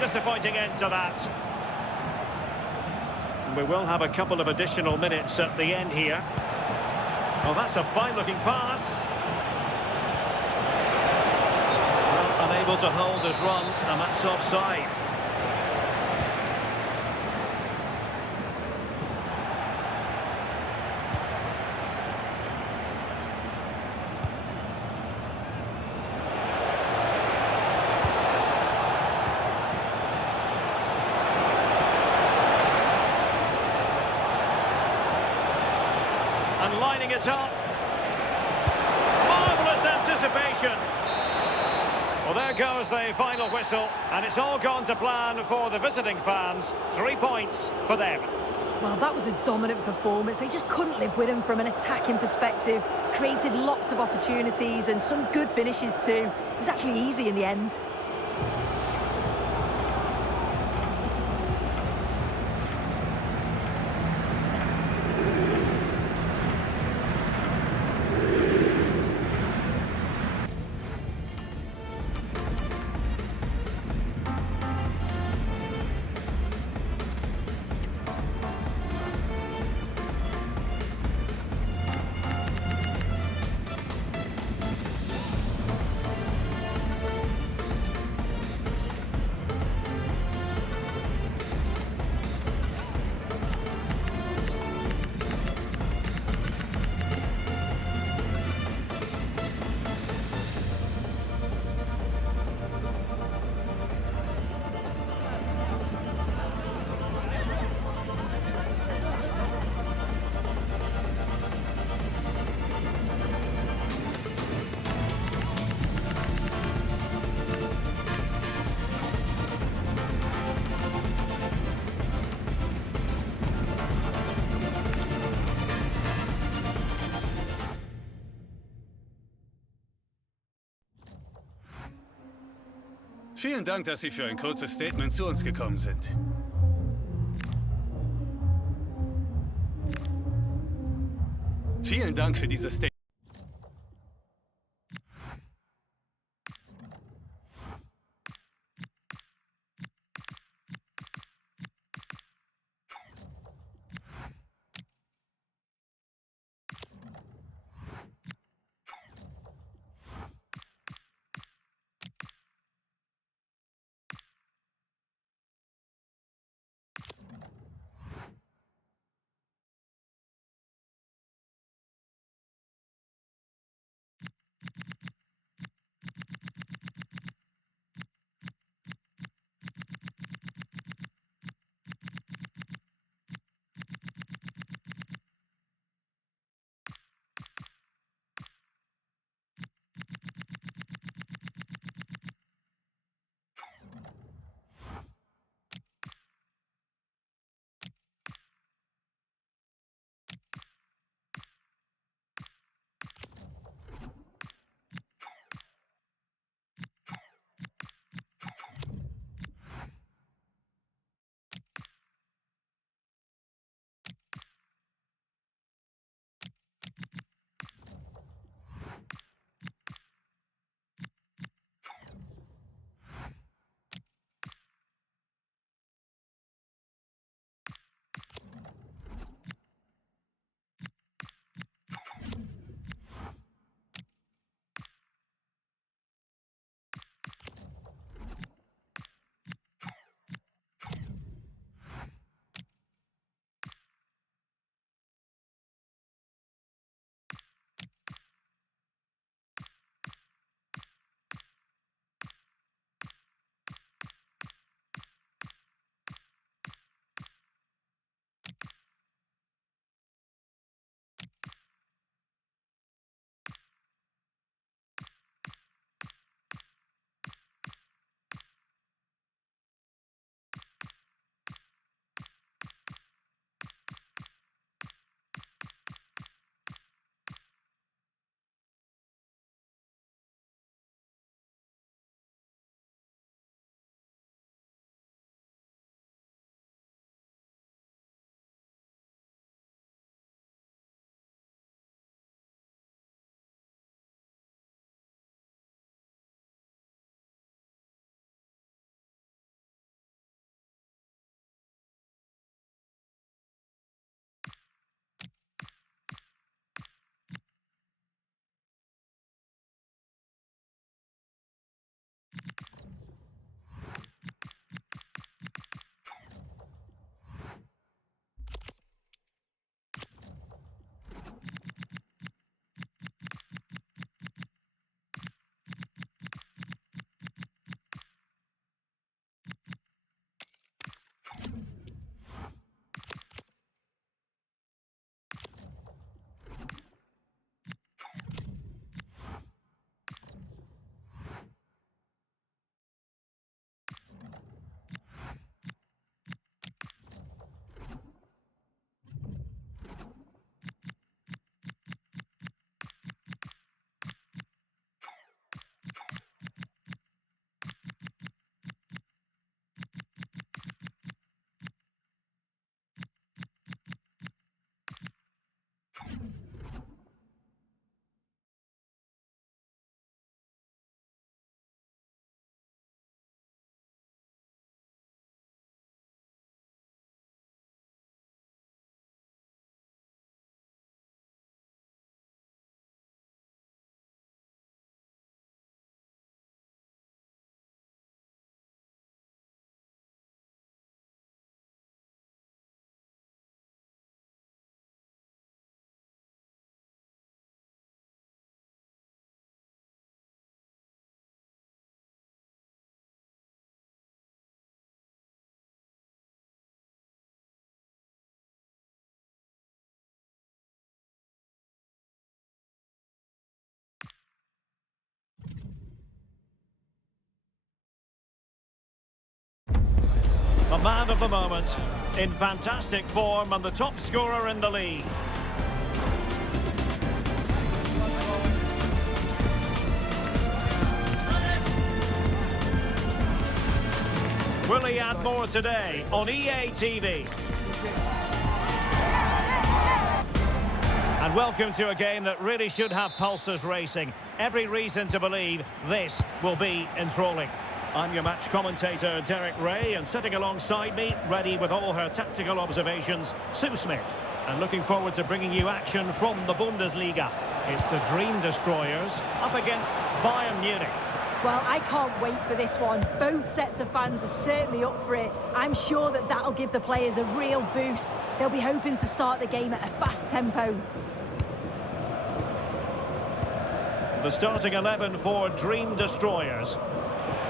Disappointing end to that. We will have a couple of additional minutes at the end here. Oh, that's a fine-looking pass. Well, unable to hold his run, and that's offside. And lining it up. Marvellous anticipation. Well, there goes the final whistle, and it's all gone to plan for the visiting fans. 3 points for them. Well, that was a dominant performance. They just couldn't live with him from an attacking perspective. Created lots of opportunities and some good finishes too. It was actually easy in the end. Vielen Dank, dass Sie für ein kurzes Statement zu uns gekommen sind. Vielen Dank für dieses Statement. man of the moment, in fantastic form and the top scorer in the league. Will he add more today on EA TV? And welcome to a game that really should have pulses racing. Every reason to believe this will be enthralling. I'm your match commentator, Derek Ray, and sitting alongside me, ready with all her tactical observations, Sue Smith. And looking forward to bringing you action from the Bundesliga. It's the Dream Destroyers up against Bayern Munich. Well, I can't wait for this one. Both sets of fans are certainly up for it. I'm sure that that'll give the players a real boost. They'll be hoping to start the game at a fast tempo. The starting 11 for Dream Destroyers.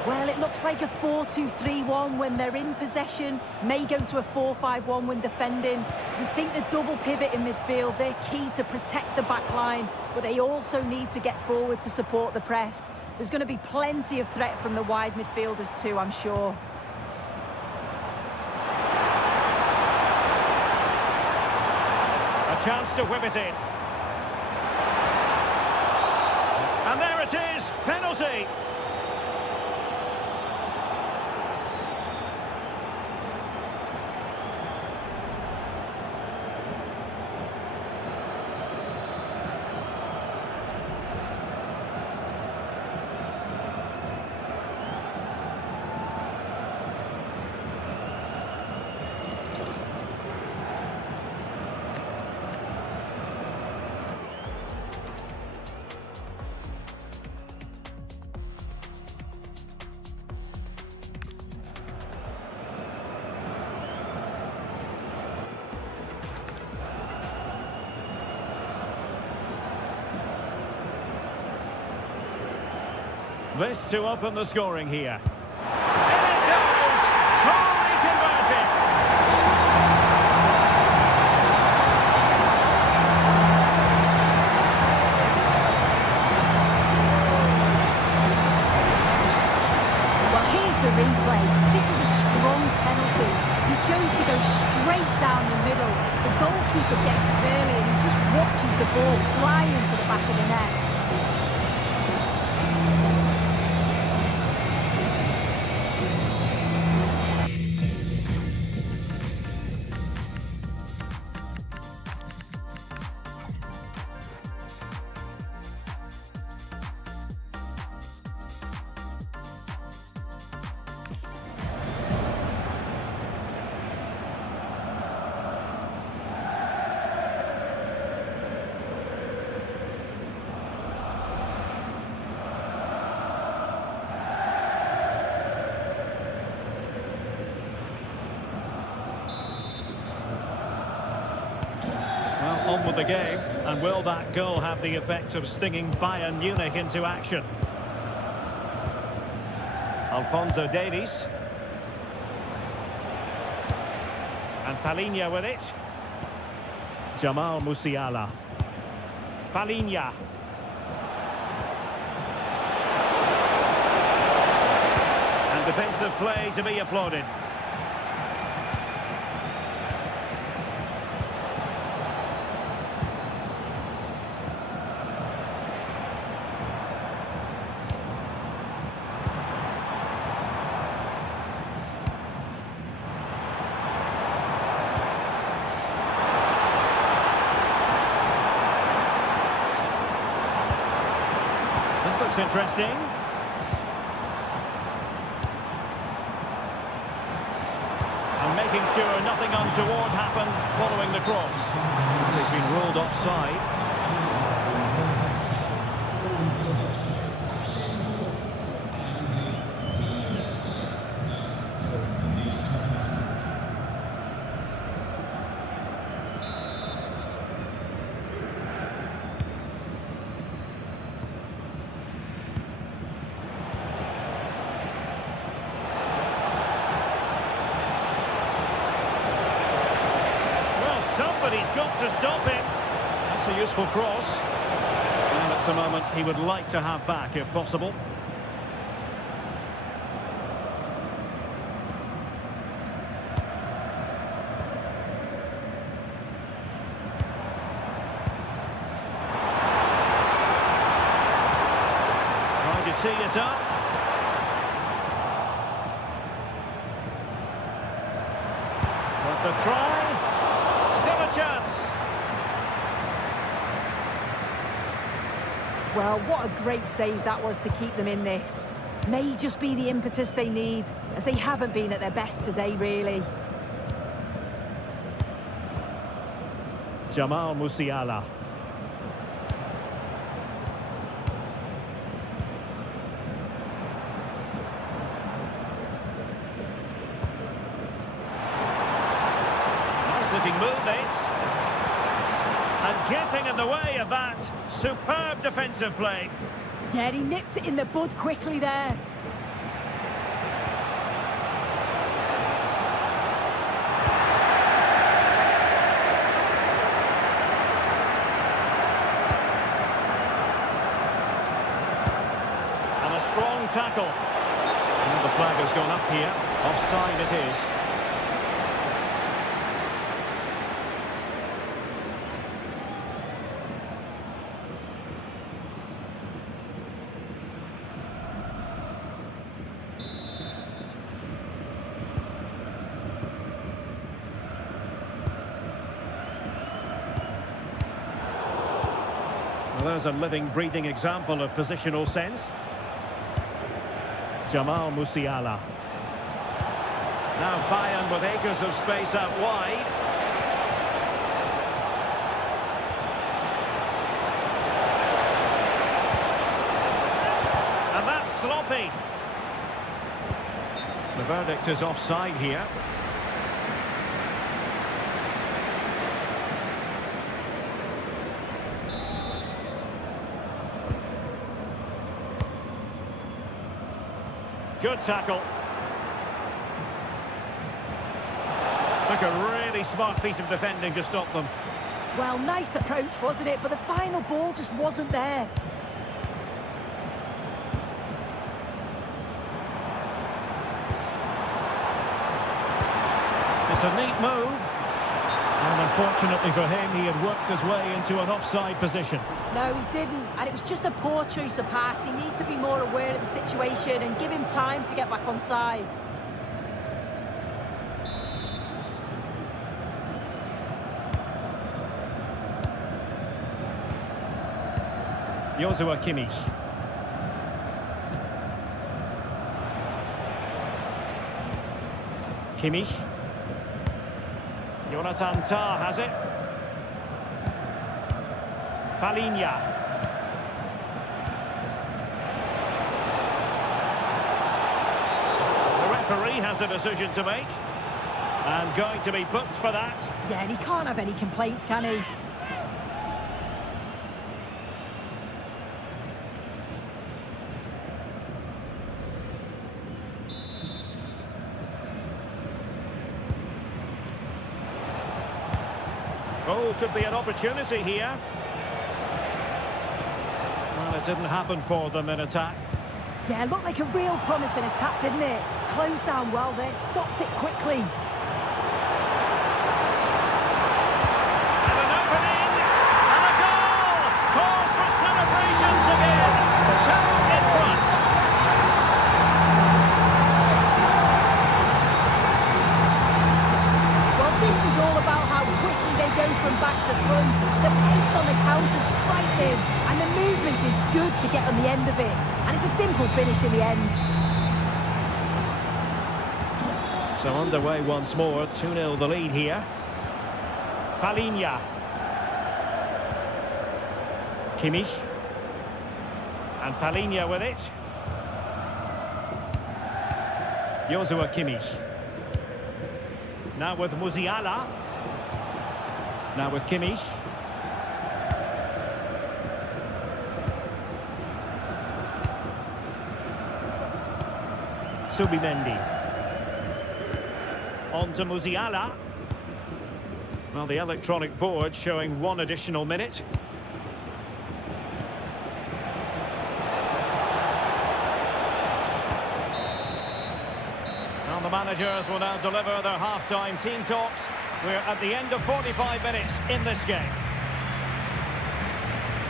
Well, it looks like a 4-2-3-1 when they're in possession. May go to a 4-5-1 when defending. You think the double pivot in midfield, they're key to protect the back line, but they also need to get forward to support the press. There's going to be plenty of threat from the wide midfielders too, I'm sure. A chance to whip it in. And there it is, penalty. This to open the scoring here. And it goes! Totally converted! Well, here's the replay. This is a strong penalty. He chose to go straight down the middle. The goalkeeper gets it early and he just watches the ball fly into the back of the net. On with the game, and will that goal have the effect of stinging Bayern Munich into action? Alphonso Davies. And Palinha with it. Jamal Musiala. Palinha. And defensive play to be applauded. Looks interesting. And making sure nothing untoward happened following the cross. He's been ruled offside. Somebody's got to stop him. That's a useful cross. And it's a moment he would like to have back if possible. tee it up. But the try, still a chance. Well, what a great save that was to keep them in this. May just be the impetus they need, as they haven't been at their best today, really. Jamal Musiala. Nice looking move, this. And getting in the way of that superb defensive play. Yeah, he nipped it in the bud quickly there. And a strong tackle. And the flag has gone up here. Offside it is. Well, there's a living, breathing example of positional sense. Jamal Musiala. Now Bayern with acres of space out wide. And that's sloppy. The verdict is offside here. Good tackle. Took a really smart piece of defending to stop them. Well, nice approach, wasn't it? But the final ball just wasn't there. It's a neat move. And unfortunately for him, he had worked his way into an offside position. No, he didn't. And it was just a poor choice of pass. He needs to be more aware of the situation and give him time to get back on side. Joshua Kimmich. Kimmich. Jonathan Tah has it. Palinha. The referee has a decision to make. And going to be booked for that. Yeah, and he can't have any complaints, can he? Oh, could be an opportunity here. Well, it didn't happen for them in attack. Yeah, looked like a real promising attack, didn't it? Closed down well there, stopped it quickly. And an opening, and a goal! Cause for celebrations again. So in front. Well, this is all about how quickly they go from back to front. The pace on the counter's frightening, and the movement is good to get on the end of it. And it's a simple finish in the end. So underway once more, 2-0 the lead here. Palinha. Kimmich. And Palinha with it. Joshua Kimmich. Now with Musiala. Now with Kimmich. Subimendi. On to Musiala. Well, the electronic board showing one additional minute. Now the managers will now deliver their half-time team talks. We're at the end of 45 minutes in this game.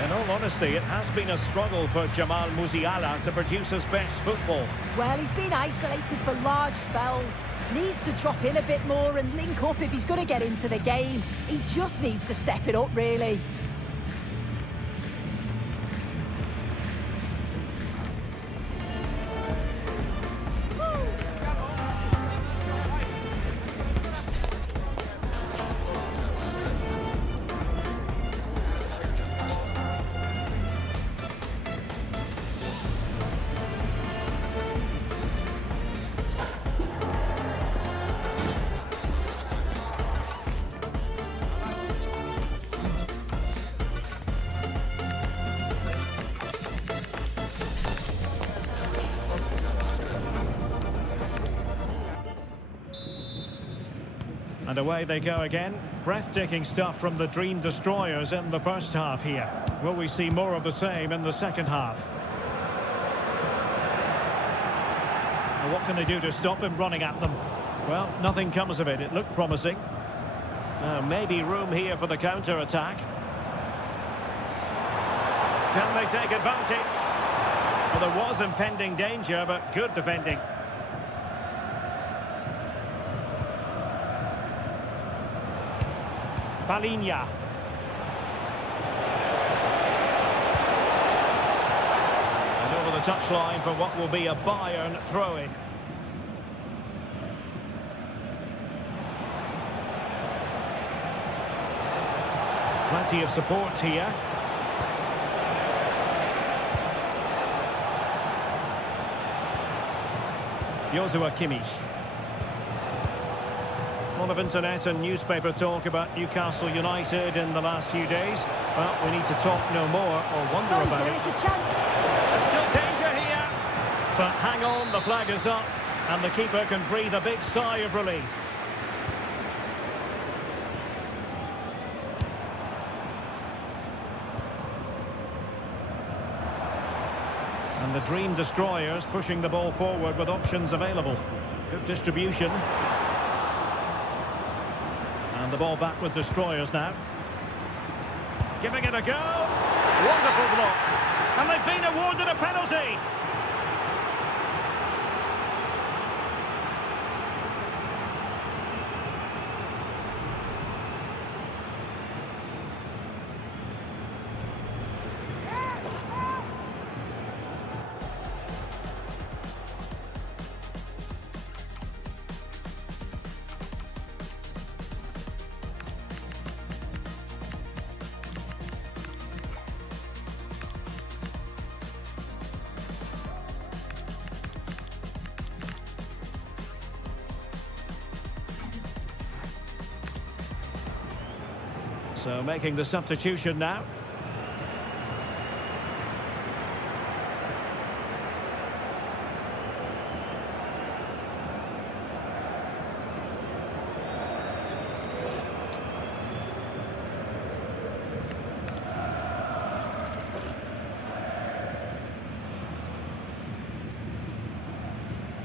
In all honesty, it has been a struggle for Jamal Musiala to produce his best football. Well, he's been isolated for large spells. Needs to drop in a bit more and link up if he's going to get into the game. He just needs to step it up, really. And away they go again. Breathtaking stuff from the Dream Destroyers in the first half here. Will we see more of the same in the second half? And what can they do to stop him running at them? Well, nothing comes of it. It looked promising. Maybe room here for the counter-attack. Can they take advantage? Well, there was impending danger, but good defending. Palinha. And over the touchline for what will be a Bayern throw-in. Plenty of support here. Joshua Kimmich. A lot of internet and newspaper talk about Newcastle United in the last few days. Well, we need to talk no more or wonder about it. There's a chance. There's still danger here. But hang on, the flag is up. And the keeper can breathe a big sigh of relief. And the Dream Destroyers pushing the ball forward with options available. Good distribution. And the ball back with Destroyers now. Giving it a go. Wonderful block. And they've been awarded a penalty. So making the substitution now.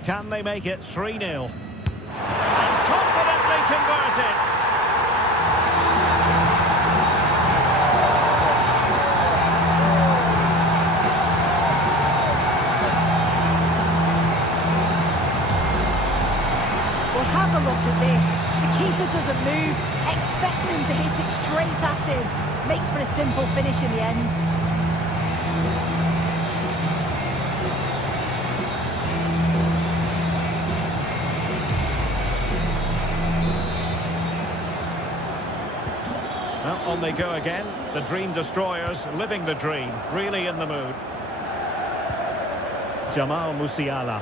Can they make it 3-0? And confidently converted. Have a look at this. The keeper doesn't move, expects him to hit it straight at him. Makes for a simple finish in the end. Well, on they go again. The Dream Destroyers living the dream. Really in the mood. Jamal Musiala.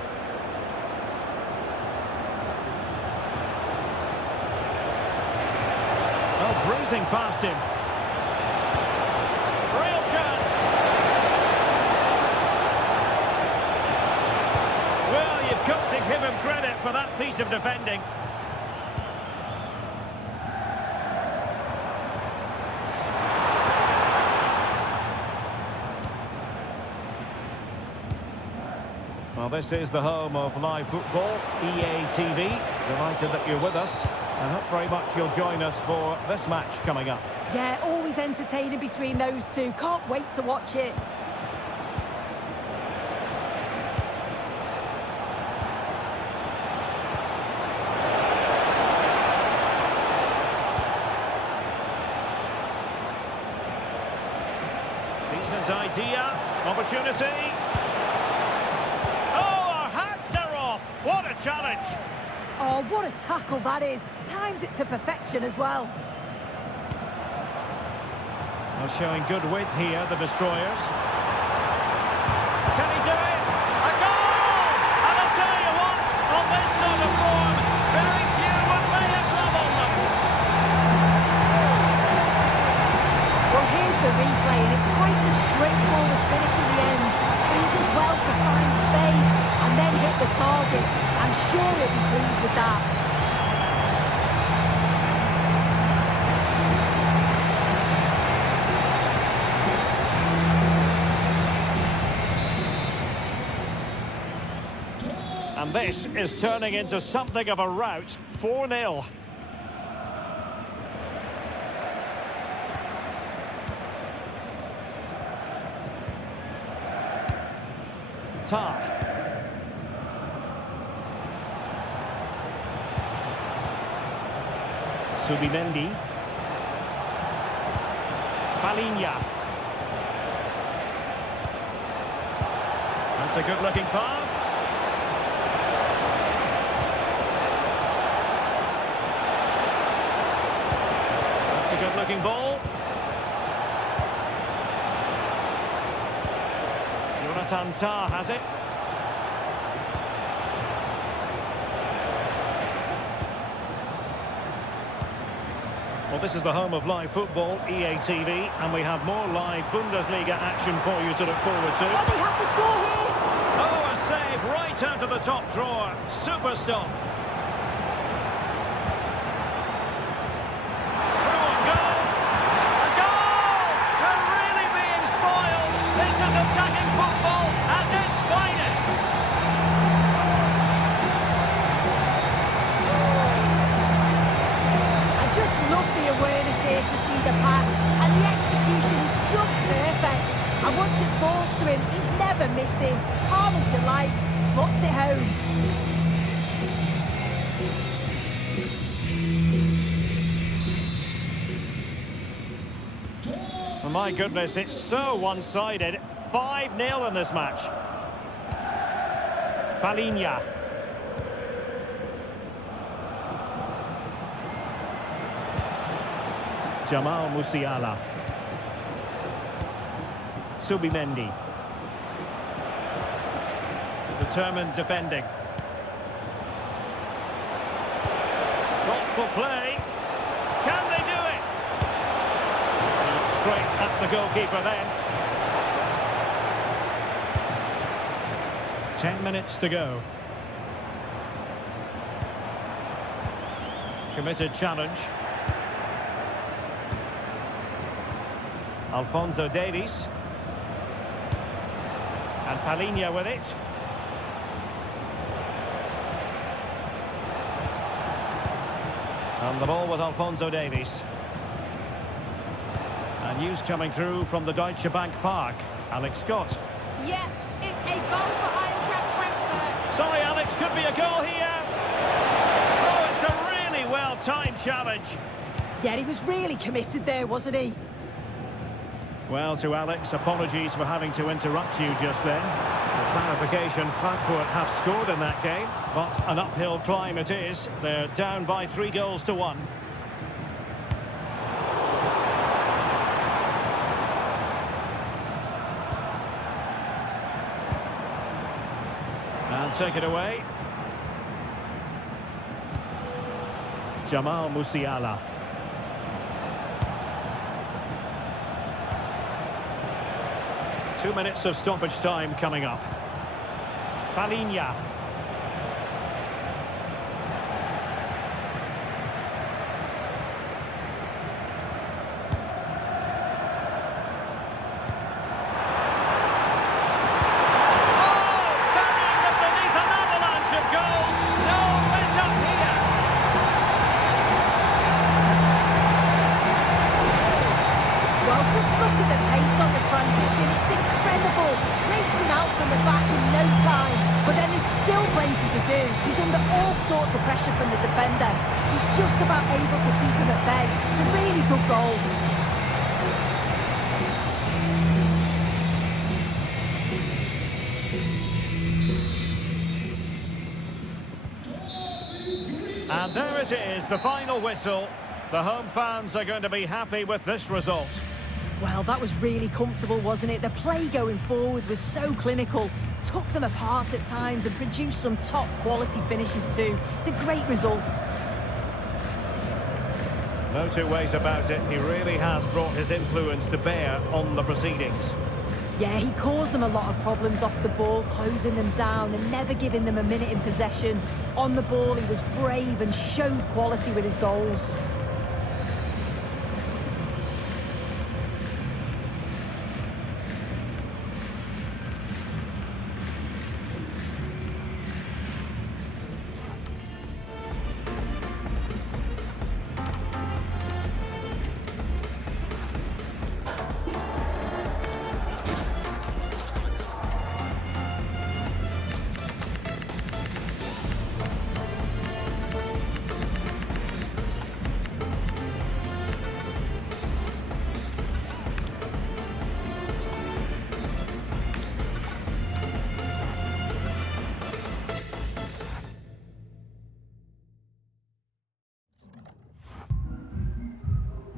Breezing past him. Real chance. Well, you've got to give him credit for that piece of defending. Well, this is the home of live football, EA TV. Delighted that you're with us. I hope very much you'll join us for this match coming up. Yeah, always entertaining between those two. Can't wait to watch it. Decent idea, opportunity. Oh, our hats are off. What a challenge. Oh, what a tackle that is. Times it to perfection as well. Well, showing good width here, the destroyers. Can he do it? A goal! And I'll tell you what, on this sort of form, very few would lay a glove on them. Well, here's the replay, and it's quite a straightforward finish in the end. But he does well to find space and then hit the target. I'm sure he'll be pleased with that. And this is turning into something of a rout, 4-0. Tar. Subimendi. Palinha. That's a good-looking pass. That's a good-looking ball. Jonathan Tah has it. Well, this is the home of live football, EA TV, and we have more live Bundesliga action for you to look forward to. Oh, they have to score here! Oh, a save right out of the top drawer. Super stop. Through on goal. A goal! They're really being spoiled. This is attacking football at its finest. I just love the awareness here to see the pass, and the execution is just perfect. And once it falls to him, he's never missing. Calm as you like, slots it home. Oh, my goodness, it's so one-sided. 5-0 in this match. Palinha. Jamal Musiala. Subimendi. Determined defending. Thoughtful play. Can they do it? Straight at the goalkeeper then. 10 minutes to go. Committed challenge. Alphonso Davies. And Palinha with it. And the ball with Alphonso Davies. And news coming through from the Deutsche Bank Park. Alex Scott. Yeah, it's a goal for Eintracht Frankfurt. Sorry, Alex, could be a goal here. Oh, it's a really well-timed challenge. Yeah, he was really committed there, wasn't he? Well, to Alex, apologies for having to interrupt you just then. For clarification, Frankfurt have scored in that game, but an uphill climb it is. They're down by 3-1. And take it away. Jamal Musiala. Two minutes of stoppage time coming up. Palinha. look at the pace on the transition, it's incredible. Racing out from the back in no time. But then there's still plenty to do. He's under all sorts of pressure from the defender. He's just about able to keep him at bay. It's a really good goal. And there it is, the final whistle. The home fans are going to be happy with this result. Well, that was really comfortable, wasn't it? The play going forward was so clinical. Took them apart at times and produced some top quality finishes too. It's a great result. No two ways about it, he really has brought his influence to bear on the proceedings. Yeah, he caused them a lot of problems off the ball, closing them down and never giving them a minute in possession. On the ball, he was brave and showed quality with his goals.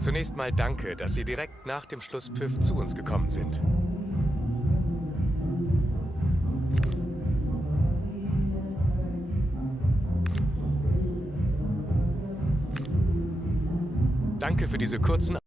Zunächst mal danke, dass Sie direkt nach dem Schlusspfiff zu uns gekommen sind. Danke für diese kurzen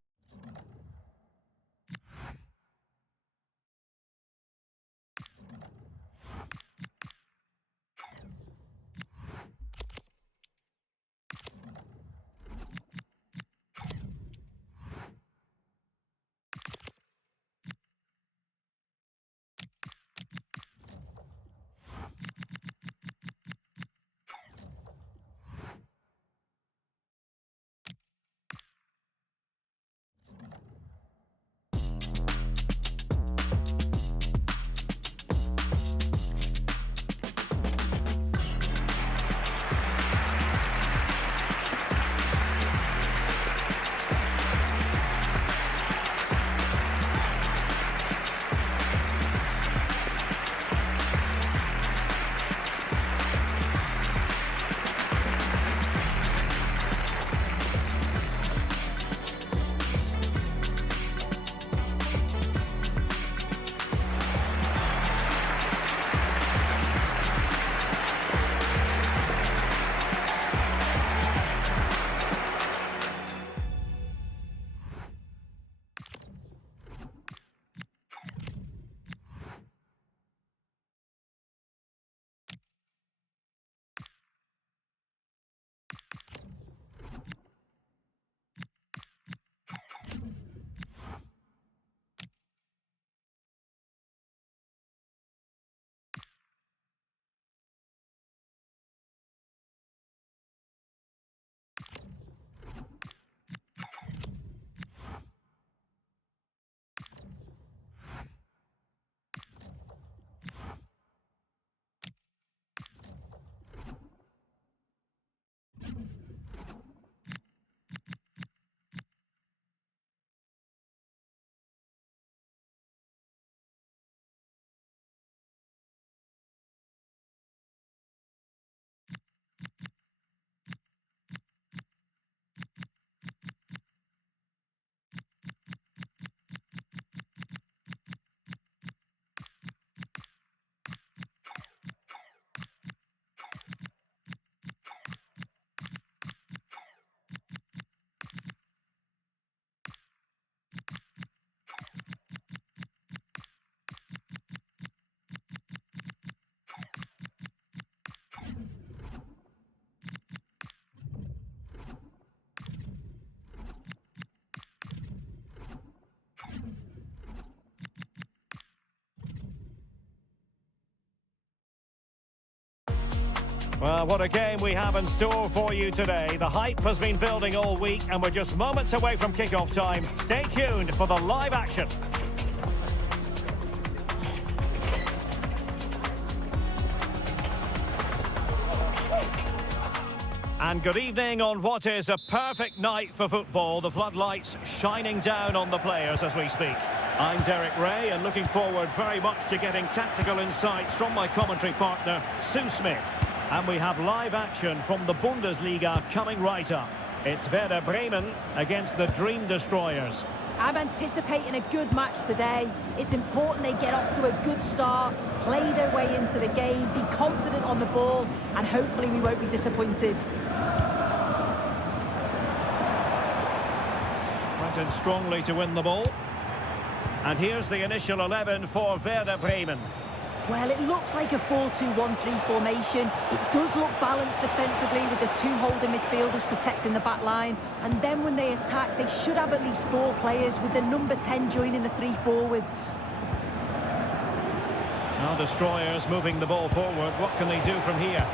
Well, what a game we have in store for you today. The hype has been building all week and we're just moments away from kick-off time. Stay tuned for the live action. And good evening on what is a perfect night for football. The floodlights shining down on the players as we speak. I'm Derek Ray and looking forward very much to getting tactical insights from my commentary partner, Sue Smith. And we have live action from the Bundesliga coming right up. It's Werder Bremen against the Dream Destroyers. I'm anticipating a good match today. It's important they get off to a good start, play their way into the game, be confident on the ball, and hopefully we won't be disappointed. Went in strongly to win the ball. And here's the initial 11 for Werder Bremen. Well, it looks like a 4-2-1-3 formation. It does look balanced defensively with the two holding midfielders protecting the back line. And then when they attack, they should have at least 4 players with the number 10 joining the 3 forwards. Now Destroyers moving the ball forward. What can they do from here?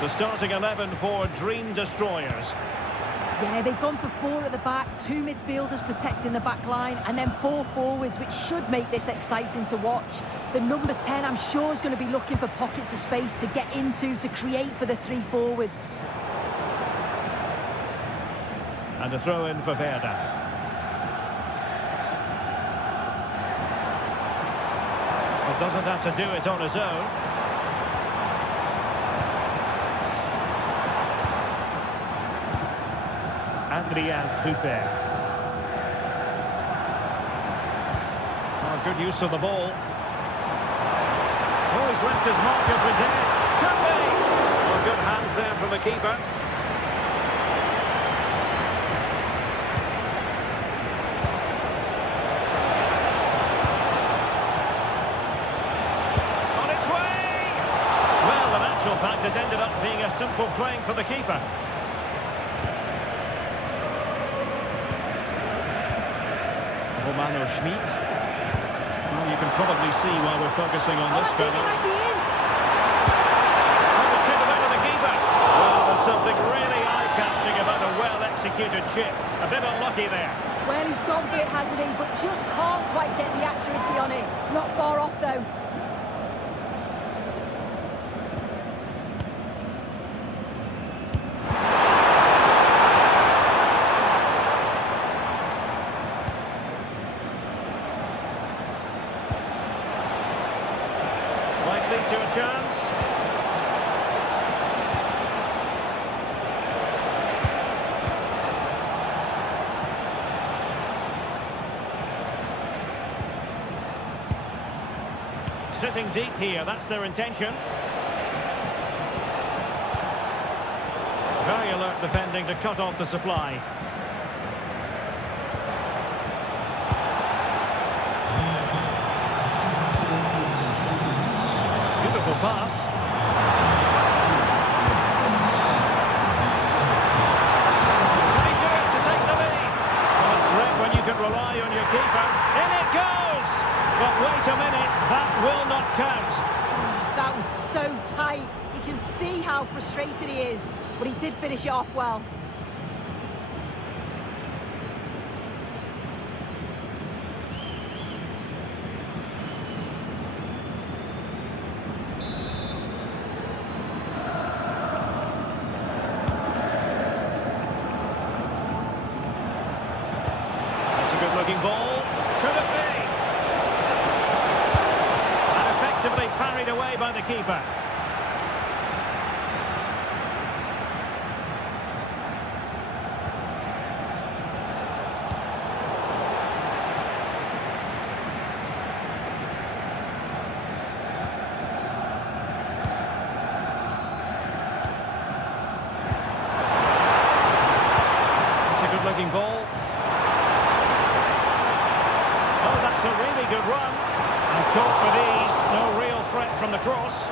The starting 11 for Dream Destroyers. Yeah, they've gone for 4 at the back, 2 midfielders protecting the back line, and then 4 forwards, which should make this exciting to watch. The number 10, I'm sure, is going to be looking for pockets of space to get into, to create for the 3 forwards. And a throw in for Werder. But doesn't have to do it on his own. Adrian Puffer. Oh, good use of the ball. Oh, he's left his mark for dead. Could be! Oh, good hands there from the keeper. On its way! Well, in actual fact, it ended up being a simple claim for the keeper. Romano Schmid. Well, you can probably see why we're focusing on this fella. Oh, the chip out of the keeper. Well, there's something really eye-catching about a well-executed chip. A bit unlucky there. Well, he's gone for it, hasn't he? But just can't quite get the accuracy on it. Not far off, though. To a chance. Sitting deep here, that's their intention. Very alert defending to cut off the supply. Pass. Can he do it to take the lead? Well, it's great when you can rely on your keeper. In it goes! But wait a minute, that will not count. That was so tight. You can see how frustrated he is, but he did finish it off well. Looking ball. Could it be? And effectively parried away by the keeper. It's a good-looking ball. That's a really good run. And caught with ease. No real threat from the cross.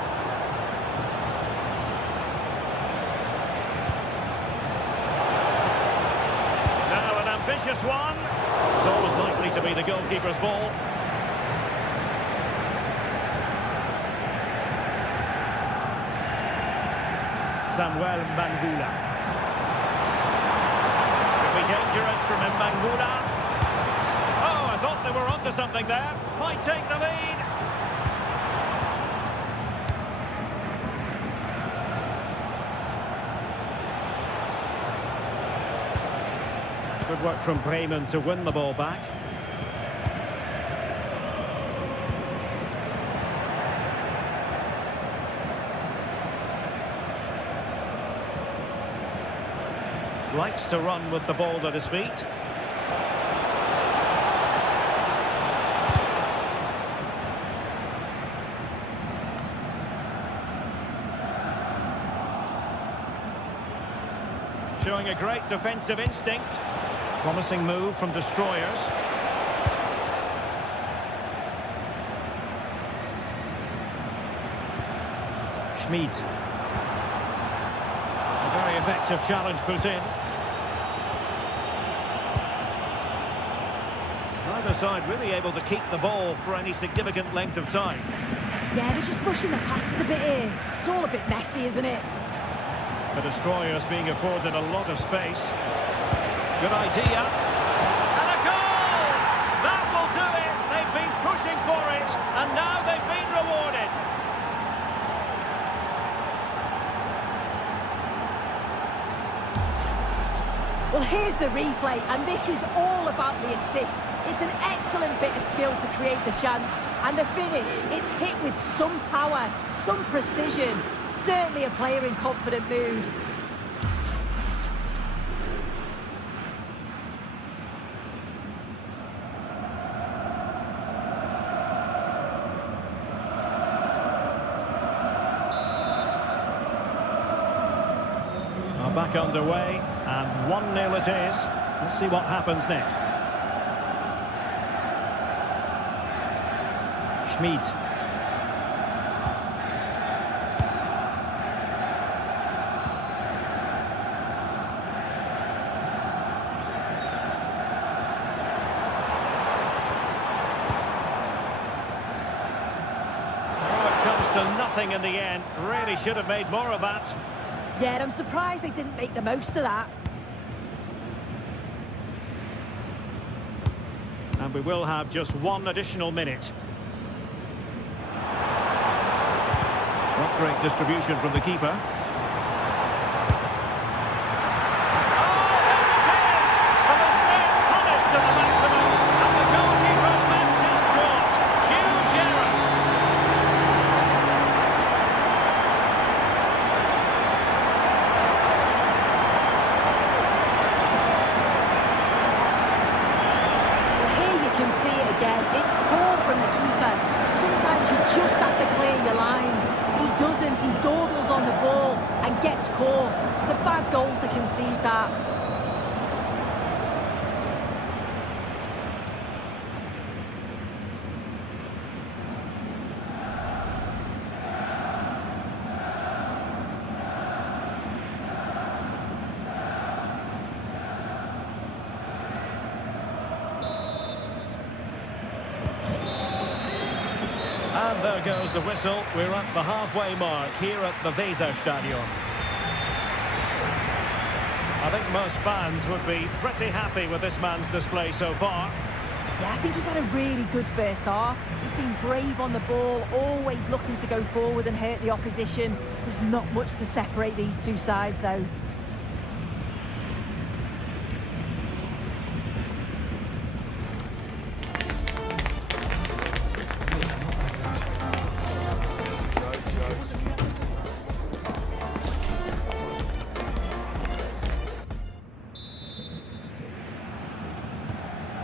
Now an ambitious one. It's always likely to be the goalkeeper's ball. Samuel Mbangula. Could be dangerous from Mbangula. Oh, I thought they were onto something there. Might take the lead. Good work from Bremen to win the ball back. Likes to run with the ball at his feet. Showing a great defensive instinct. Promising move from destroyers. Schmid. A very effective challenge put in. Neither side really able to keep the ball for any significant length of time. Yeah, they're just pushing the passes a bit here. It's all a bit messy, isn't it? The destroyers being afforded a lot of space. Good idea. And a goal! That will do it. They've been pushing for it, and now they've been rewarded. Well, here's the replay, and this is all about the assist. It's an excellent bit of skill to create the chance. And the finish, it's hit with some power, some precision. Certainly a player in confident mood. Back underway, and 1-0 it is. Let's see what happens next. Schmid. Oh, it comes to nothing in the end. Really should have made more of that. Yeah, I'm surprised they didn't make the most of that. And we will have just one additional minute. Not great distribution from the keeper. It's poor from the keeper. Sometimes you just have to clear your lines. He doesn't. He dawdles on the ball and gets caught. It's a bad goal to concede that. And there goes the whistle. We're at the halfway mark here at the Weserstadion. I think most fans would be pretty happy with this man's display so far. Yeah, I think he's had a really good first half. He's been brave on the ball, always looking to go forward and hurt the opposition. There's not much to separate these two sides, though.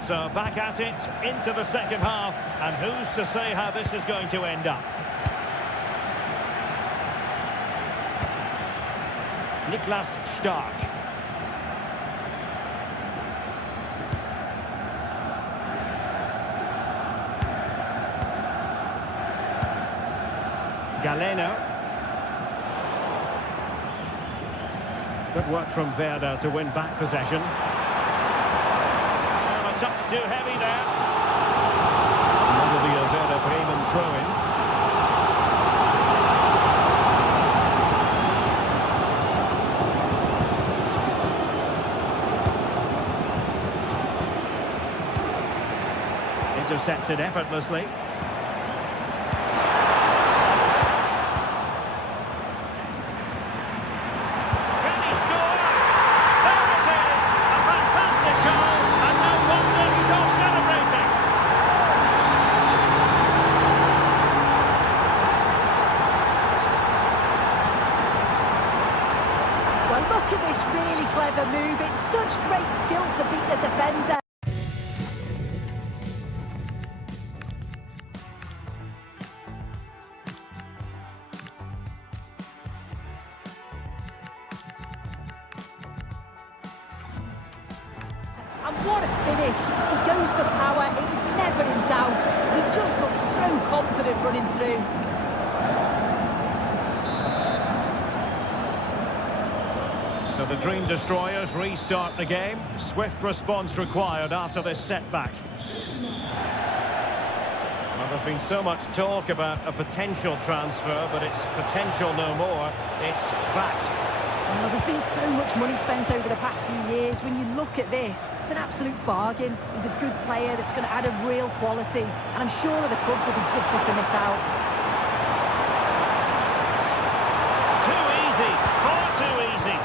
So back at it, into the second half, and who's to say how this is going to end up? Niklas Stark. Galeno. Good work from Werder to win back possession. Touch too heavy there. That will be a Werder Bremen throw-in. intercepted effortlessly. Can he score? There it is! A fantastic goal, and no wonder he's off celebrating. Well, look at this really clever move. It's such great skill to beat the defender. And what a finish. He goes for power. It was never in doubt. He just looks so confident running through. So the Dream Destroyers restart the game. Swift response required after this setback. Well, there's been so much talk about a potential transfer, but it's potential no more. It's fact. Well, there's been so much money spent over the past few years. When you look at this, it's an absolute bargain. He's a good player that's going to add a real quality. And I'm sure the clubs will be gutted to miss out. Too easy. Far too easy.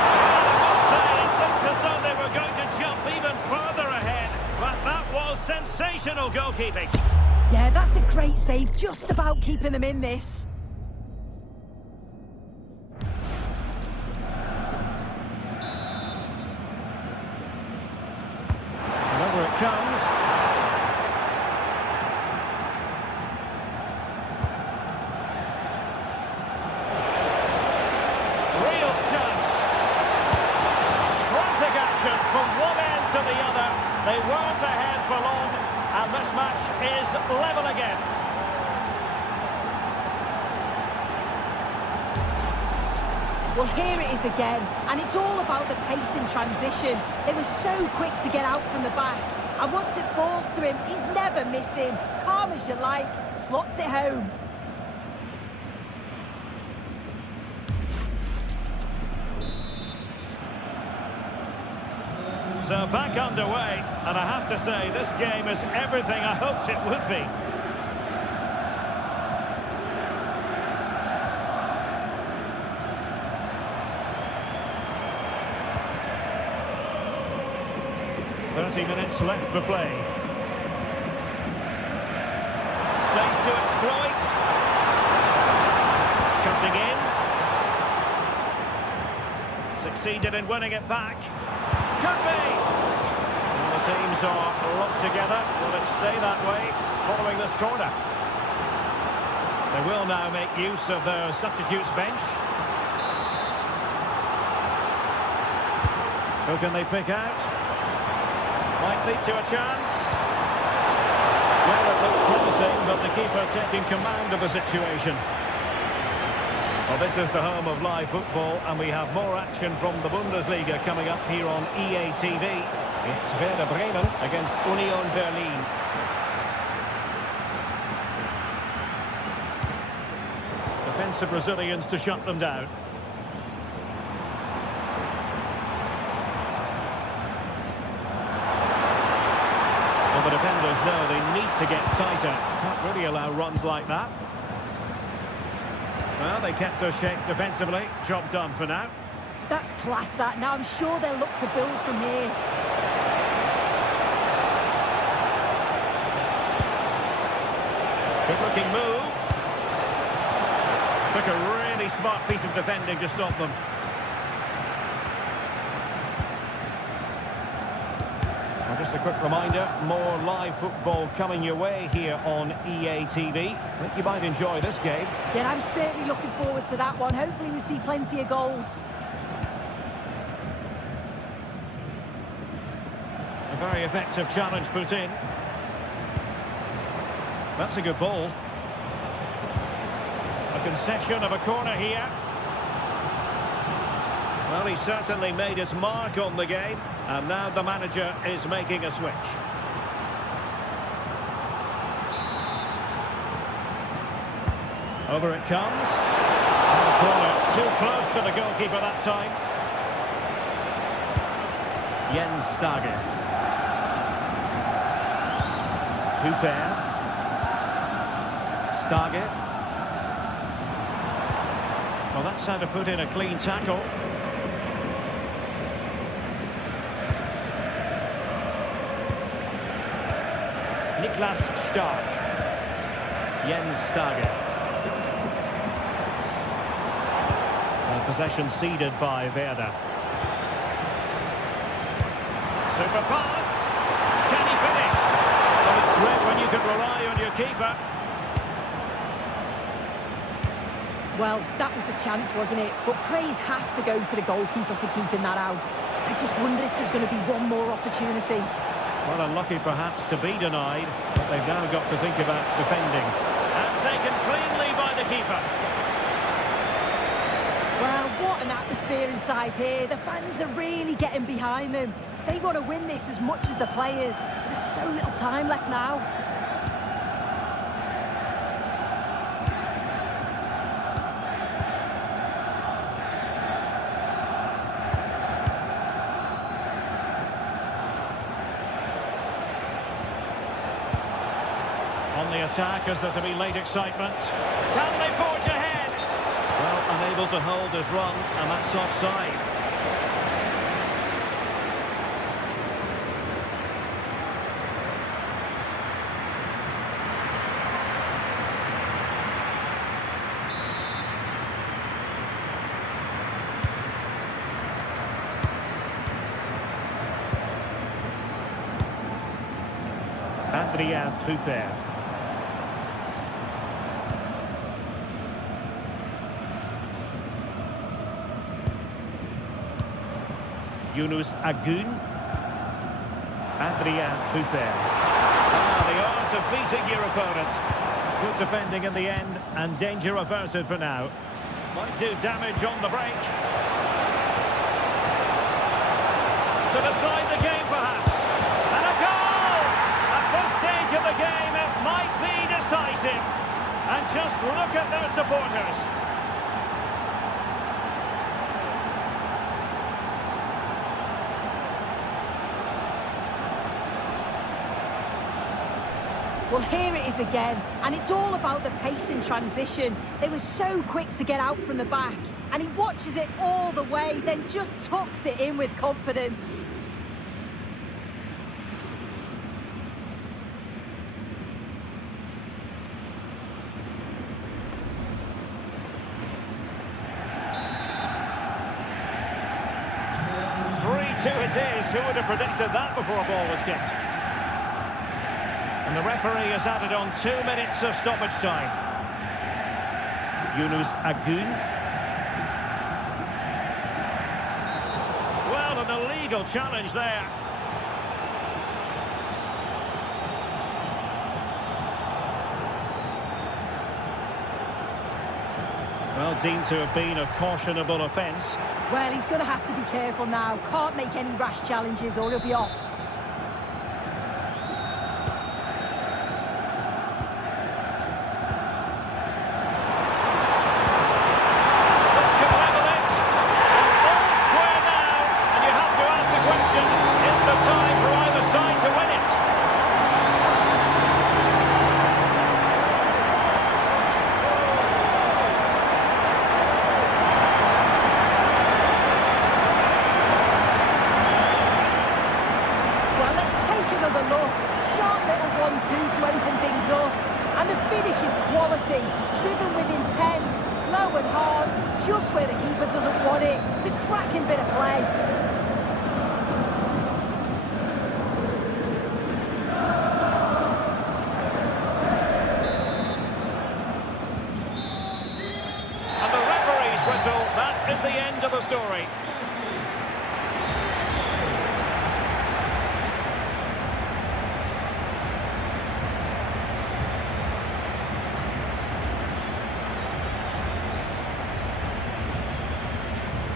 I must say, it looked as though they were going to jump even further ahead. But that was sensational goalkeeping. Yeah, that's a great save. Just about keeping them in this. Over it comes. Real chance. Frantic action from one end to the other. They weren't ahead for long, and this match is level again. Well, here it is again, and it's all about the pace in transition. They were so quick to get out from the back, and once it falls to him, he's never missing. Calm as you like, slots it home. So back underway, and I have to say, this game is everything I hoped it would be. Minutes left for play. Space to exploit. Cutting in. Succeeded in winning it back. Could be. Well, the teams are locked together. Will it stay that way following this corner? They will now make use of their substitutes bench. Who can they pick out? Might lead to a chance. Well, it looked promising, but the keeper taking command of the situation. Well, this is the home of live football, and we have more action from the Bundesliga coming up here on EA TV. It's Werder Bremen against Union Berlin. Defensive Brazilians to shut them down. Well, the defenders know they need to get tighter. Can't really allow runs like that. Well, they kept their shape defensively. Job done for now. That's class, that. Now I'm sure they'll look to build from here. Good-looking move. Took a really smart piece of defending to stop them. Well, just a quick reminder, more live football coming your way here on EA TV. I think you might enjoy this game. Yeah, I'm certainly looking forward to that one. Hopefully we see plenty of goals. A very effective challenge put in. That's a good ball. A concession of a corner here. Well, he certainly made his mark on the game, and now the manager is making a switch. Over it comes. And the corner too close to the goalkeeper that time. Jens Stage. Hufer. Stage. Well, that's how to put in a clean tackle. Niklas Stark. Jens Stage. Possession ceded by Werder. Super pass. Can he finish? Well, it's great when you can rely on your keeper. Well, that was the chance, wasn't it? But praise has to go to the goalkeeper for keeping that out. I just wonder if there's going to be one more opportunity. Well, unlucky perhaps to be denied, but they've now got to think about defending. And taken cleanly by the keeper. Well, what an atmosphere inside here. The fans are really getting behind them. They want to win this as much as the players. There's so little time left now. On the attack as there to be late excitement. Can they forge ahead? Well, unable to hold his run, and that's offside. Adrien Truffert. Yunus Agun. Adrien Truffert. The art of beating your opponent. Good defending in the end, and danger averted for now. Might do damage on the break. To decide the game, perhaps. And a goal! At this stage of the game, it might be decisive. And just look at their supporters. Well, here it is again, and it's all about the pace in transition. They were so quick to get out from the back, and he watches it all the way, then just tucks it in with confidence. It is. Who would have predicted that before a ball was kicked? And the referee has added on 2 minutes of stoppage time. Yunus Agun. Well, an illegal challenge there. Well, deemed to have been a cautionable offence. Well, he's going to have to be careful now. Can't make any rash challenges or he'll be off. This could level it. And all square now. And you have to ask the question, is the time for either side to win it? To open things up, and the finish is quality, driven with intent, low and hard, just where the keeper doesn't want it. It's a cracking bit of play. And the referee's whistle, that is the end of the story.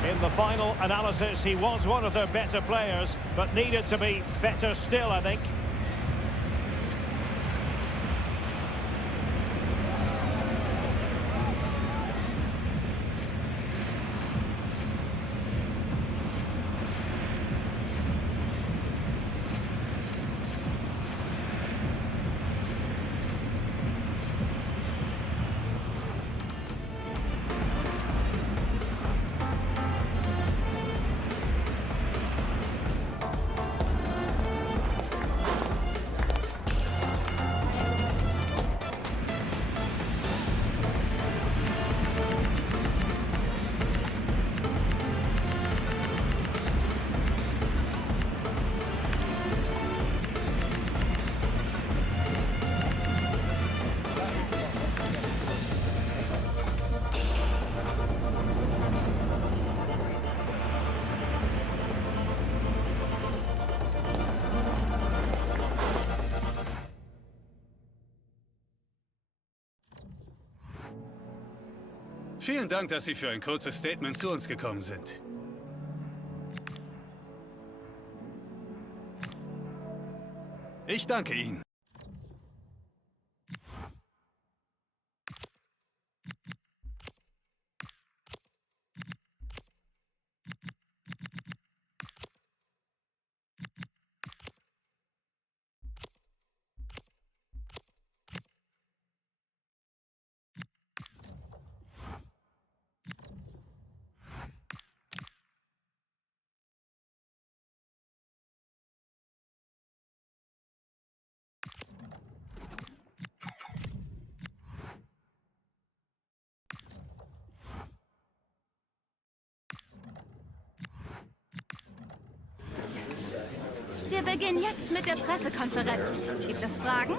In the final analysis, he was one of their better players, but needed to be better still, I think. Vielen Dank, dass Sie für ein kurzes Statement zu uns gekommen sind. Ich danke Ihnen. Wir beginnen jetzt mit der Pressekonferenz. Gibt es Fragen?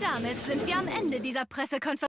Damit sind wir am Ende dieser Pressekonferenz.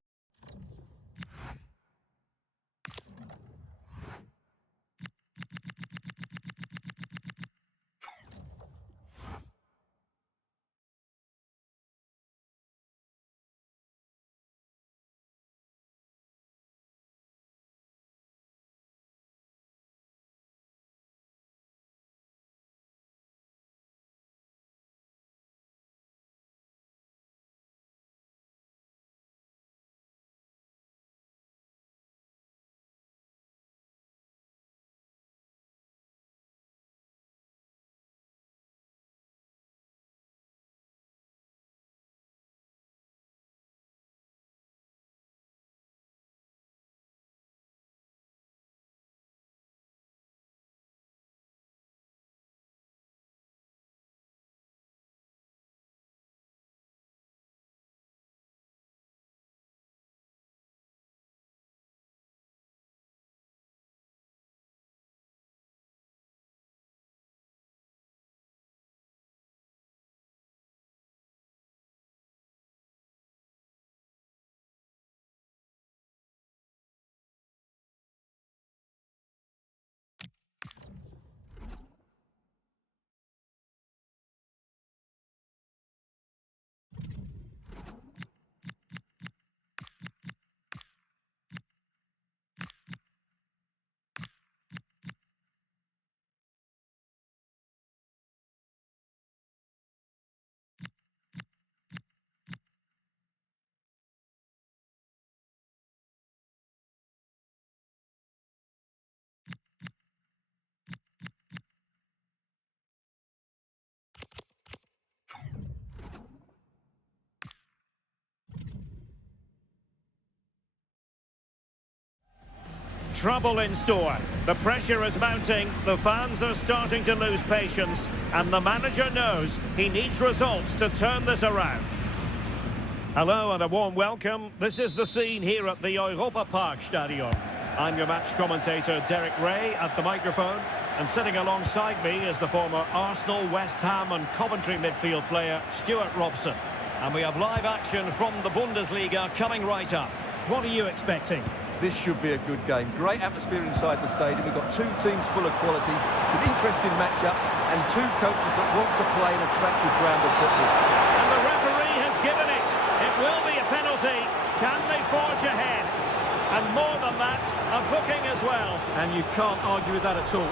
Trouble in store. The pressure is mounting, the fans are starting to lose patience, and the manager knows he needs results to turn this around. Hello and a warm welcome. This is the scene here at the Europa Park Stadium. I'm your match commentator Derek Ray at the microphone, and sitting alongside me is the former Arsenal, West Ham and Coventry midfield player Stuart Robson. And we have live action from the Bundesliga coming right up. What are you expecting? This should be a good game. Great atmosphere inside the stadium. We've got two teams full of quality, some interesting matchups, and two coaches that want to play an attractive brand of football. And the referee has given it. It will be a penalty. Can they forge ahead? And more than that, a booking as well. And you can't argue with that at all.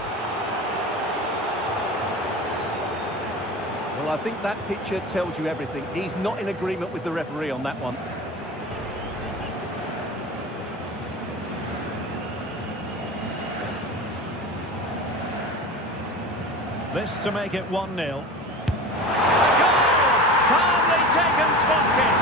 Well, I think that picture tells you everything. He's not in agreement with the referee on that one. This to make it 1-0. Goal! Calmly taken spot kick.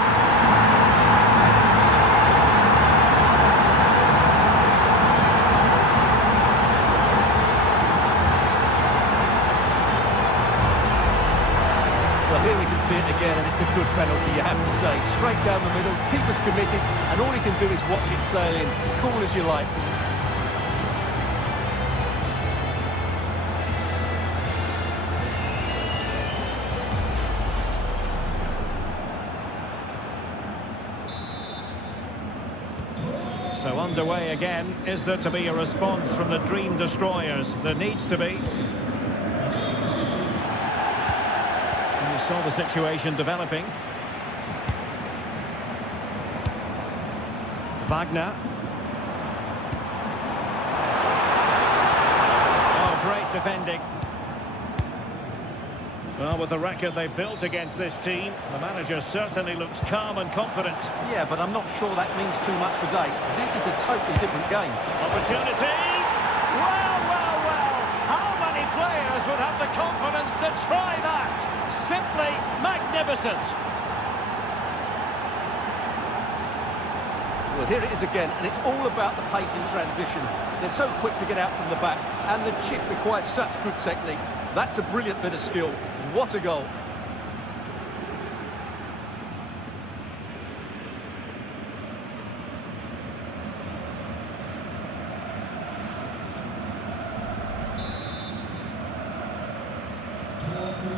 Well, here we can see it again, and it's a good penalty, you have to say. Straight down the middle, keeper's committed, and all he can do is watch it sail in. Cool as you like. So underway again. Is there to be a response from the Dream Destroyers? There needs to be. And you saw the situation developing. Wagner. Oh, great defending. Well, with the record they've built against this team, the manager certainly looks calm and confident. Yeah, but I'm not sure that means too much today. This is a totally different game. Opportunity! Well, well, well! How many players would have the confidence to try that? Simply magnificent! Well, here it is again, and it's all about the pace in transition. They're so quick to get out from the back, and the chip requires such good technique. That's a brilliant bit of skill. What a goal.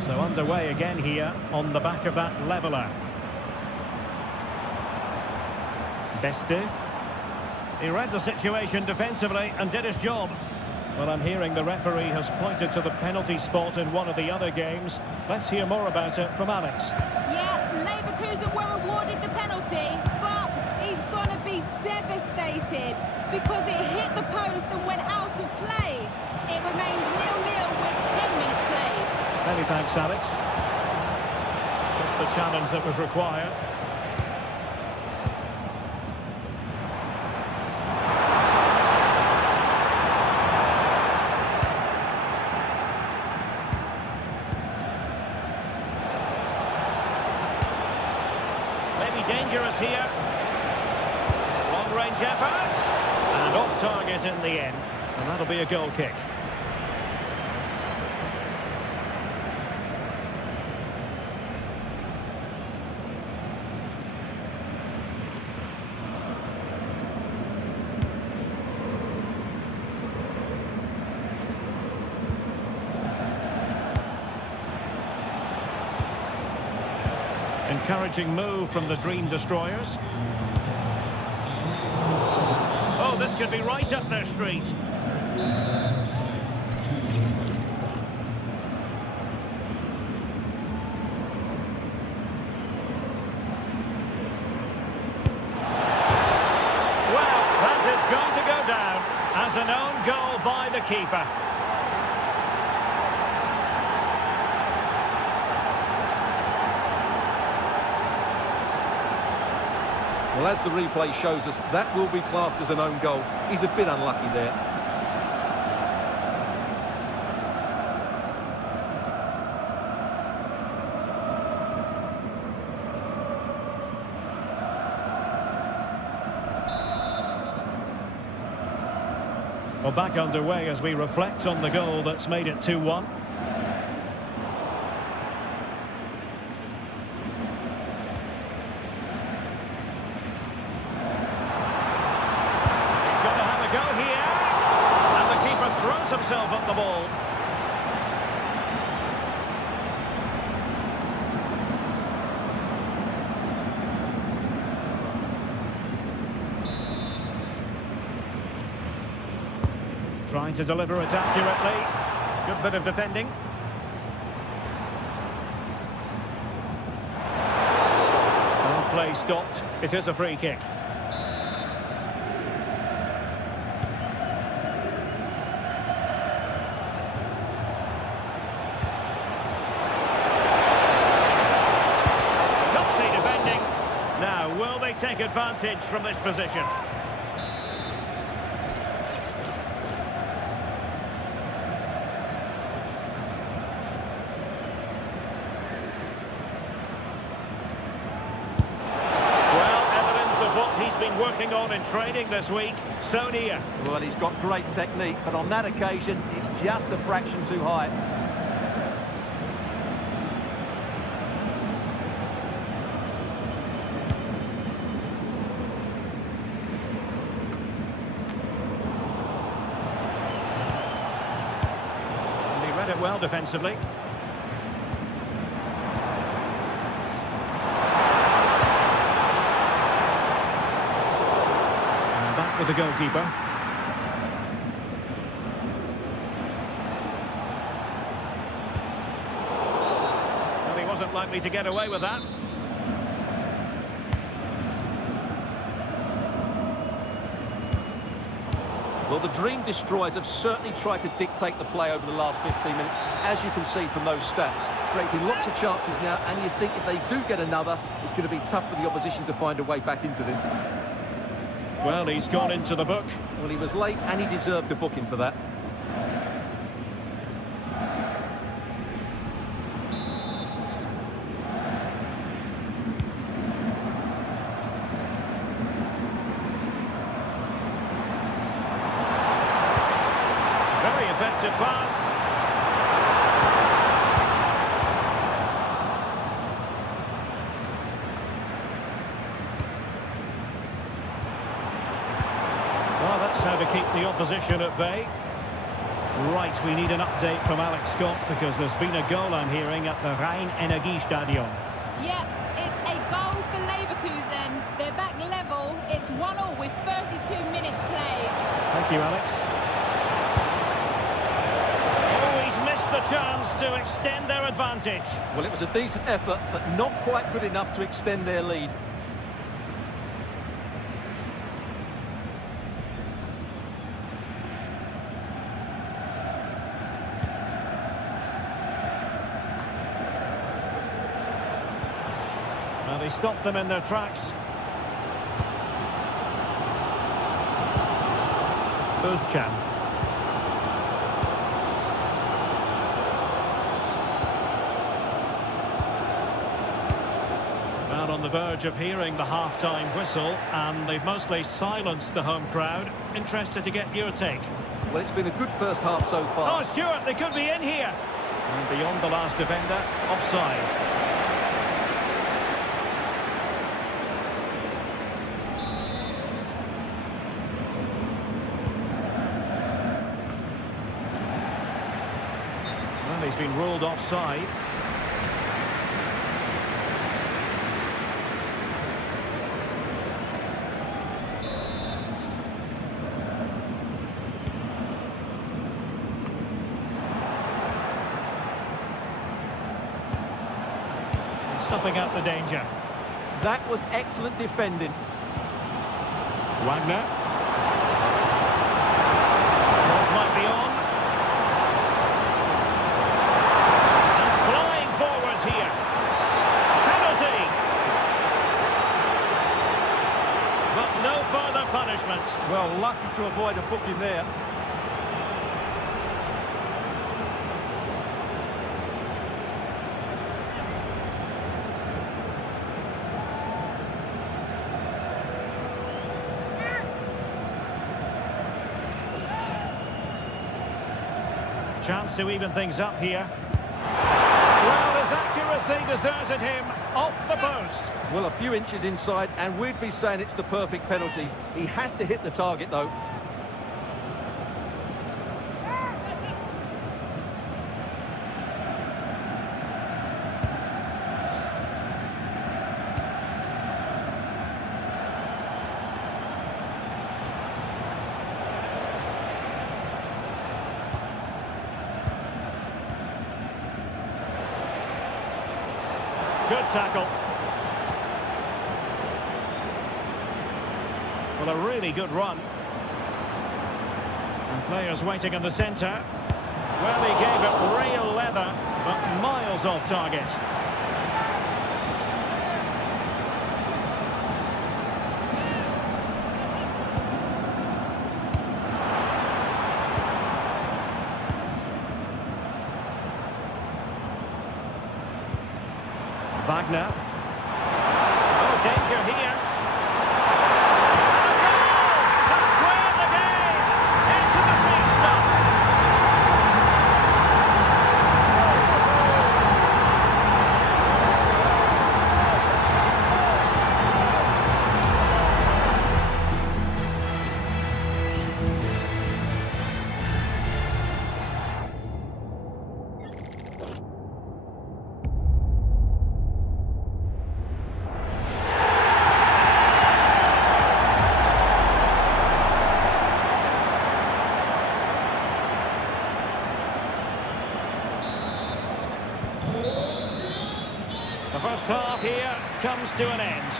So underway again here on the back of that leveller. Beste. He read the situation defensively and did his job. Well, I'm hearing the referee has pointed to the penalty spot in one of the other games. Let's hear more about it from Alex. Yeah, Leverkusen were awarded the penalty, but he's going to be devastated because it hit the post and went out of play. It remains 0-0 with 10 minutes played. Many thanks, Alex. Just the challenge that was required. Dangerous here. Long-range effort. And off target in the end. And that'll be a goal kick. Encouraging move from the Dream Destroyers. Oh, this could be right up their street. Well, that is going to go down as an own goal by the keeper. Well, as the replay shows us, that will be classed as an own goal. He's a bit unlucky there. Well, back underway as we reflect on the goal that's made it 2-1. Throws himself at the ball. Trying to deliver it accurately. Good bit of defending. And play stopped. It is a free kick. Will they take advantage from this position? Well, evidence of what he's been working on in training this week. So near. Well, he's got great technique, but on that occasion, it's just a fraction too high. Read it well defensively. And back with the goalkeeper. Well, he wasn't likely to get away with that. Well, the Dream Destroyers have certainly tried to dictate the play over the last 15 minutes, as you can see from those stats. Creating lots of chances now, and you think if they do get another, it's going to be tough for the opposition to find a way back into this. Well, he's gone into the book. Well, he was late, and he deserved a booking for that. Very effective pass. Well, that's how to keep the opposition at bay. Right, we need an update from Alex Scott because there's been a goal, I'm hearing, at the Rhein-Energiestadion. Yep, it's a goal for Leverkusen. They're back level. It's 1-1 with 32 minutes played. Thank you, Alex. Oh, he's missed the chance to extend their advantage. Well, it was a decent effort, but not quite good enough to extend their lead. Well, he stopped them in their tracks. Özcan. And on the verge of hearing the half-time whistle, and they've mostly silenced the home crowd. Interested to get your take. Well, it's been a good first half so far. Oh, Stuart, they could be in here. And beyond the last defender, offside. Well, he's been ruled offside. Stuffing out the danger. That was excellent defending. Wagner. Cross might be on. And flying forwards here. Penalty. But no further punishment. Well, lucky to avoid a booking there. Chance to even things up here. Well, his accuracy deserted him off the post. Well, a few inches inside, and we'd be saying it's the perfect penalty. He has to hit the target, though. Good tackle. Well, a really good run. And players waiting in the centre. Well, he gave it real leather, but miles off target. Wagner. Oh, danger here. To square the game. Into the same stuff. The first half here comes to an end.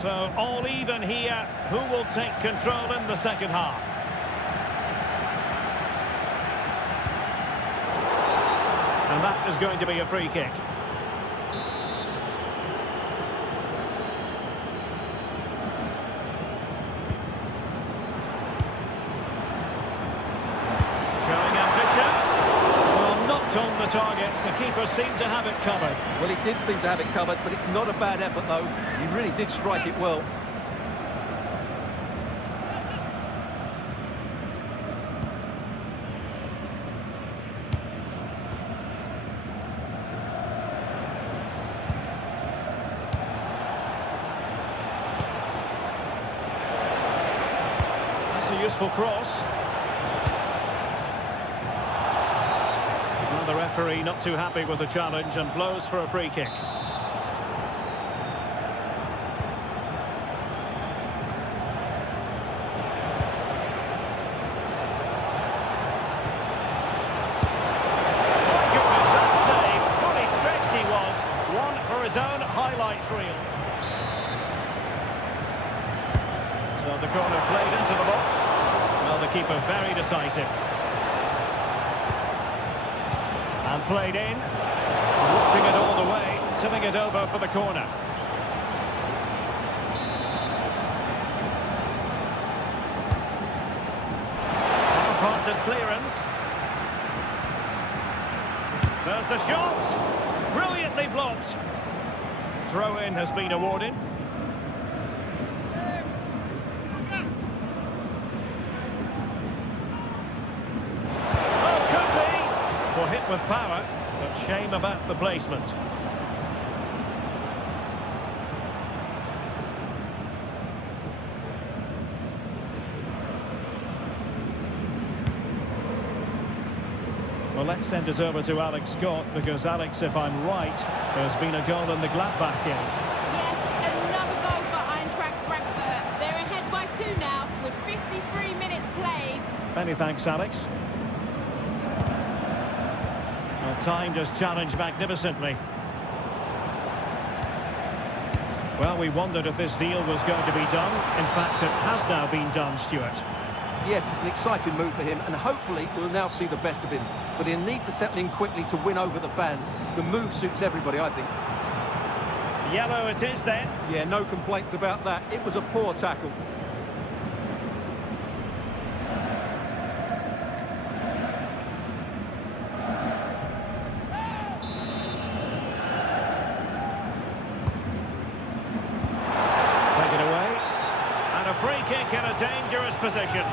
So all even here. Who will take control in the second half? And that is going to be a free kick. Showing ambition. Well, not on the target. The keeper seemed to have it covered. Well, he did seem to have it covered, but it's not a bad effort, though. He really did strike it well. That's a useful cross. Well, the referee not too happy with the challenge and blows for a free kick. His own highlights reel. So the corner played into the box. Well, the keeper very decisive. And played in. Watching it all the way, tipping it over for the corner. Half-hearted clearance. There's the shot. Brilliantly blocked. Throw-in has been awarded. Oh, could be! Well, hit with power, but shame about the placement. Well, let's send it over to Alex Scott, because, Alex, if I'm right, there's been a goal in the Gladbach game. Yes, another goal for Eintracht Frankfurt. They're ahead by 2 now, with 53 minutes played. Many thanks, Alex. Well, time just challenged magnificently. Well, we wondered if this deal was going to be done. In fact, it has now been done, Stuart. Yes, it's an exciting move for him, and hopefully we'll now see the best of him. But he'll need to settle in quickly to win over the fans. The move suits everybody, I think. Yellow it is then. Yeah, no complaints about that. It was a poor tackle. Take it away. And a free kick in a dangerous position.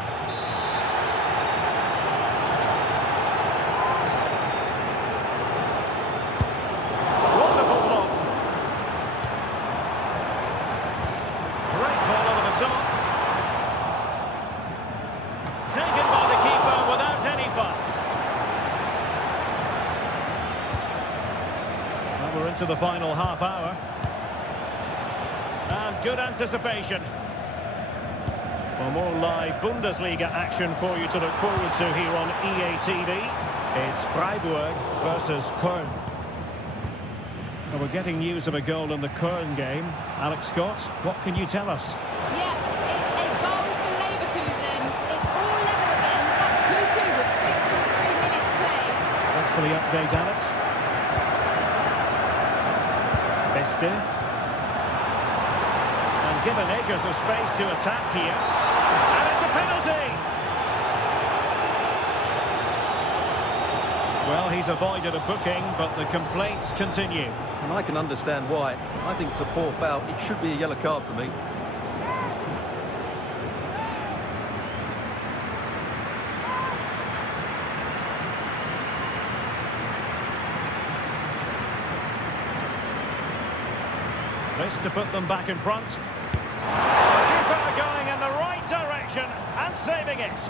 Taken by the keeper without any fuss. Well, we're into the final half hour. And good anticipation. For more live Bundesliga action for you to look forward to here on EA TV, it's Freiburg versus Köln. Well, we're getting news of a goal in the Köln game. Alex Scott, what can you tell us? Yeah, it's a goal for Leverkusen. It's all level again at 2-2 with 63 minutes played. Thanks for the update, Alex. Beste. And given acres of space to attack here. And it's a penalty! Well, he's avoided a booking, but the complaints continue. And I can understand why. I think it's a poor foul. It should be a yellow card for me. This to put them back in front. Keeper going in the right direction and saving it.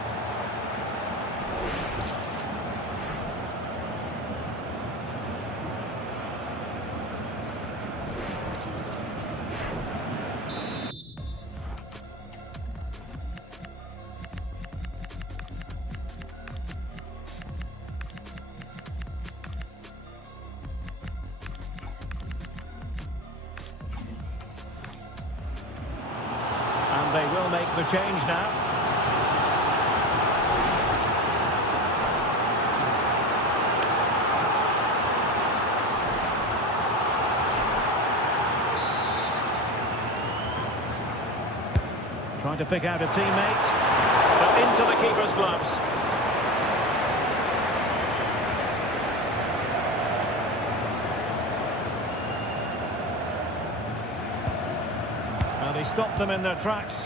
will make the change now. Trying to pick out a teammate, but into the keeper's gloves. Well, they stopped them in their tracks.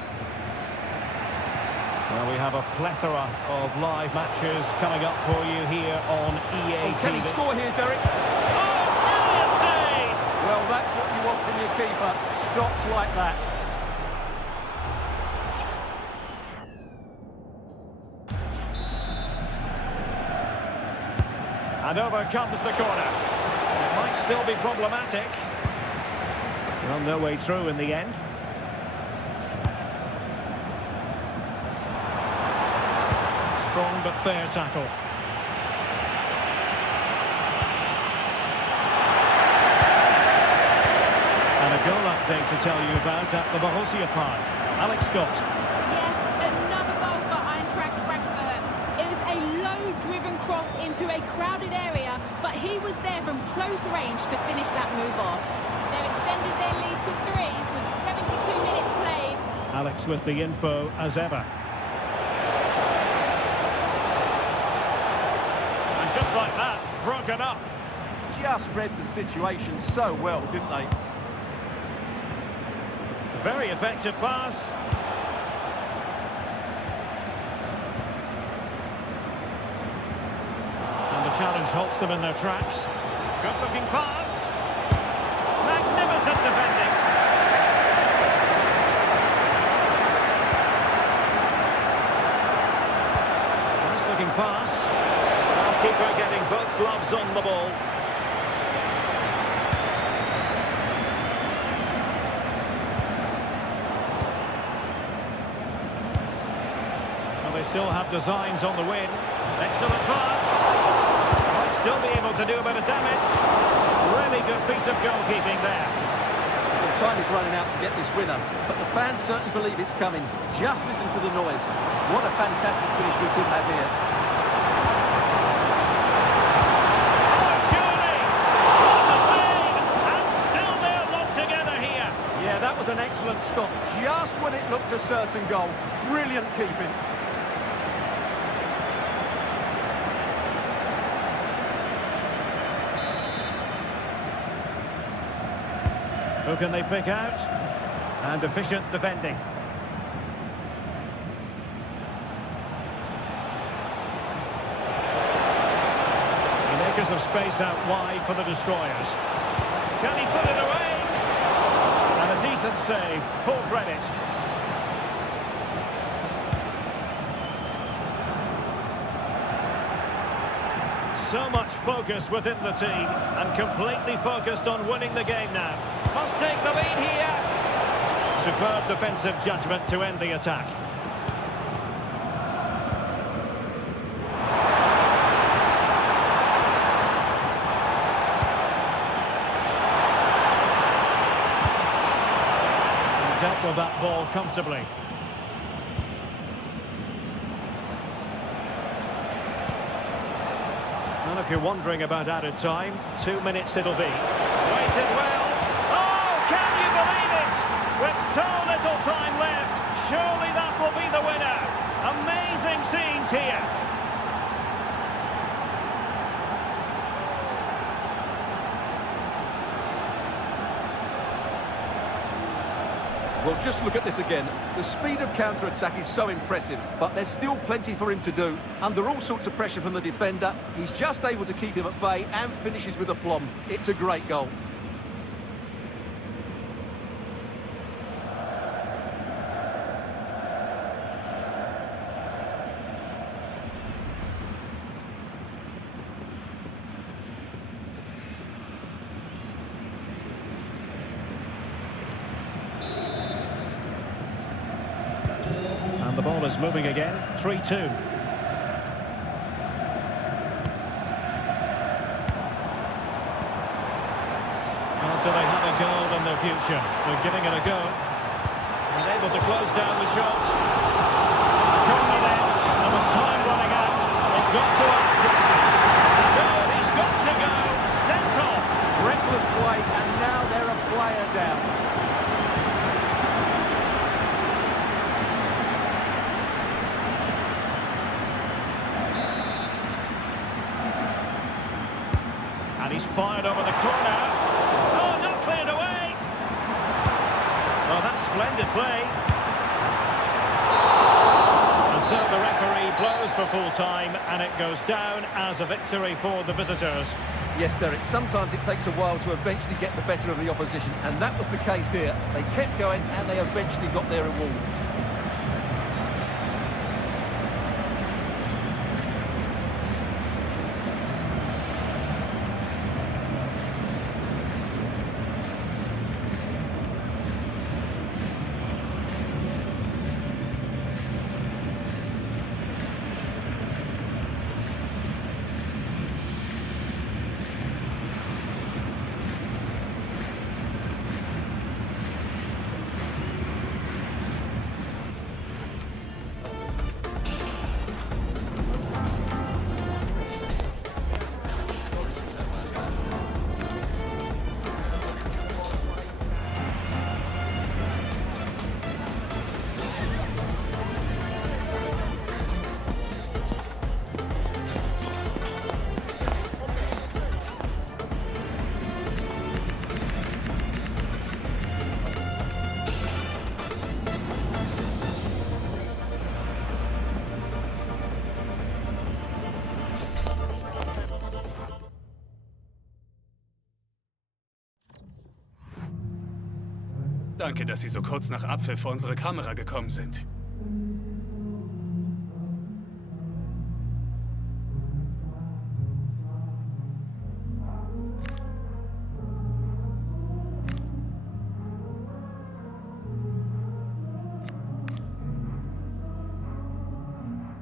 Well, we have a plethora of live matches coming up for you here on EA TV. Can he score here, Derek? Oh, brilliant save! Well, that's what you want from your keeper. Stops like that. And over comes the corner. It might still be problematic. Well, no way through in the end. Strong but fair tackle. And a goal update to tell you about at the Borussia Park. Alex Scott. Yes, another goal for Eintracht Frankfurt. It was a low-driven cross into a crowded area, but he was there from close range to finish that move off. They've extended their lead to 3 with 72 minutes played. Alex with the info as ever. And just like that, broken up. Just read the situation so well, didn't they? Very effective pass. And the challenge halts them in their tracks. Good looking pass. Magnificent defending. Nice looking pass. Well, keeper getting both gloves on the ball. They still have designs on the win. Excellent pass. Might still be able to do a bit of damage. Really good piece of goalkeeping there. The time is running out to get this winner, but the fans certainly believe it's coming. Just listen to the noise. What a fantastic finish we could have here. Oh, surely! What a save! And still they're locked together here. Yeah, that was an excellent stop. Just when it looked a certain goal. Brilliant keeping. Who can they pick out? And efficient defending. In acres of space out wide for the destroyers. Can he put it away? And a decent save, full credit. So much focus within the team and completely focused on winning the game now. Must take the lead here. Superb defensive judgment to end the attack. And dealt with that ball comfortably. And if you're wondering about added time, 2 minutes it'll be. Waited well. Oh, can you believe it? With so little time left, surely that will be the winner. Amazing scenes here. Well, just look at this again. The speed of counter-attack is so impressive, but there's still plenty for him to do. Under all sorts of pressure from the defender, he's just able to keep him at bay and finishes with aplomb. It's a great goal. And the ball is moving again, 3-2. Well, do they have a goal in their future? They're giving it a go. And able to close down the shot. Corner then, and with time running out, it got to Armstrong. No, he's got to go. Sent off. Reckless play, and now they're a player down. And he's fired over the corner. Oh, not cleared away. Oh, that's splendid play. And so the referee blows for full time, and it goes down as a victory for the visitors. Yes, Derek, sometimes it takes a while to eventually get the better of the opposition, and that was the case here. They kept going, and they eventually got their reward. Danke, dass Sie so kurz nach Abpfiff vor unsere Kamera gekommen sind.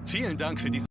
Vielen Dank für diese...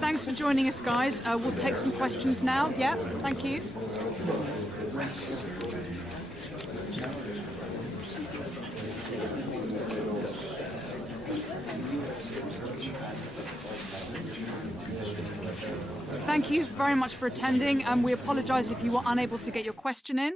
Thanks for joining us, guys. We'll take some questions now. Yeah, thank you. Thank you very much for attending, and we apologise if you were unable to get your question in.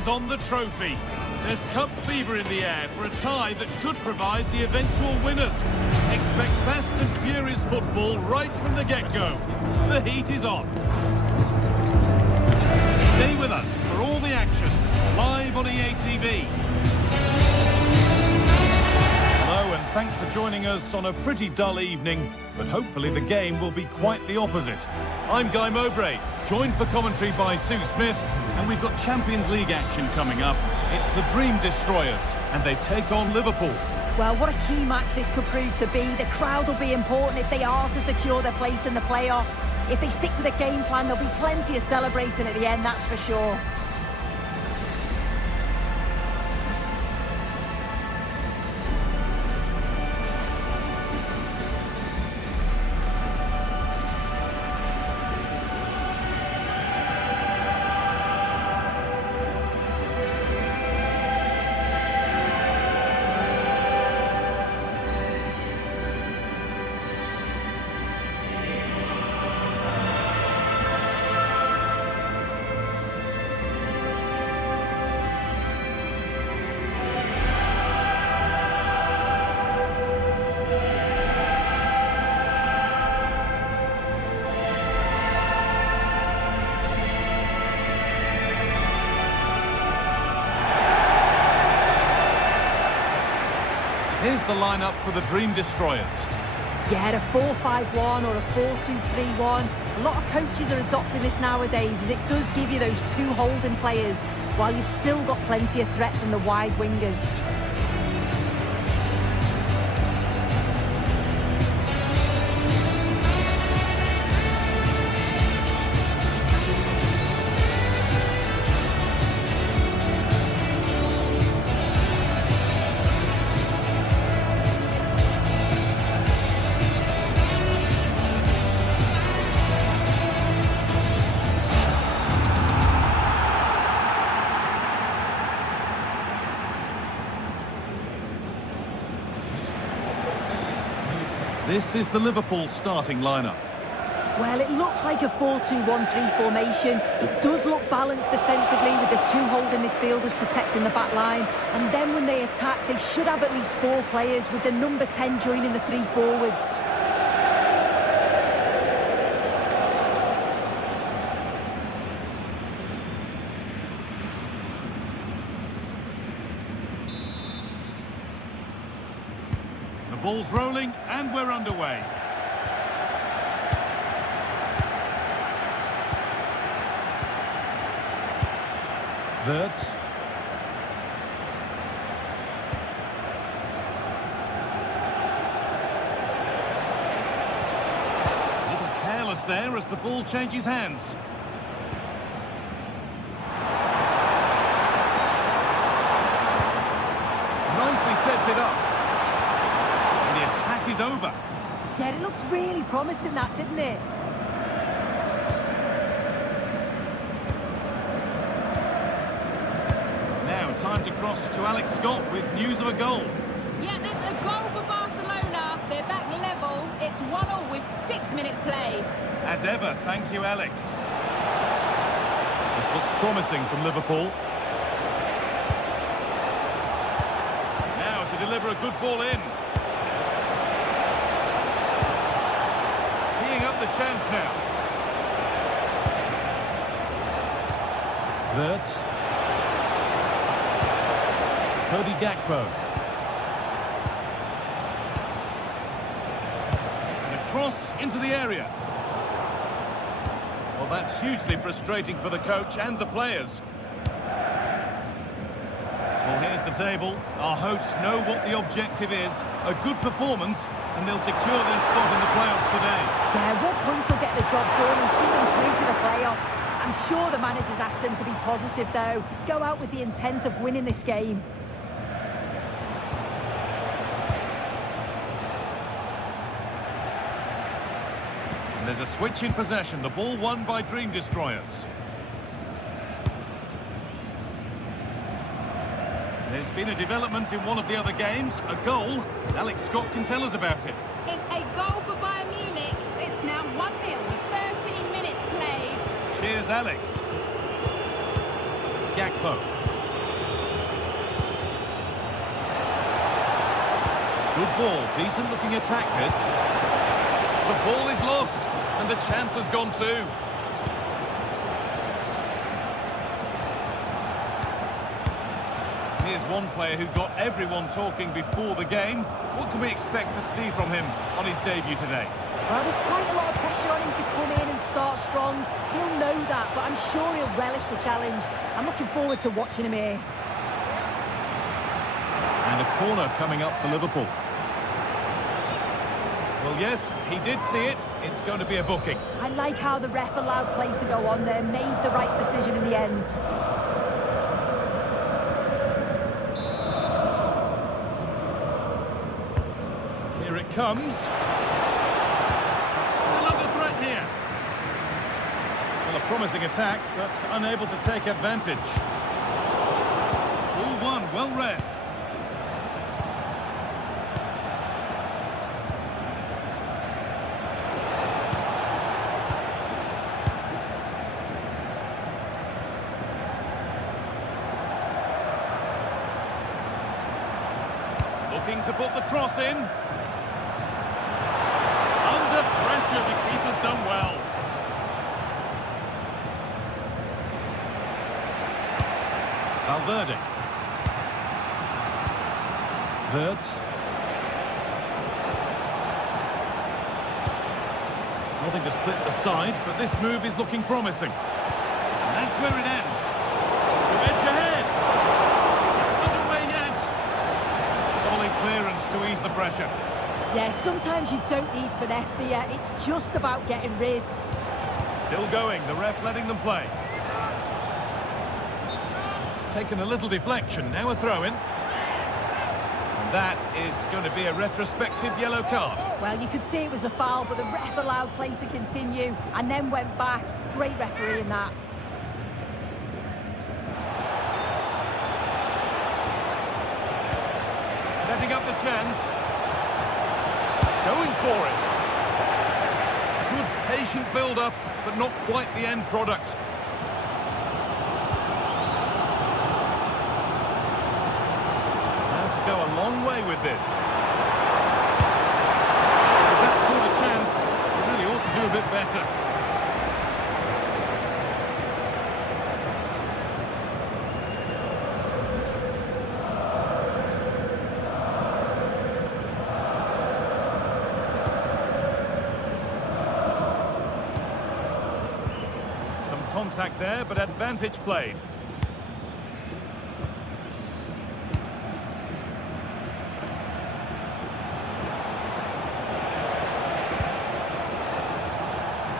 eyes on the trophy. There's cup fever in the air for a tie that could provide the eventual winners. Expect fast and furious football right from the get-go. The heat is on. Stay with us for all the action, live on EA TV. Hello and thanks for joining us on a pretty dull evening, but hopefully the game will be quite the opposite. I'm Guy Mowbray, joined for commentary by Sue Smith, and we've got Champions League action coming up. It's the Dream Destroyers, and they take on Liverpool. Well, what a key match this could prove to be. The crowd will be important if they are to secure their place in the playoffs. If they stick to the game plan, there'll be plenty of celebrating at the end, that's for sure. Here's the lineup for the Dream Destroyers. Yeah, a 4-5-1 or a 4-2-3-1. A lot of coaches are adopting this nowadays as it does give you those two holding players while you've still got plenty of threat from the wide wingers. This is the Liverpool starting lineup. Well, it looks like a 4-2-1-3 formation. It does look balanced defensively with the two holding midfielders protecting the back line. And then when they attack, they should have at least 4 players with the number 10 joining the 3 forwards. The ball's rolling and we're underway. Wirtz. A little careless there as the ball changes hands. Nicely sets it up. And the attack is over. Yeah, it looked really promising that, didn't it? Time to cross to Alex Scott with news of a goal. Yeah, it's a goal for Barcelona. They're back level. It's 1-1 with 6 minutes played. As ever, thank you, Alex. This looks promising from Liverpool. Now to deliver a good ball in. Teeing up the chance now. Wirtz. Cody Gakpo. And a cross into the area. Well, that's hugely frustrating for the coach and the players. Well, here's the table. Our hosts know what the objective is. A good performance, and they'll secure their spot in the playoffs today. Yeah, 1 point will get the job done and see them through to the playoffs. I'm sure the manager's asked them to be positive, though. Go out with the intent of winning this game. There's a switch in possession. The ball won by Dream Destroyers. There's been a development in one of the other games. A goal. Alex Scott can tell us about it. It's a goal for Bayern Munich. It's now 1-0 with 13 minutes played. Cheers, Alex. Gakpo. Good ball, decent looking attack this. The ball is lost, and the chance has gone too. Here's one player who got everyone talking before the game. What can we expect to see from him on his debut today? Well, there's quite a lot of pressure on him to come in and start strong. He'll know that, but I'm sure he'll relish the challenge. I'm looking forward to watching him here. And a corner coming up for Liverpool. Well, yes, he did see it. It's going to be a booking. I like how the ref allowed play to go on there, made the right decision in the end. Here it comes. Still under threat here. Well, a promising attack, but unable to take advantage. Ball one, well read. Looking to put the cross in. Under pressure, the keeper's done well. Valverde. Wirtz. Nothing to split the sides, but this move is looking promising. And that's where it ends. To edge ahead. It's not away yet. Solid clearance to ease the pressure. Yeah, sometimes you don't need finesse, do you? It's just about getting rid. Still going, the ref letting them play. It's taken a little deflection, now a throw-in. And that is going to be a retrospective yellow card. Well, you could see it was a foul, but the ref allowed play to continue and then went back. Great referee in that. Setting up the chance. Going for it. Good patient build-up, but not quite the end product. Now to go a long way with this. With that sort of chance, you really ought to do a bit better. Contact there, but advantage played.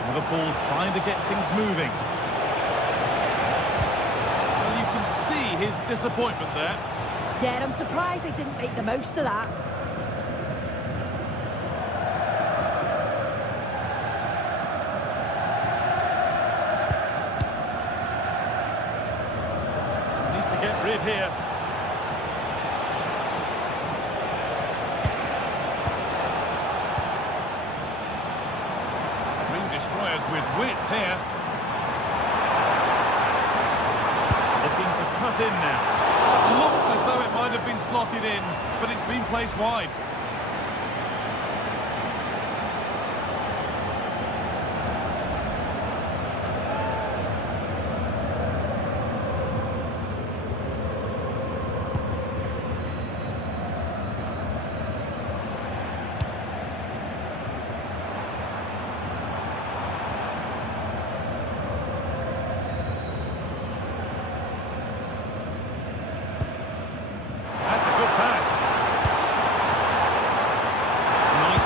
Liverpool trying to get things moving. Well, you can see his disappointment there. Yeah, and I'm surprised they didn't make the most of that. Get rid here. Dream destroyers with width here. Looking to cut in now. Looked as though it might have been slotted in, but it's been placed wide.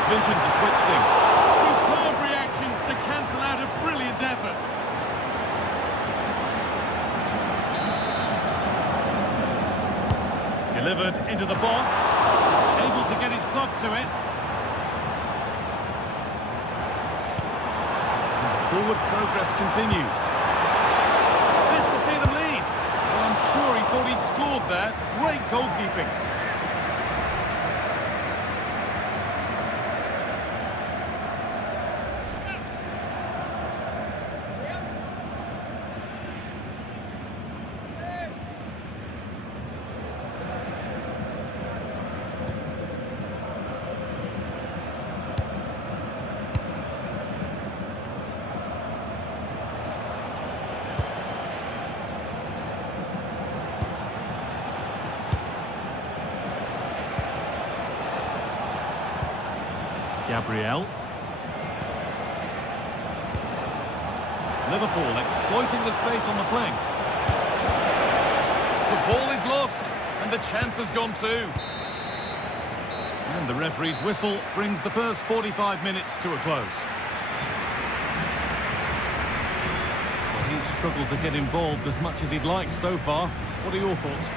Vision to switch things. Superb reactions to cancel out a brilliant effort. Delivered into the box. Able to get his club to it. And forward progress continues. This to see them lead. Well, I'm sure he thought he'd scored there. Great goalkeeping. Gabriel. Liverpool exploiting the space on the flank. The ball is lost, and the chance has gone too. And the referee's whistle brings the first 45 minutes to a close. Well, he's struggled to get involved as much as he'd like so far. What are your thoughts?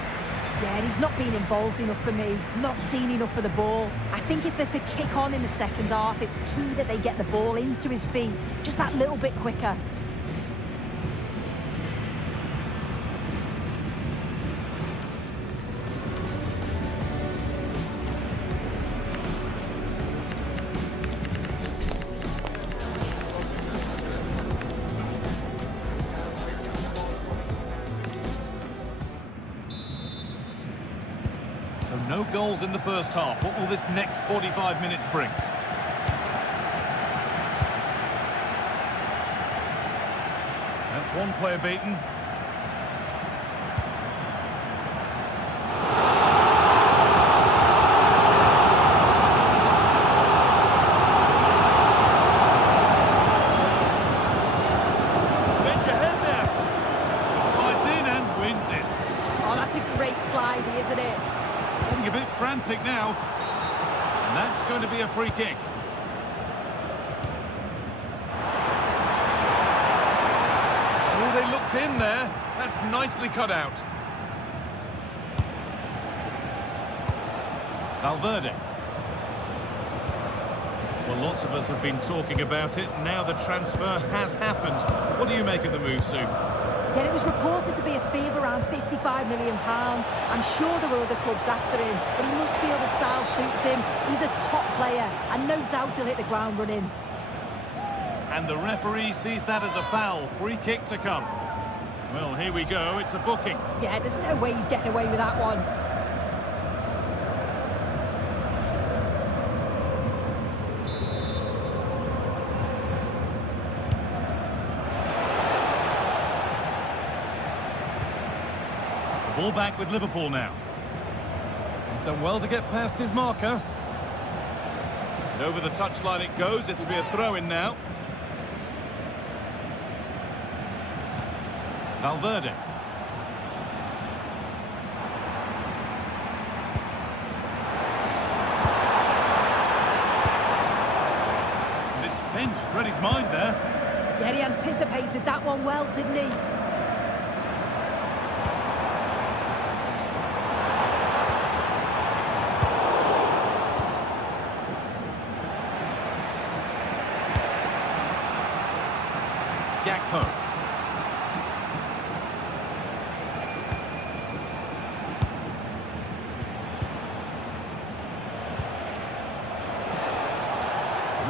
Yeah, he's not been involved enough for me, not seen enough of the ball. I think if they're to kick on in the second half, it's key that they get the ball into his feet just that little bit quicker. So no goals in the first half. What will this next 45 minutes bring? That's one player beaten. Edge ahead there. Slides in and wins it. Oh, that's a great slidey, isn't it? Getting a bit frantic now. And that's going to be a free kick. Oh, they looked in there. That's nicely cut out. Valverde. Well, lots of us have been talking about it. Now the transfer has happened. What do you make of the move, Sue? Yeah, it was reported to be a fee of around £55 million. I'm sure there were other clubs after him, but he must feel the style suits him. He's a top player, and no doubt he'll hit the ground running. And the referee sees that as a foul. Free kick to come. Well, here we go. It's a booking. Yeah, there's no way he's getting away with that one. Ball back with Liverpool now. He's done well to get past his marker. And over the touchline it goes. It'll be a throw-in now. Valverde. And it's pinched. Read his mind there. Yeah, he anticipated that one well, didn't he? Gakpo.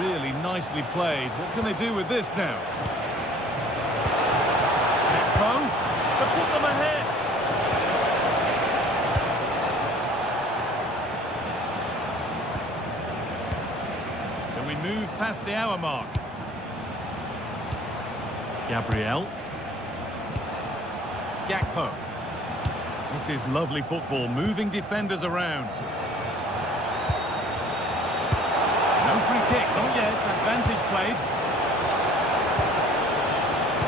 Really nicely played. What can they do with this now? Gakpo to put them ahead. So we move past the hour mark. Gabriel. Gakpo. This is lovely football, moving defenders around. No free kick, not yet, advantage played.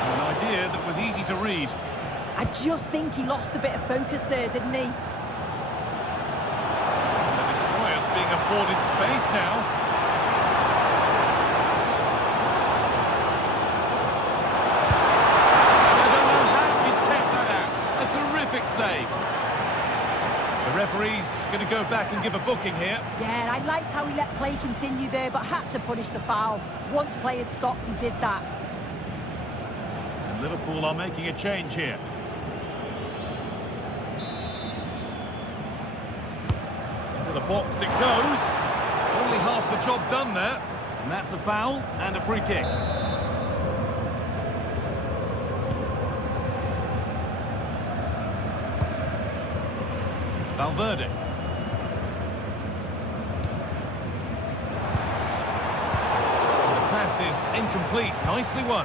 An idea that was easy to read. I just think he lost a bit of focus there, didn't he? The destroyer's being afforded space now. Save. The referee's going to go back and give a booking here. Yeah, I liked how he let play continue there, but had to punish the foul. Once play had stopped, he did that. And Liverpool are making a change here. Into the box it goes. Only half the job done there. And that's a foul and a free kick. Valverde. The pass is incomplete. Nicely won.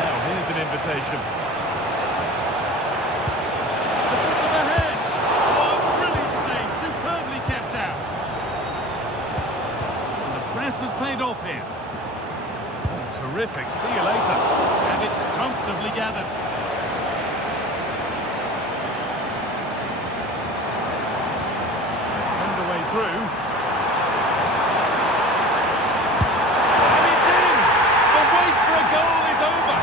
Now here's an invitation. To put them ahead. Oh, brilliant save. Superbly kept out. terrific. See you later. And it's comfortably gathered. Found a way through. And it's in! The wait for a goal is over.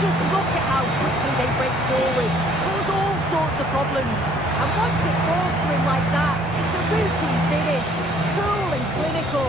Just look at how quickly they break forward, cause all sorts of problems. And once it falls to him like that, it's a routine finish, cool and clinical.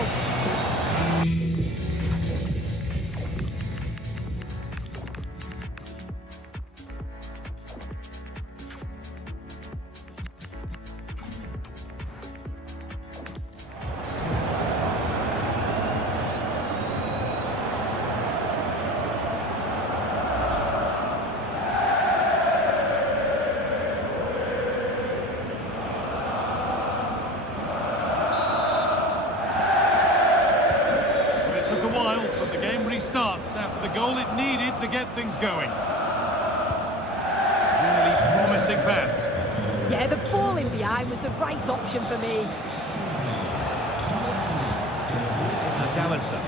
But the game restarts after the goal it needed to get things going. Really promising pass. Yeah, the ball in behind was the right option for me. McAllister.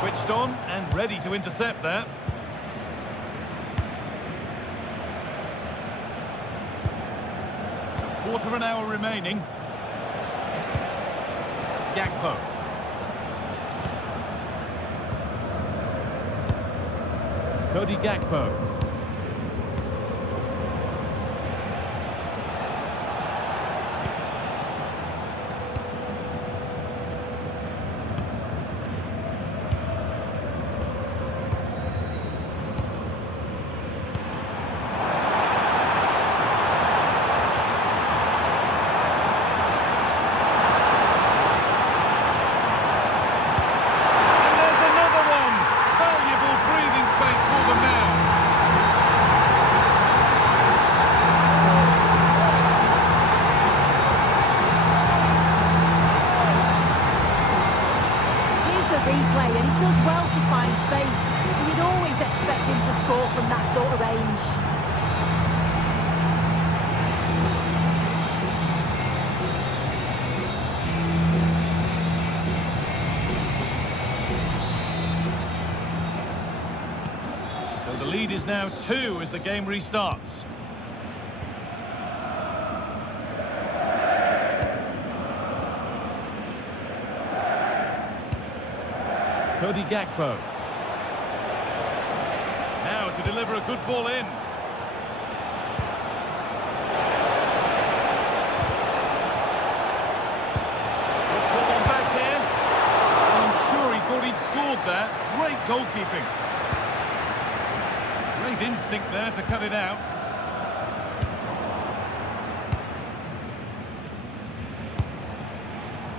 Switched on and ready to intercept there. So quarter of an hour remaining. Gakpo. Cody Gakpo. Replay, and he does well to find space. You'd always expect him to score from that sort of range. So the lead is now 2 as the game restarts. Cody Gakpo. Now to deliver a good ball in. Good ball on back here. I'm sure he thought he'd scored there. Great goalkeeping. Great instinct there to cut it out.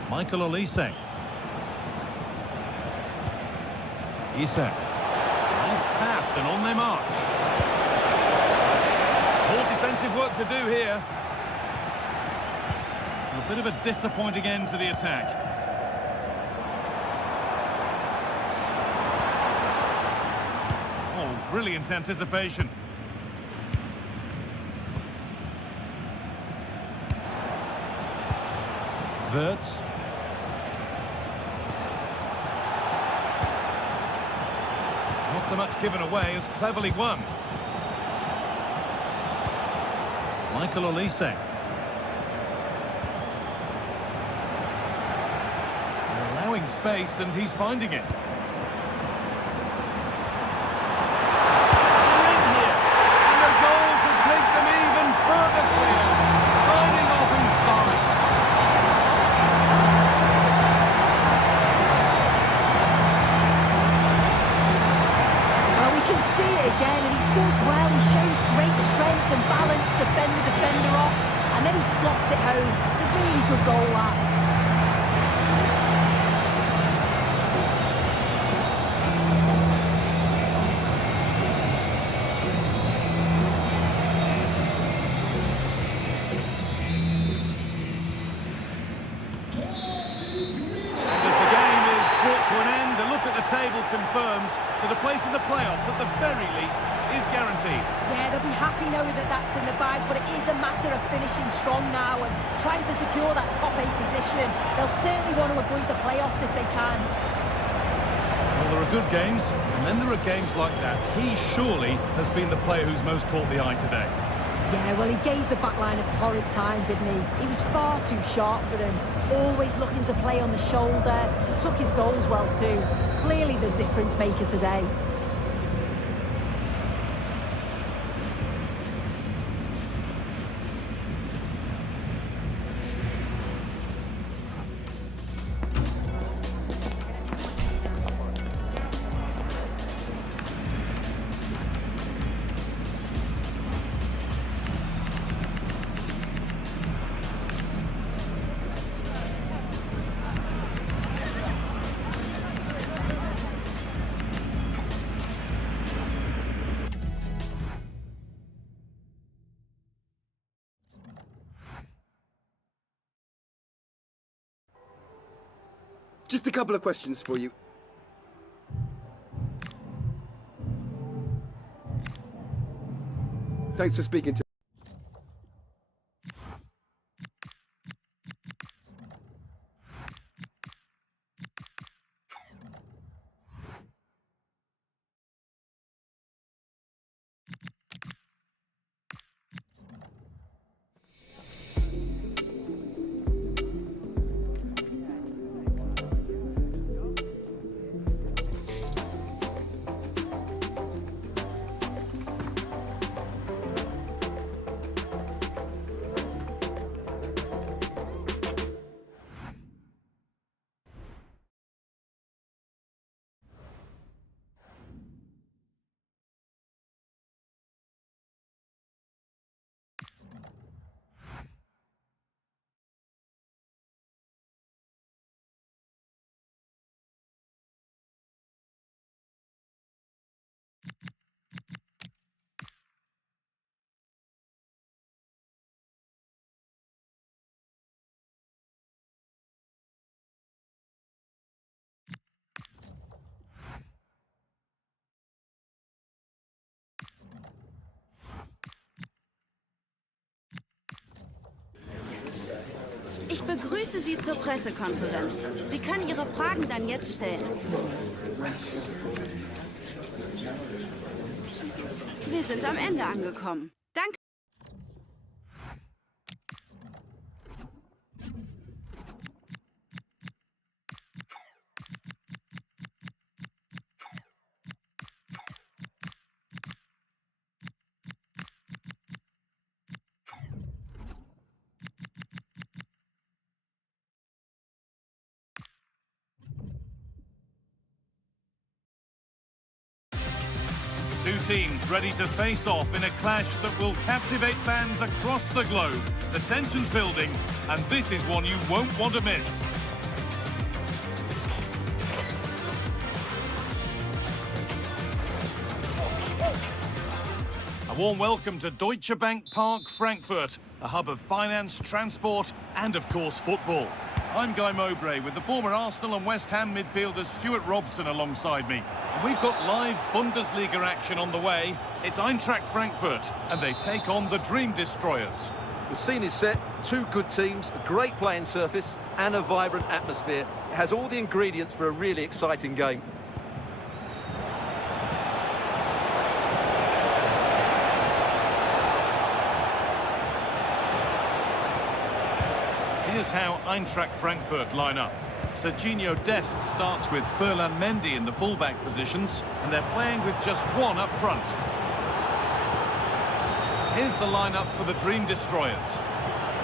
Michael Olise. Isak. Nice pass and on they march. More defensive work to do here. A bit of a disappointing end to the attack. Oh, brilliant anticipation. Wirtz. Not so much given away as cleverly won. Michael Olise. They're allowing space and he's finding it. They're in here. And a goal to take them even further clear. Signing off in style. Again, and he does well. He shows great strength and balance to fend the defender off, and then he slots it home. It's a really good goal, that. And as the game is brought to an end, a look at the table confirms but a place in the playoffs at the very least is guaranteed. Yeah, they'll be happy knowing that that's in the bag, but it is a matter of finishing strong now and trying to secure that top 8 position. They'll certainly want to avoid the playoffs if they can. Well, there are good games, and then there are games like that. He surely has been the player who's most caught the eye today. Yeah, well, he gave the back line a torrid time, didn't he? He was far too sharp for them, always looking to play on the shoulder. He took his goals well too. Clearly the difference maker today. Just a couple of questions for you. Thanks for speaking to me. Ich begrüße Sie zur Pressekonferenz. Sie können Ihre Fragen dann jetzt stellen. Wir sind am Ende angekommen. Danke. Two teams ready to face off in a clash that will captivate fans across the globe. The tension's building, and this is one you won't want to miss. A warm welcome to Deutsche Bank Park, Frankfurt, a hub of finance, transport, and of course football. I'm Guy Mowbray with the former Arsenal and West Ham midfielder Stuart Robson alongside me. And we've got live Bundesliga action on the way. It's Eintracht Frankfurt, and they take on the Dream Destroyers. The scene is set, two good teams, a great playing surface, and a vibrant atmosphere. It has all the ingredients for a really exciting game. Here's how Eintracht Frankfurt line up. Serginho Dest starts with Ferland Mendy in the fullback positions, and they're playing with just one up front. Here's the lineup for the Dream Destroyers.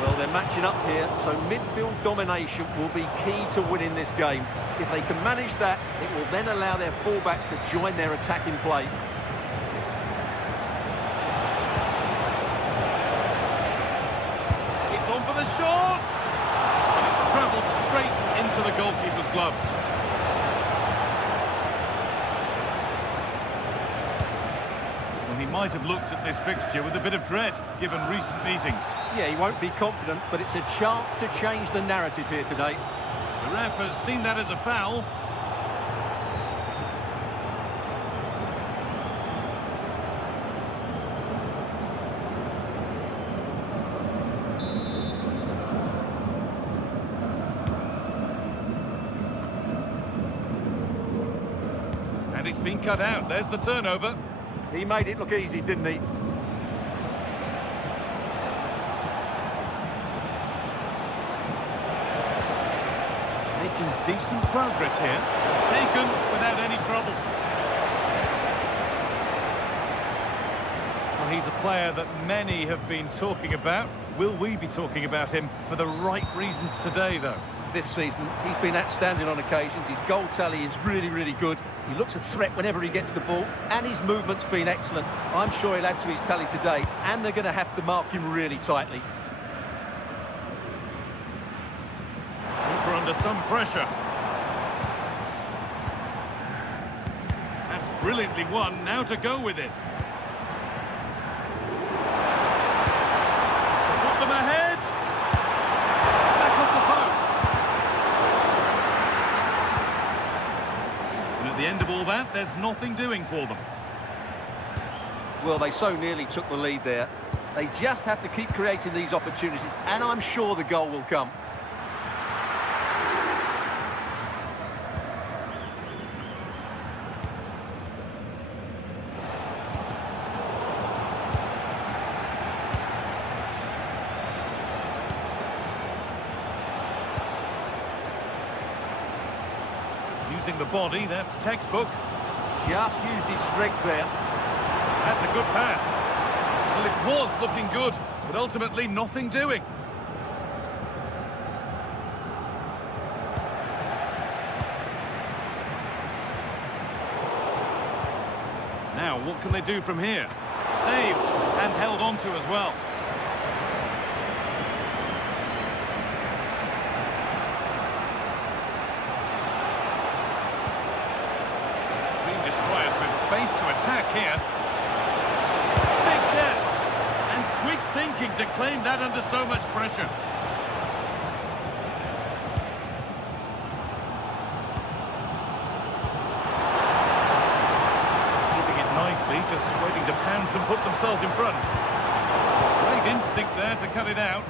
Well, they're matching up here, so midfield domination will be key to winning this game. If they can manage that, it will then allow their fullbacks to join their attacking play. It's on for the shot! And it's travelled straight into the goalkeeper's gloves. Well, he might have looked at this fixture with a bit of dread, given recent meetings. Yeah, he won't be confident, but it's a chance to change the narrative here today. The ref has seen that as a foul. been cut out. There's the turnover. He made it look easy, didn't he? Making decent progress here. Taken without any trouble. Well, he's a player that many have been talking about. Will we be talking about him for the right reasons today, though? This season, he's been outstanding on occasions. His goal tally is really, really good. He looks a threat whenever he gets the ball, and his movement's been excellent. I'm sure he'll add to his tally today, and they're going to have to mark him really tightly. Keeper under some pressure. That's brilliantly won. Now to go with it. To put them ahead. Back off the post. And at the end of all that, there's nothing doing for them. Well, they so nearly took the lead there. They just have to keep creating these opportunities, and I'm sure the goal will come. Using the body, that's textbook. Just used his strength there. That's a good pass. Well, it was looking good, but ultimately nothing doing. Now, what can they do from here? Saved and held on to as well. Space to attack here. Big chance. And quick thinking to claim that under so much pressure. Keeping it nicely, just waiting to pounce and put themselves in front. Great instinct there to cut it out.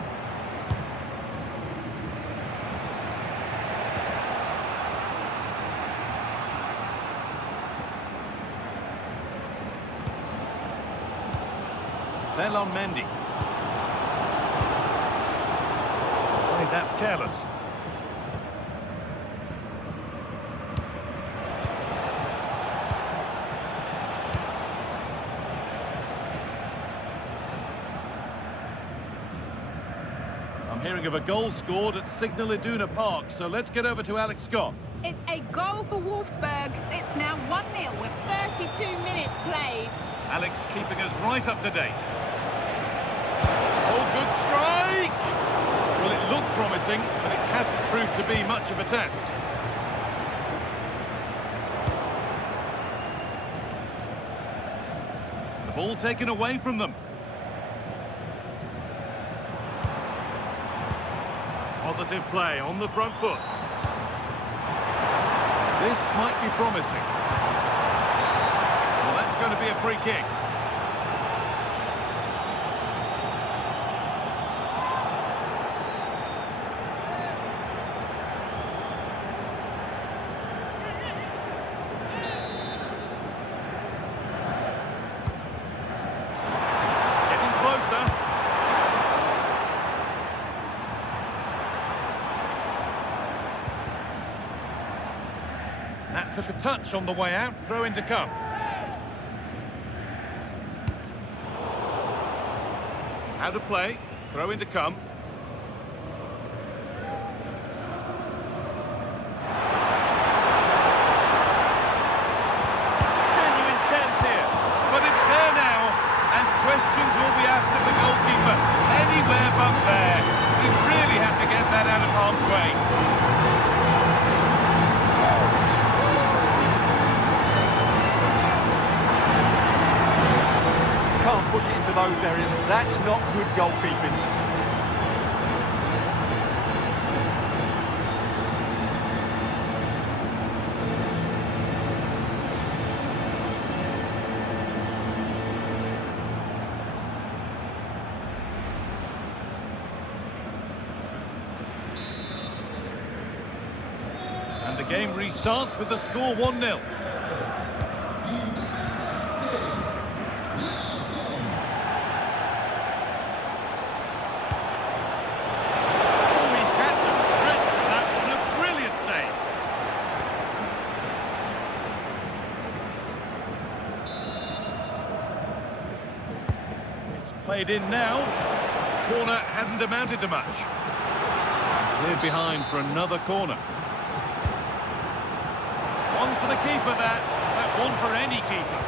On Mendy. I think that's careless. I'm hearing of a goal scored at Signal Iduna Park, so let's get over to Alex Scott. It's a goal for Wolfsburg. It's now 1-0 with 32 minutes played. Alex keeping us right up to date. Oh, good strike! Well, it looked promising, but it hasn't proved to be much of a test. The ball taken away from them. Positive play on the front foot. This might be promising. Well, that's going to be a free kick. That took a touch on the way out, throw in to come. Out of play, throw in to come. Genuine chance here, but it's there now, and questions will be asked of the goalkeeper. Anywhere but there. He really had to get that out of harm's way. Can't push it into those areas. That's not good goalkeeping. And the game restarts with the score 1-0. Played in now. Corner hasn't amounted to much. Cleared behind for another corner. One for the keeper, that one for any keeper.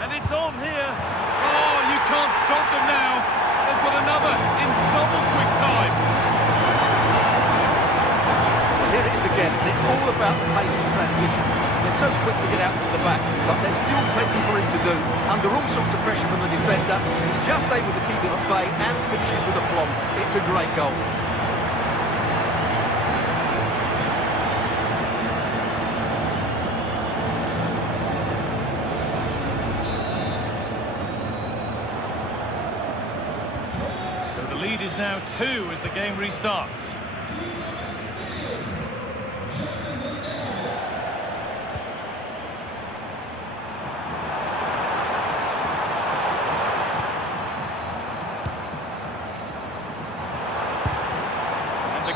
And it's on here. Oh, you can't stop them now. They've got another in double quick time. Well, here it is again, and it's all about the pace and transition. They're so quick to get out from the back, but there's still plenty for him to do. Under all sorts of pressure from the defender, he's just able to keep him at bay and finishes with aplomb. It's a great goal. So the lead is now 2 as the game restarts.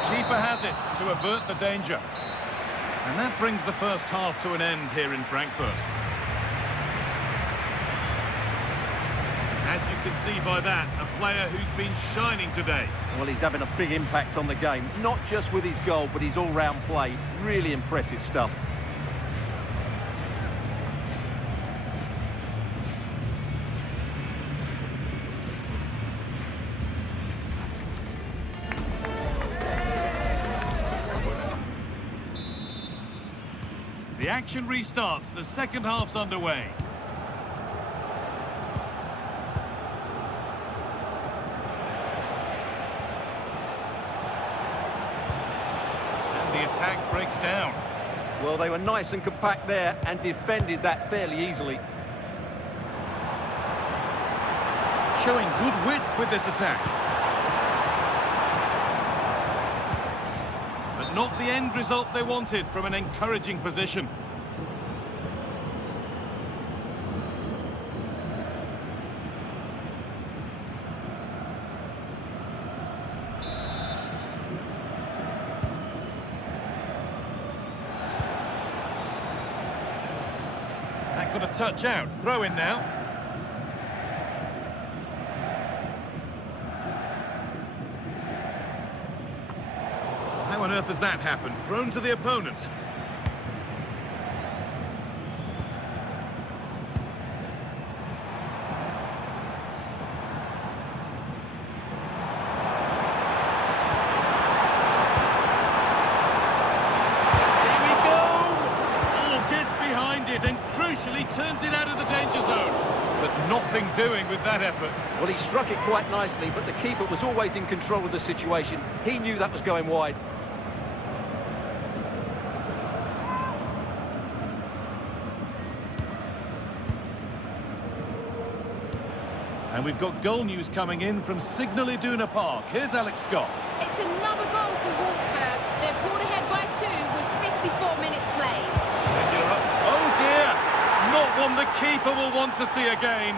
Keeper has it to avert the danger. And that brings the first half to an end here in Frankfurt. As you can see by that, a player who's been shining today. Well, he's having a big impact on the game, not just with his goal, but his all-round play. Really impressive stuff. The action restarts, the second half's underway. And the attack breaks down. Well, they were nice and compact there and defended that fairly easily. Showing good wit with this attack. But not the end result they wanted from an encouraging position. That got a touch out. Throw in now. How on earth has that happened? Thrown to the opponent. Here we go! Oh, gets behind it and crucially turns it out of the danger zone. But nothing doing with that effort. Well, he struck it quite nicely, but the keeper was always in control of the situation. He knew that was going wide. And we've got goal news coming in from Signal Iduna Park. Here's Alex Scott. It's another goal for Wolfsburg. They're pulled ahead by 2 with 54 minutes played. Oh dear! Not one the keeper will want to see again.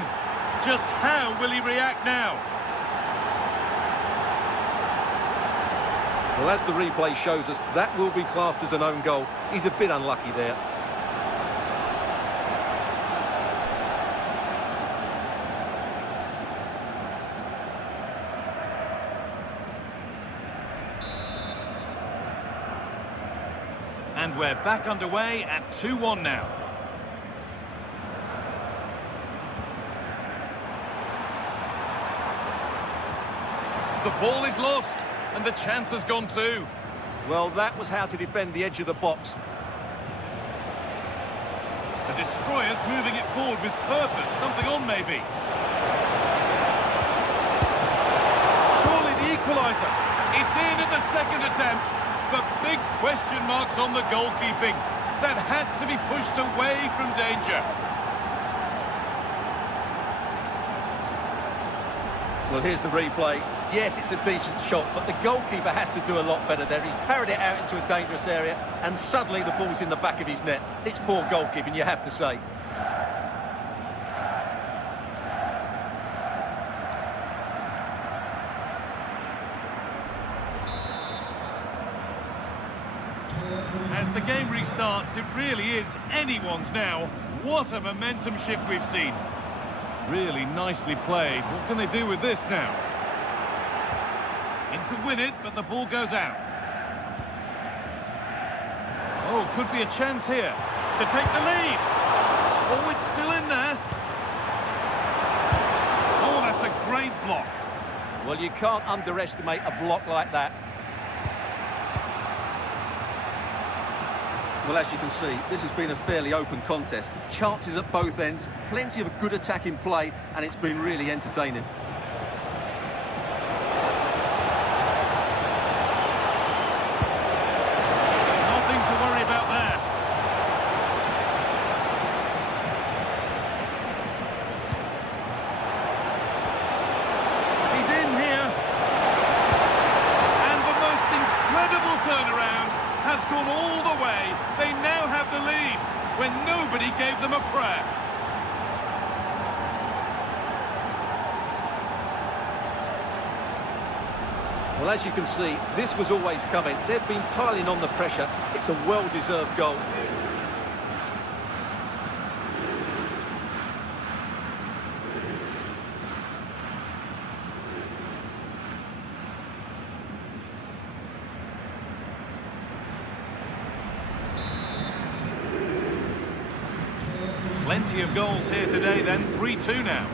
Just how will he react now? Well, as the replay shows us, that will be classed as an own goal. He's a bit unlucky there. And we're back underway at 2-1 now. The ball is lost, and the chance has gone too. Well, that was how to defend the edge of the box. The destroyer's moving it forward with purpose, something on maybe. Surely the equaliser. It's in at the second attempt. But big question marks on the goalkeeping. That had to be pushed away from danger. Well, here's the replay. Yes, it's a decent shot, but the goalkeeper has to do a lot better there. He's parried it out into a dangerous area, and suddenly the ball's in the back of his net. It's poor goalkeeping, you have to say. starts, it really is anyone's now. What a momentum shift we've seen. Really nicely played. What can they do with this now? In to win it, but the ball goes out. Oh, could be a chance here to take the lead. Oh, it's still in there. Oh, that's a great block. Well, you can't underestimate a block like that. Well, as you can see, this has been a fairly open contest. Chances at both ends, plenty of good attacking play, and it's been really entertaining. Nothing to worry about there. He's in here. And the most incredible turnaround has gone all the way. They now have the lead when nobody gave them a prayer. Well, as you can see, this was always coming. They've been piling on the pressure. It's a well-deserved goal. Plenty of goals here today then, 3-2 now.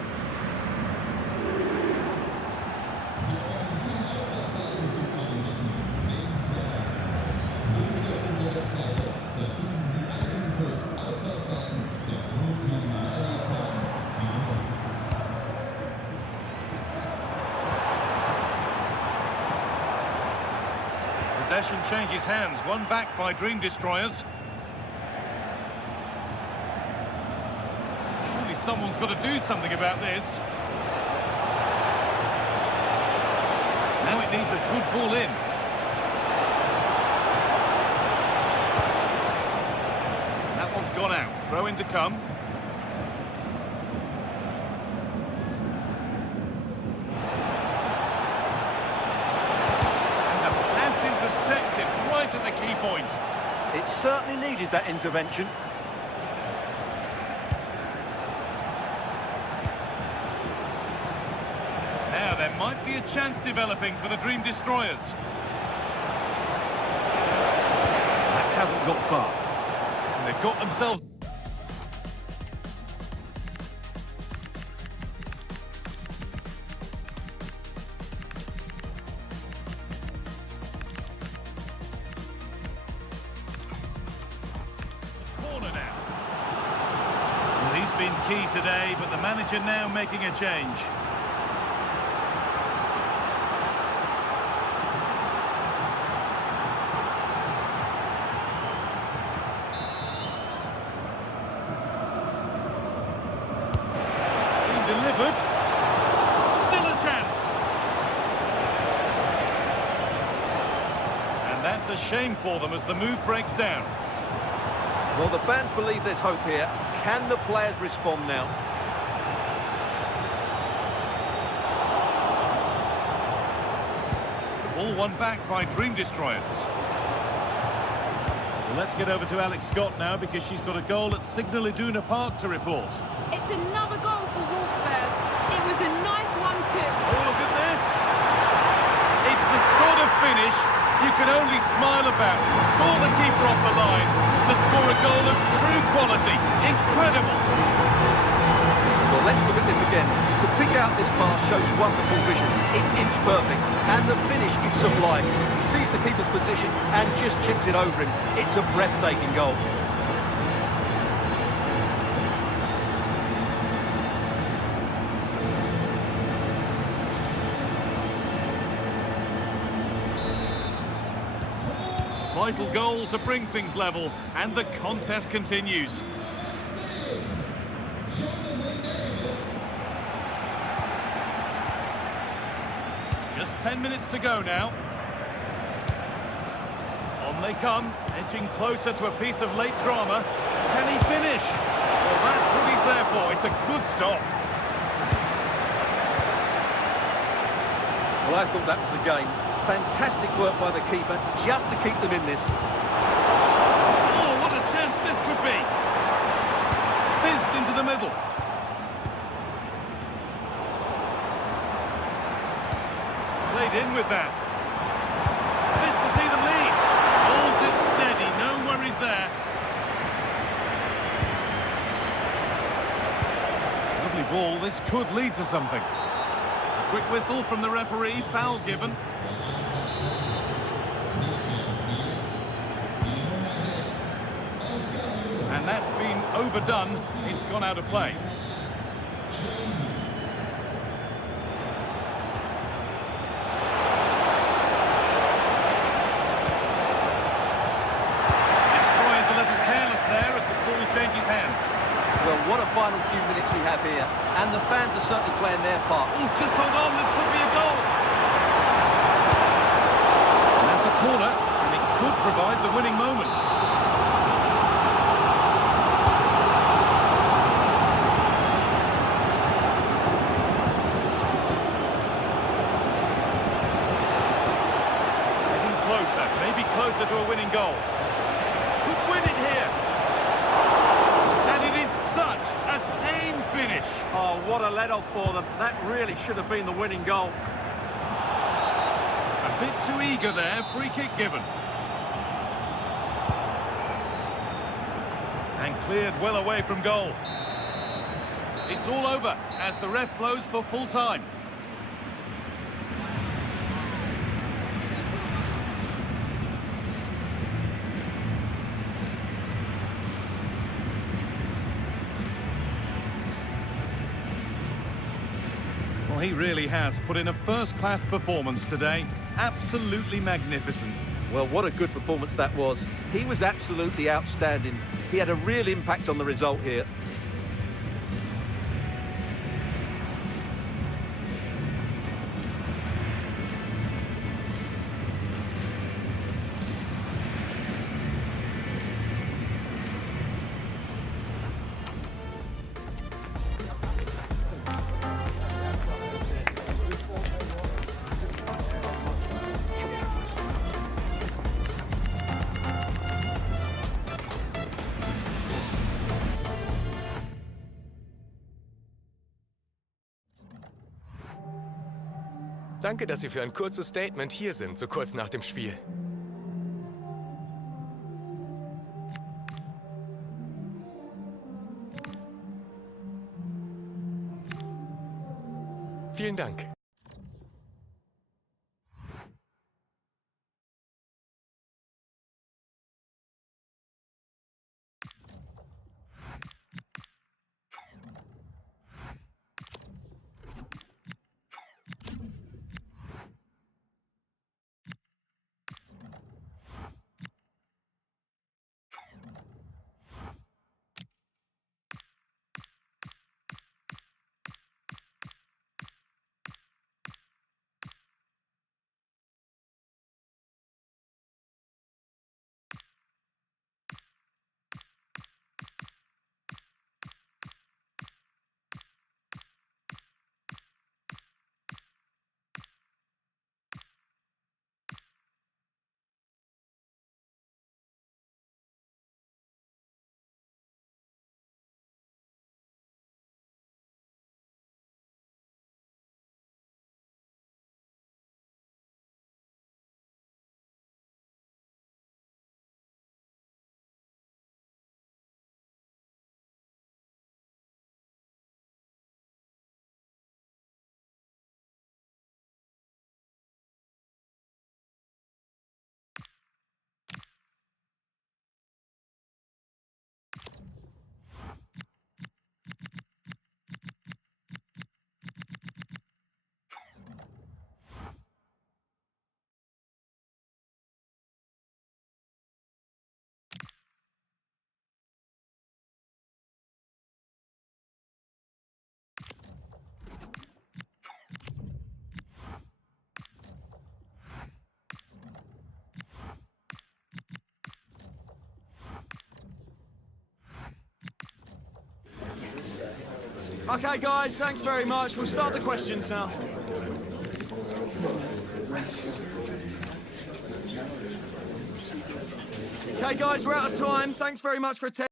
Possession changes hands, won back by Dream Destroyers. Surely someone's got to do something about this. Now it needs a good ball in. That one's gone out. Throw in to come. Intercepted right at the key point. It certainly needed that intervention. Now there might be a chance developing for the Dream Destroyers. That hasn't got far. And they've got themselves... been key today, but the manager now making a change. It's been delivered. Still a chance. And that's a shame for them as the move breaks down. Well, the fans believe there's hope here. Can the players respond now? The ball won back by Dream Destroyers. Well, let's get over to Alex Scott now because she's got a goal at Signal Iduna Park to report. It's another goal for Wolfsburg. It was a nice one too. Oh, look at this. It's the sort of finish you can only smile about. Saw the keeper off the line to score a goal of true quality. Incredible. Well, let's look at this again. To pick out this pass shows wonderful vision. It's inch perfect, and the finish is sublime. He sees the keeper's position and just chips it over him. It's a breathtaking goal. Vital goal to bring things level, and the contest continues. Just 10 minutes to go now. On they come, edging closer to a piece of late drama. Can he finish? Well, that's what he's there for. It's a good stop. Well, I thought that was the game. Fantastic work by the keeper just to keep them in this. Oh, what a ball, this could lead to something. A quick whistle from the referee, foul given. And that's been overdone. It's gone out of play. Changes hands. Well, what a final few minutes we have here, and the fans are certainly playing their part. Oh, just hold on, this could be a goal. And that's a corner, and it could provide the winning moment. Getting closer, maybe closer to a winning goal. Could win it here. Such a tame finish. Oh, what a let-off for them. That really should have been the winning goal. A bit too eager there, free kick given. And cleared well away from goal. It's all over as the ref blows for full time. Well, he really has put in a first-class performance today. Absolutely magnificent. Well, what a good performance that was. He was absolutely outstanding. He had a real impact on the result here. Danke, dass Sie für ein kurzes Statement hier sind, so kurz nach dem Spiel. Vielen Dank. Okay, guys, thanks very much. We'll start the questions now. Okay, guys, we're out of time. Thanks very much for attending.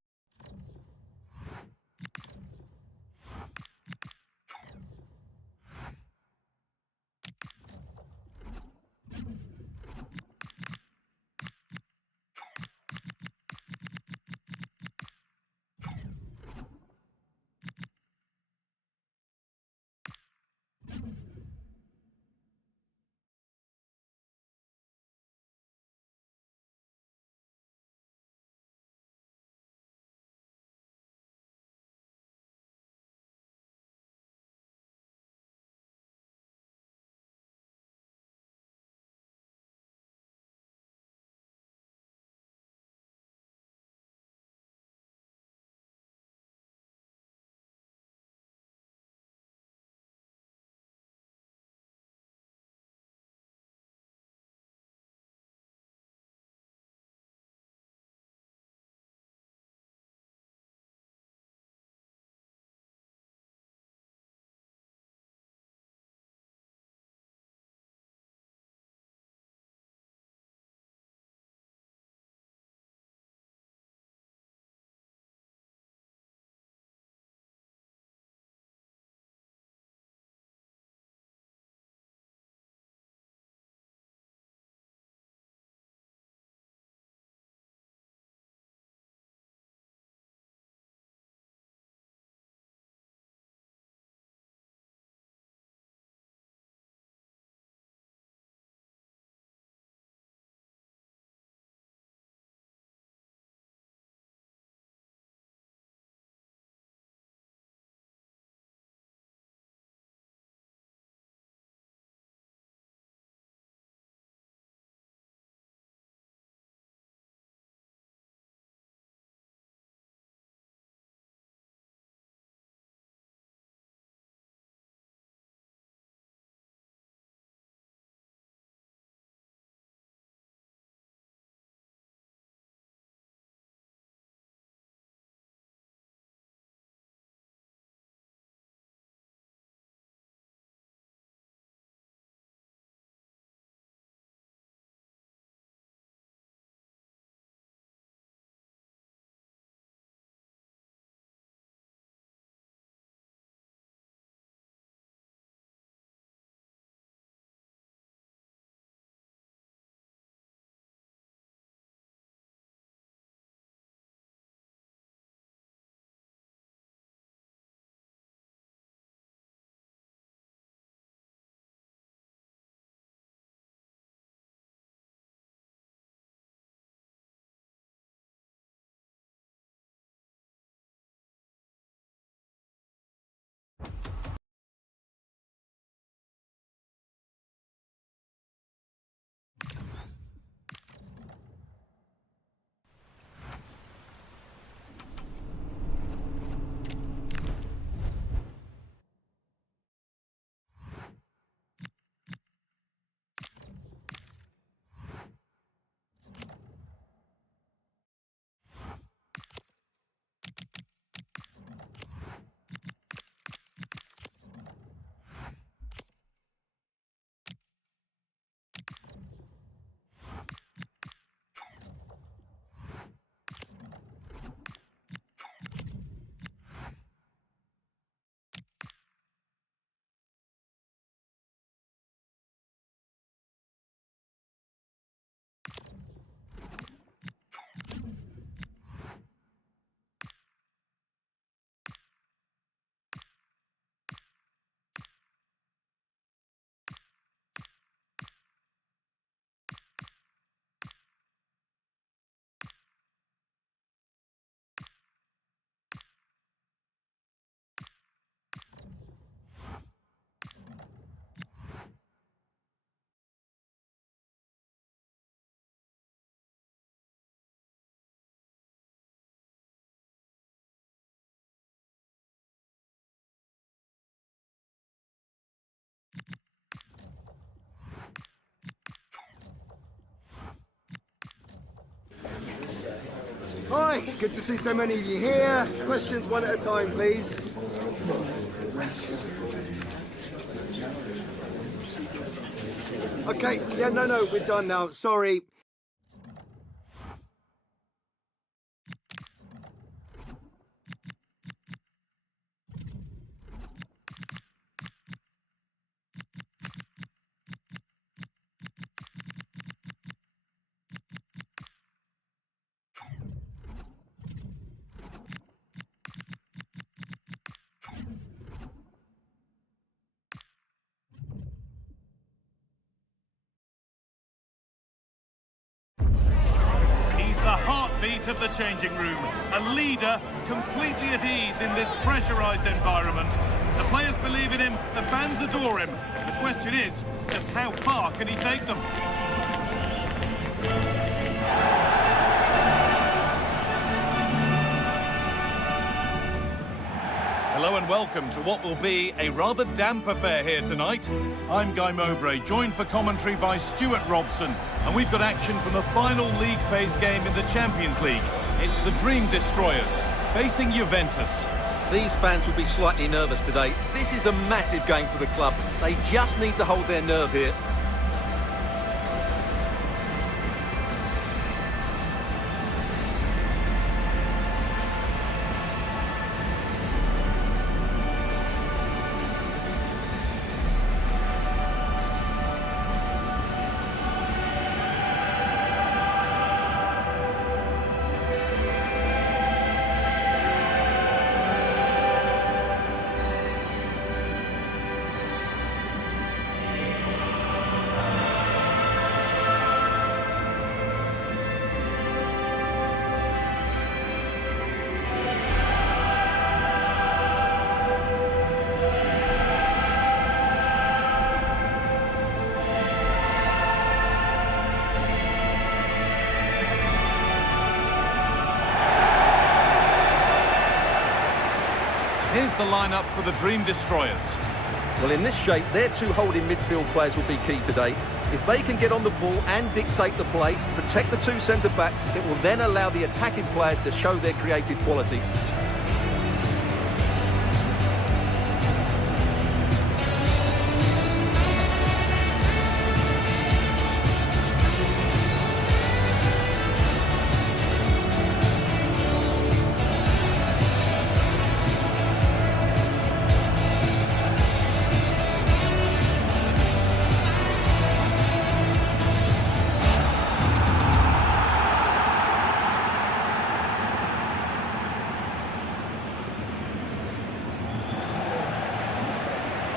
Hi, good to see so many of you here. Questions one at a time, please. Okay, yeah, no, we're done now. Sorry. He's the heartbeat of the changing room, a leader completely at ease in this pressurised environment. The players believe in him, the fans adore him. The question is, just how far can he take them? Hello and welcome to what will be a rather damp affair here tonight. I'm Guy Mowbray, joined for commentary by Stuart Robson, and we've got action from the final league phase game in the Champions League. It's the Dream Destroyers facing Juventus. These fans will be slightly nervous today. This is a massive game for the club. They just need to hold their nerve here. Here's the lineup for the Dream Destroyers. Well, in this shape, their two holding midfield players will be key today. If they can get on the ball and dictate the play, protect the two centre-backs, it will then allow the attacking players to show their creative quality.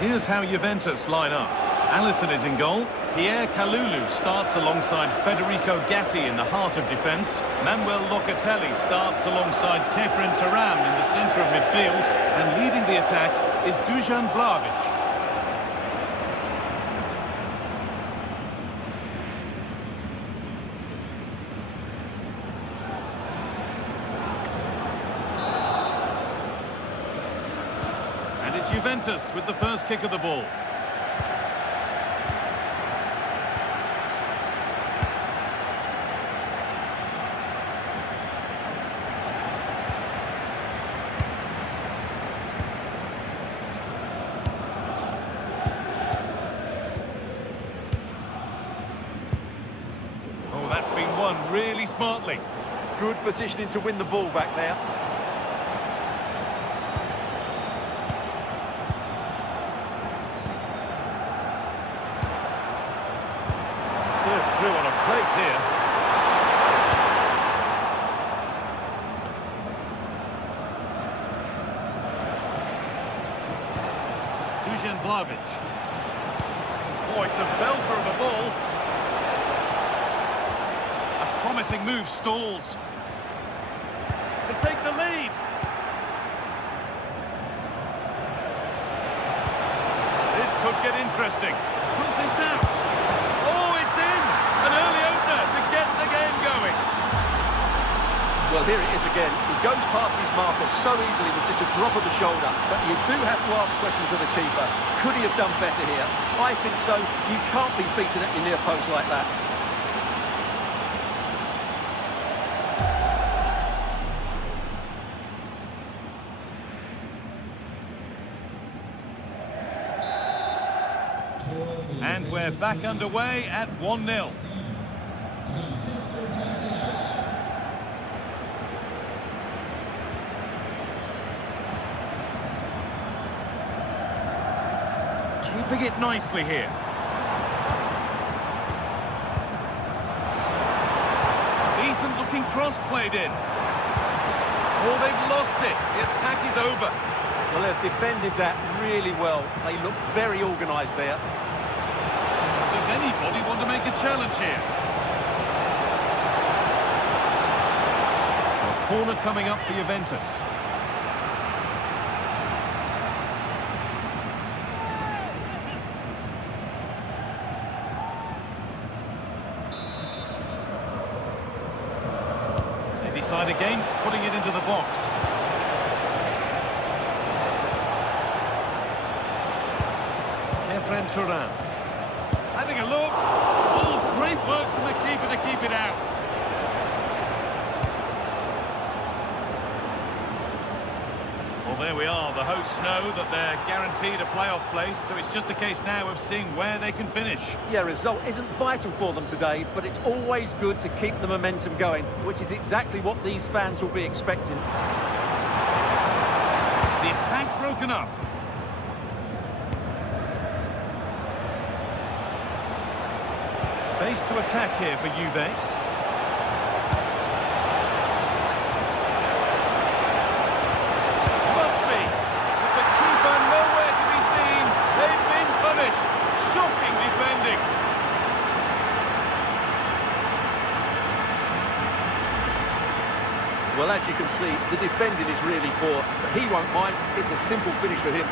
Here's how Juventus line up. Alisson is in goal. Pierre Kalulu starts alongside Federico Gatti in the heart of defence. Manuel Locatelli starts alongside Kefren Turam in the centre of midfield. And leading the attack is Dusan Vlahovic. Juventus with the first kick of the ball. Oh, that's been won really smartly. Good positioning to win the ball back there. Through on a plate here. Dusan Vlahovic. Oh, it's a belter of a ball. A promising move stalls. To take the lead. This could get interesting. Pulls this out. An early opener to get the game going. Well, here it is again. He goes past his marker so easily with just a drop of the shoulder. But you do have to ask questions of the keeper. Could he have done better here? I think so. You can't be beaten at your near post like that. And we're back underway at 1-0. Keeping it nicely here. Decent looking cross played in. Oh, they've lost it. The attack is over. Well, they've defended that really well. They look very organised there. Does anybody want to make a challenge here? A corner coming up for Juventus. They decide against putting it into the box. Efren Turan. Having a look. Oh, great work from the keeper to keep it out. Well, there we are. The hosts know that they're guaranteed a playoff place, so it's just a case now of seeing where they can finish. Yeah, result isn't vital for them today, but it's always good to keep the momentum going, which is exactly what these fans will be expecting. The attack broken up. Space to attack here for Juve. Must be. But the keeper nowhere to be seen. They've been punished. Shocking defending. Well, as you can see, the defending is really poor, but he won't mind. It's a simple finish for him.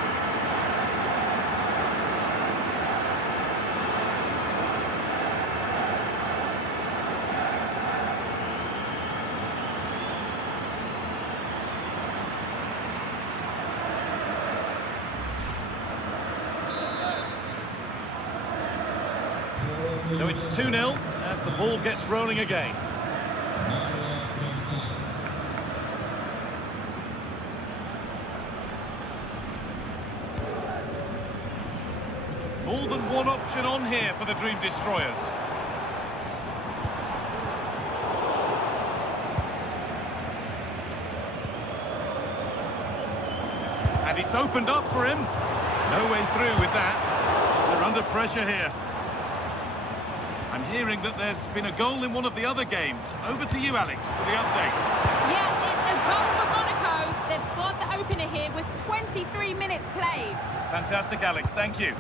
So it's 2-0 as the ball gets rolling again. More than one option on here for the Dream Destroyers. And it's opened up for him. No way through with that. They're under pressure here. I'm hearing that there's been a goal in one of the other games. Over to you, Alex, for the update. Yeah, it's a goal for Monaco. They've scored the opener here with 23 minutes played. Fantastic, Alex. Thank you.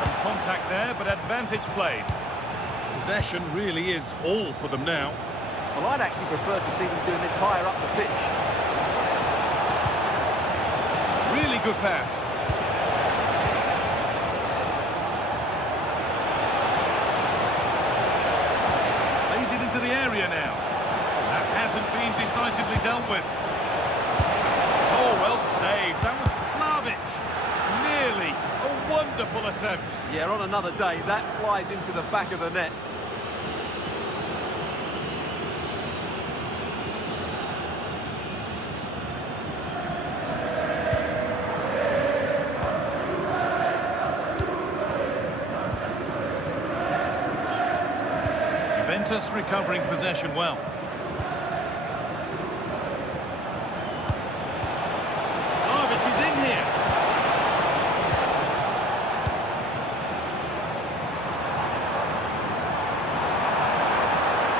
Some contact there, but advantage played. Possession really is all for them now. Well, I'd actually prefer to see them doing this higher up the pitch. Really good pass. Plays it into the area now. That hasn't been decisively dealt with. Oh, well saved. That was Vlahovic. Nearly. A wonderful attempt. Yeah, on another day, that flies into the back of the net. Juventus recovering possession well. Vlahovic is in here.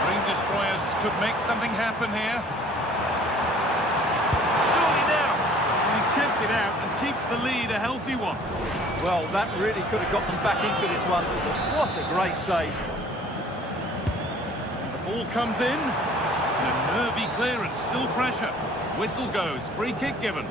Dream Destroyers could make something happen here. Surely now. He's kept it out and keeps the lead a healthy one. Well, that really could have got them back into this one. What a great save. Ball comes in, and a nervy clearance, still pressure. Whistle goes, free kick given.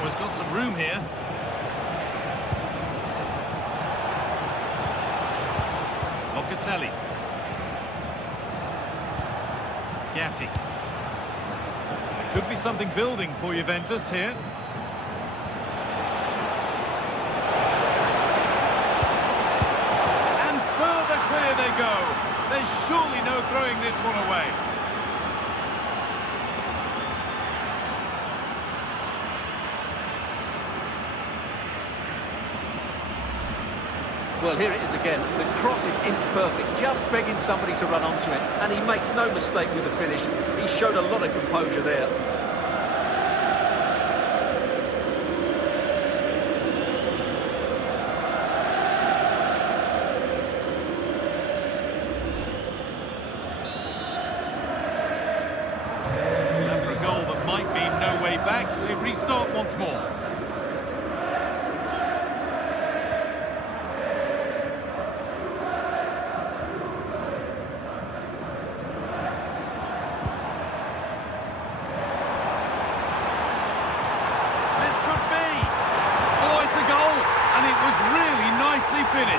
Has got some room here. Locatelli. Gatti. There could be something building for Juventus here. And further clear they go. There's surely no throwing this one away. Well, here it is again. The cross is inch perfect, just begging somebody to run onto it. And he makes no mistake with the finish. He showed a lot of composure there. After a goal that might be no way back, they restart once more. Finished.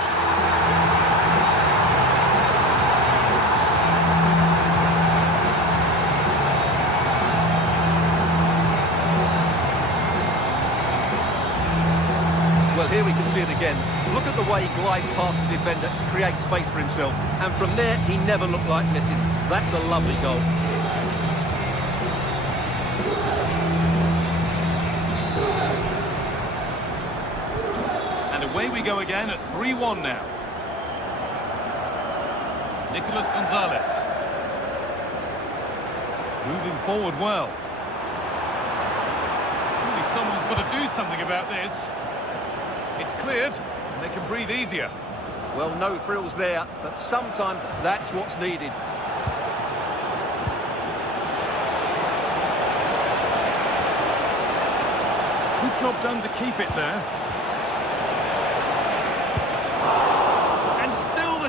Well, here we can see it again. Look at the way he glides past the defender to create space for himself. And from there, he never looked like missing. That's a lovely goal. Away we go again at 3-1 now. Nicolas Gonzalez. Moving forward well. Surely someone's got to do something about this. It's cleared, and they can breathe easier. Well, no frills there, but sometimes that's what's needed. Good job done to keep it there.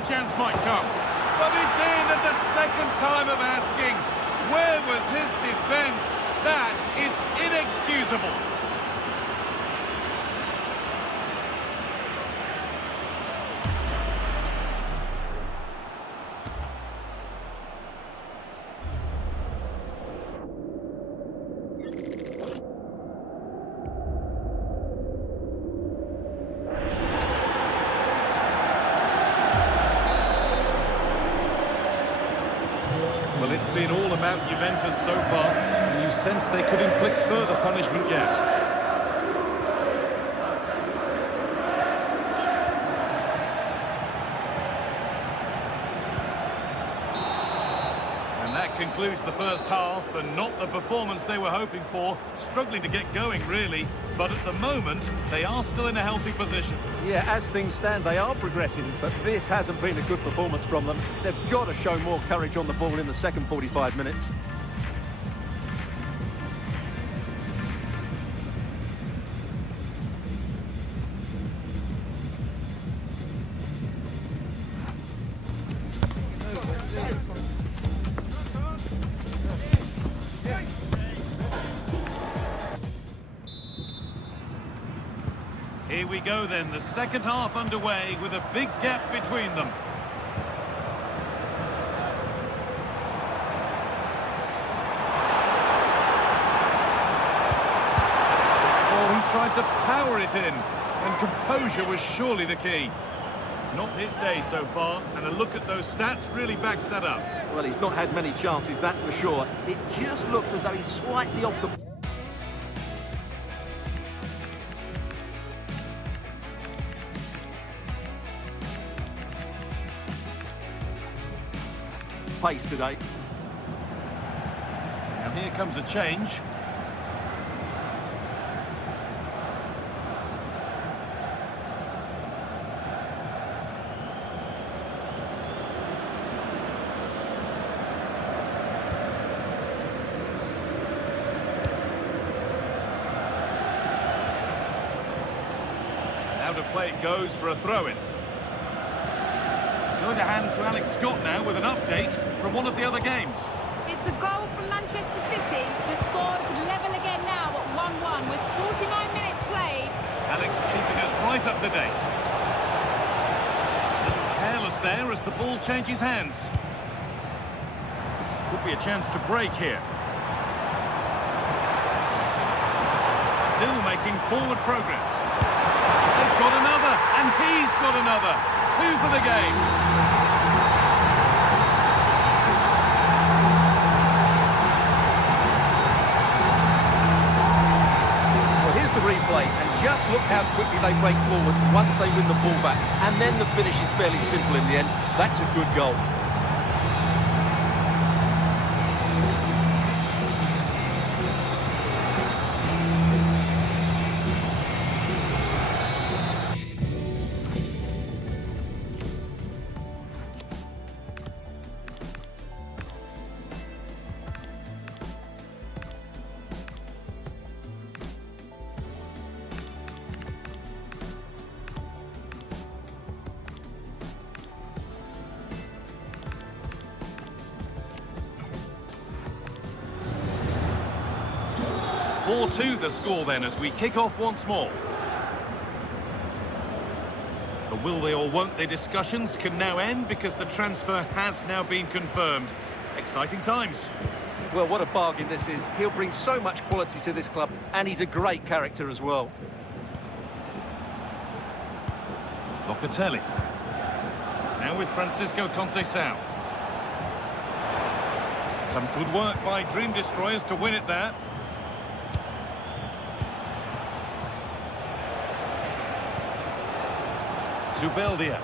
Chance might come, but it's in at the second time of asking. Where was his defence? That is inexcusable. Well, it's been all about Juventus so far, and you sense they could inflict further punishment yet. And that concludes the first half, and not the performance they were hoping for. Struggling to get going, really, but at the moment, they are still in a healthy position. Yeah, as things stand, they are progressing, but this hasn't been a good performance from them. They've got to show more courage on the ball in the second 45 minutes. Here we go then, the second half underway with a big gap between them. Oh, he tried to power it in, and composure was surely the key. Not his day so far, and a look at those stats really backs that up. Well, he's not had many chances, that's for sure. It just looks as though he's slightly off the pace today. Now here comes a change. Now to play it goes for a throw-in. Going to hand to Alex Scott now with an update from one of the other games. It's a goal from Manchester City. The score's level again now at 1-1 with 49 minutes played. Alex keeping us right up to date. A little careless there as the ball changes hands. Could be a chance to break here. Still making forward progress. They've got another, and he's got another. 2 for the game. Well, here's the replay, and just look how quickly they break forward once they win the ball back. And then the finish is fairly simple in the end. That's a good goal. The score then as we kick off once more. The will they or won't they discussions can now end because the transfer has now been confirmed. Exciting times. Well, what a bargain this is. He'll bring so much quality to this club, and he's a great character as well. Locatelli. Now with Francisco Conceição. Some good work by Dream Destroyers to win it there. Zubeldia.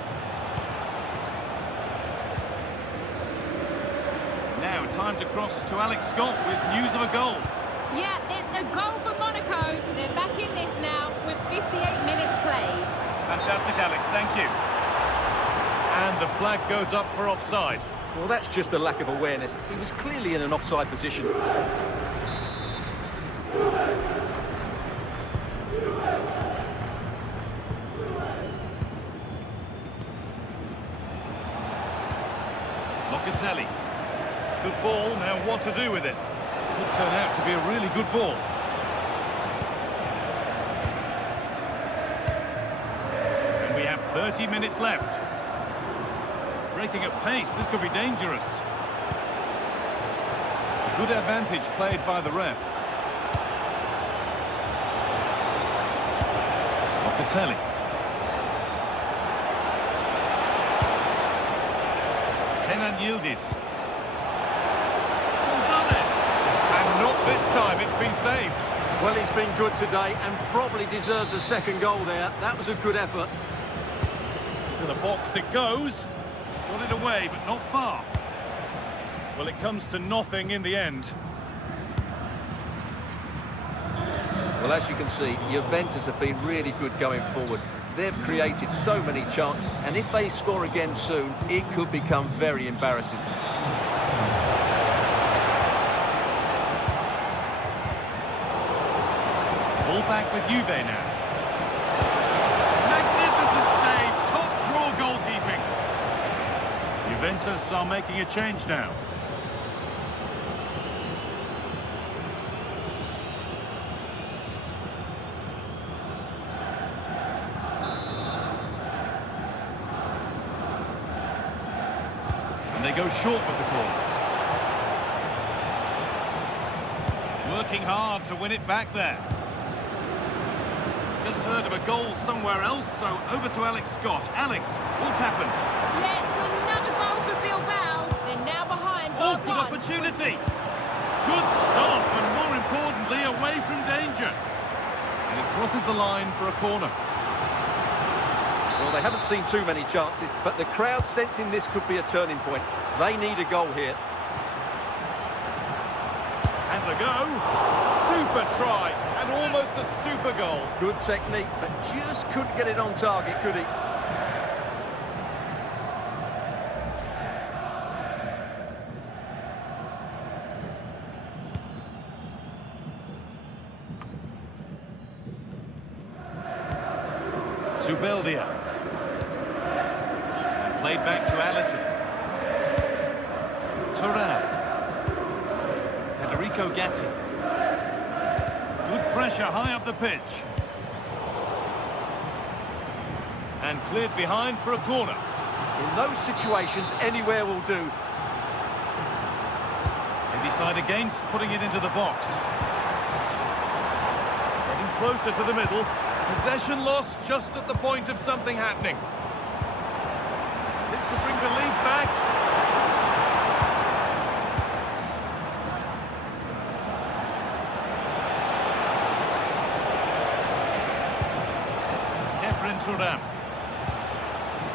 Now time to cross to Alex Scott with news of a goal. Yeah, it's a goal for Monaco. They're back in this now with 58 minutes played. Fantastic, Alex, thank you. And the flag goes up for offside. Well, that's just a lack of awareness. He was clearly in an offside position. Locatelli. Good ball, now what to do with it? Could turn out to be a really good ball. And we have 30 minutes left. Breaking at pace, this could be dangerous. Good advantage played by the ref. Locatelli. Kenan Yildiz. Gonzalez. And not this time, it's been saved. Well, he's been good today and probably deserves a second goal there. That was a good effort. To the box it goes. Got it away, but not far. Well, it comes to nothing in the end. Well, as you can see, Juventus have been really good going forward. They've created so many chances, and if they score again soon, it could become very embarrassing. Ball back with Juve now. Magnificent save, top draw goalkeeping. Juventus are making a change now. And they go short with the ball. Working hard to win it back there. Just heard of a goal somewhere else, so over to Alex Scott. Alex, what's happened? Yes, another goal for Bilbao. They're now behind by Oh, good opportunity. Good stop, and more importantly, away from danger. And it crosses the line for a corner. Well, they haven't seen too many chances, but the crowd sensing this could be a turning point. They need a goal here. Has a go. Super try, and almost a super goal. Good technique, but just couldn't get it on target, could he? Zubeldia. And played back to Alisson. Thuram. Federico Gatti. Good pressure high up the pitch. And cleared behind for a corner. In those situations, anywhere will do. decide against putting it into the box. Getting closer to the middle. Possession lost just at the point of something happening. This could bring belief back.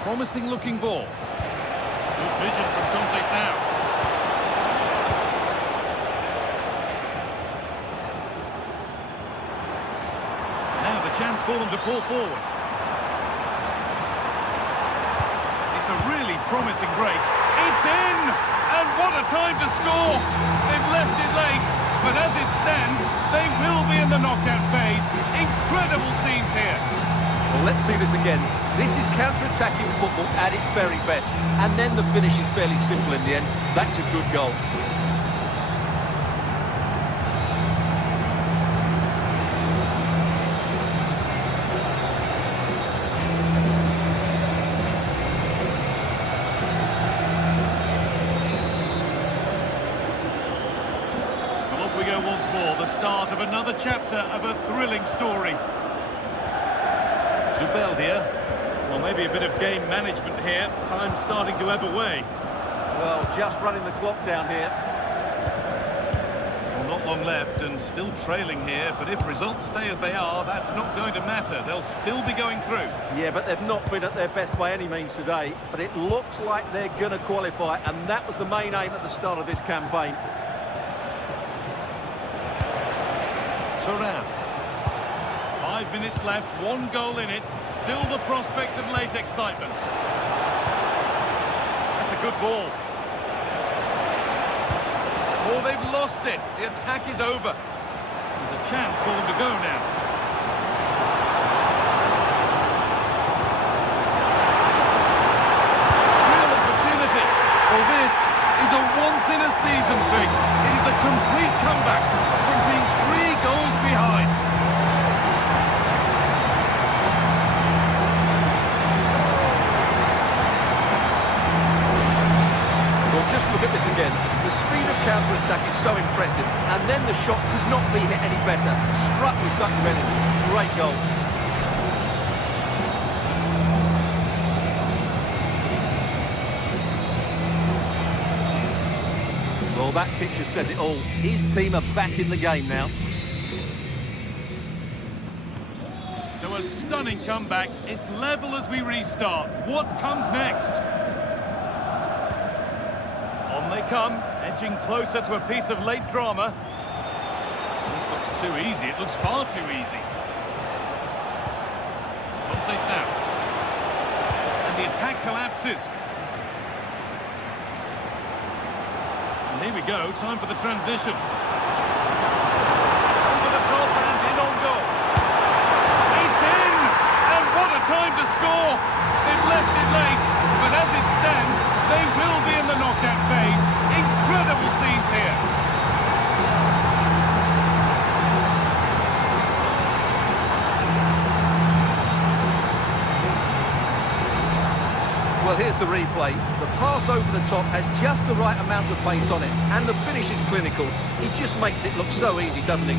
Promising looking ball. Good vision from Conceição. Now the chance for them to pull forward. It's a really promising break. It's in! And what a time to score! They've left it late, but as it stands, they will be in the knockout phase. Incredible scenes here. Well, let's see this again. This is counter-attacking football at its very best. And then the finish is fairly simple in the end. That's a good goal. Well, off we go once more. The start of another chapter of a thrilling story. Here. Well, maybe a bit of game management here. Time's starting to ebb away. Well, just running the clock down here. Well, not long left and still trailing here, but if results stay as they are, that's not going to matter. They'll still be going through. Yeah, but they've not been at their best by any means today. But it looks like they're going to qualify, and that was the main aim at the start of this campaign. Turan. 5 minutes left, 1 goal in it. Still the prospect of late excitement. That's a good ball. Oh, they've lost it. The attack is over. There's a chance for them to go now. Real opportunity. Well, this is a once-in-a-season thing. It is a complete comeback from being 3 goals behind. Look at this again. The speed of counter-attack is so impressive, and then the shot could not be hit any better. Struck with such venom. Great goal. Well, that picture says it all. His team are back in the game now. So a stunning comeback. It's level as we restart. What comes next? They come, edging closer to a piece of late drama. This looks too easy. It looks far too easy. Conceição. And the attack collapses. And here we go, time for the transition. Over the top and in on goal. It's in! And what a time to score! They've left it late, but as it stands, they will be in the knockout phase. Incredible scenes here. Well, here's the replay. The pass over the top has just the right amount of pace on it, and the finish is clinical. He just makes it look so easy, doesn't he?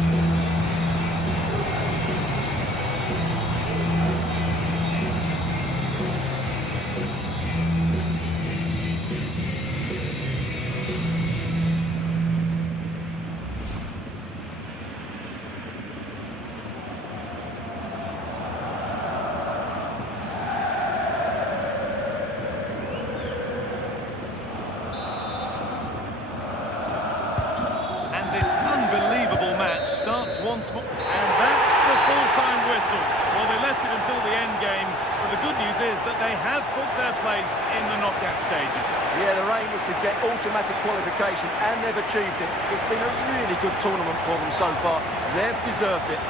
Once more, and that's the full-time whistle. Well, they left it until the end game, but the good news is that they have booked their place in the knockout stages. Yeah, their aim was to get automatic qualification, and they've achieved it. It's been a really good tournament for them so far. They've deserved it.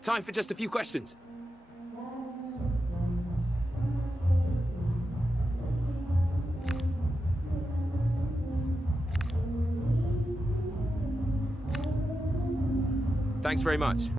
Time for just a few questions. Thanks very much.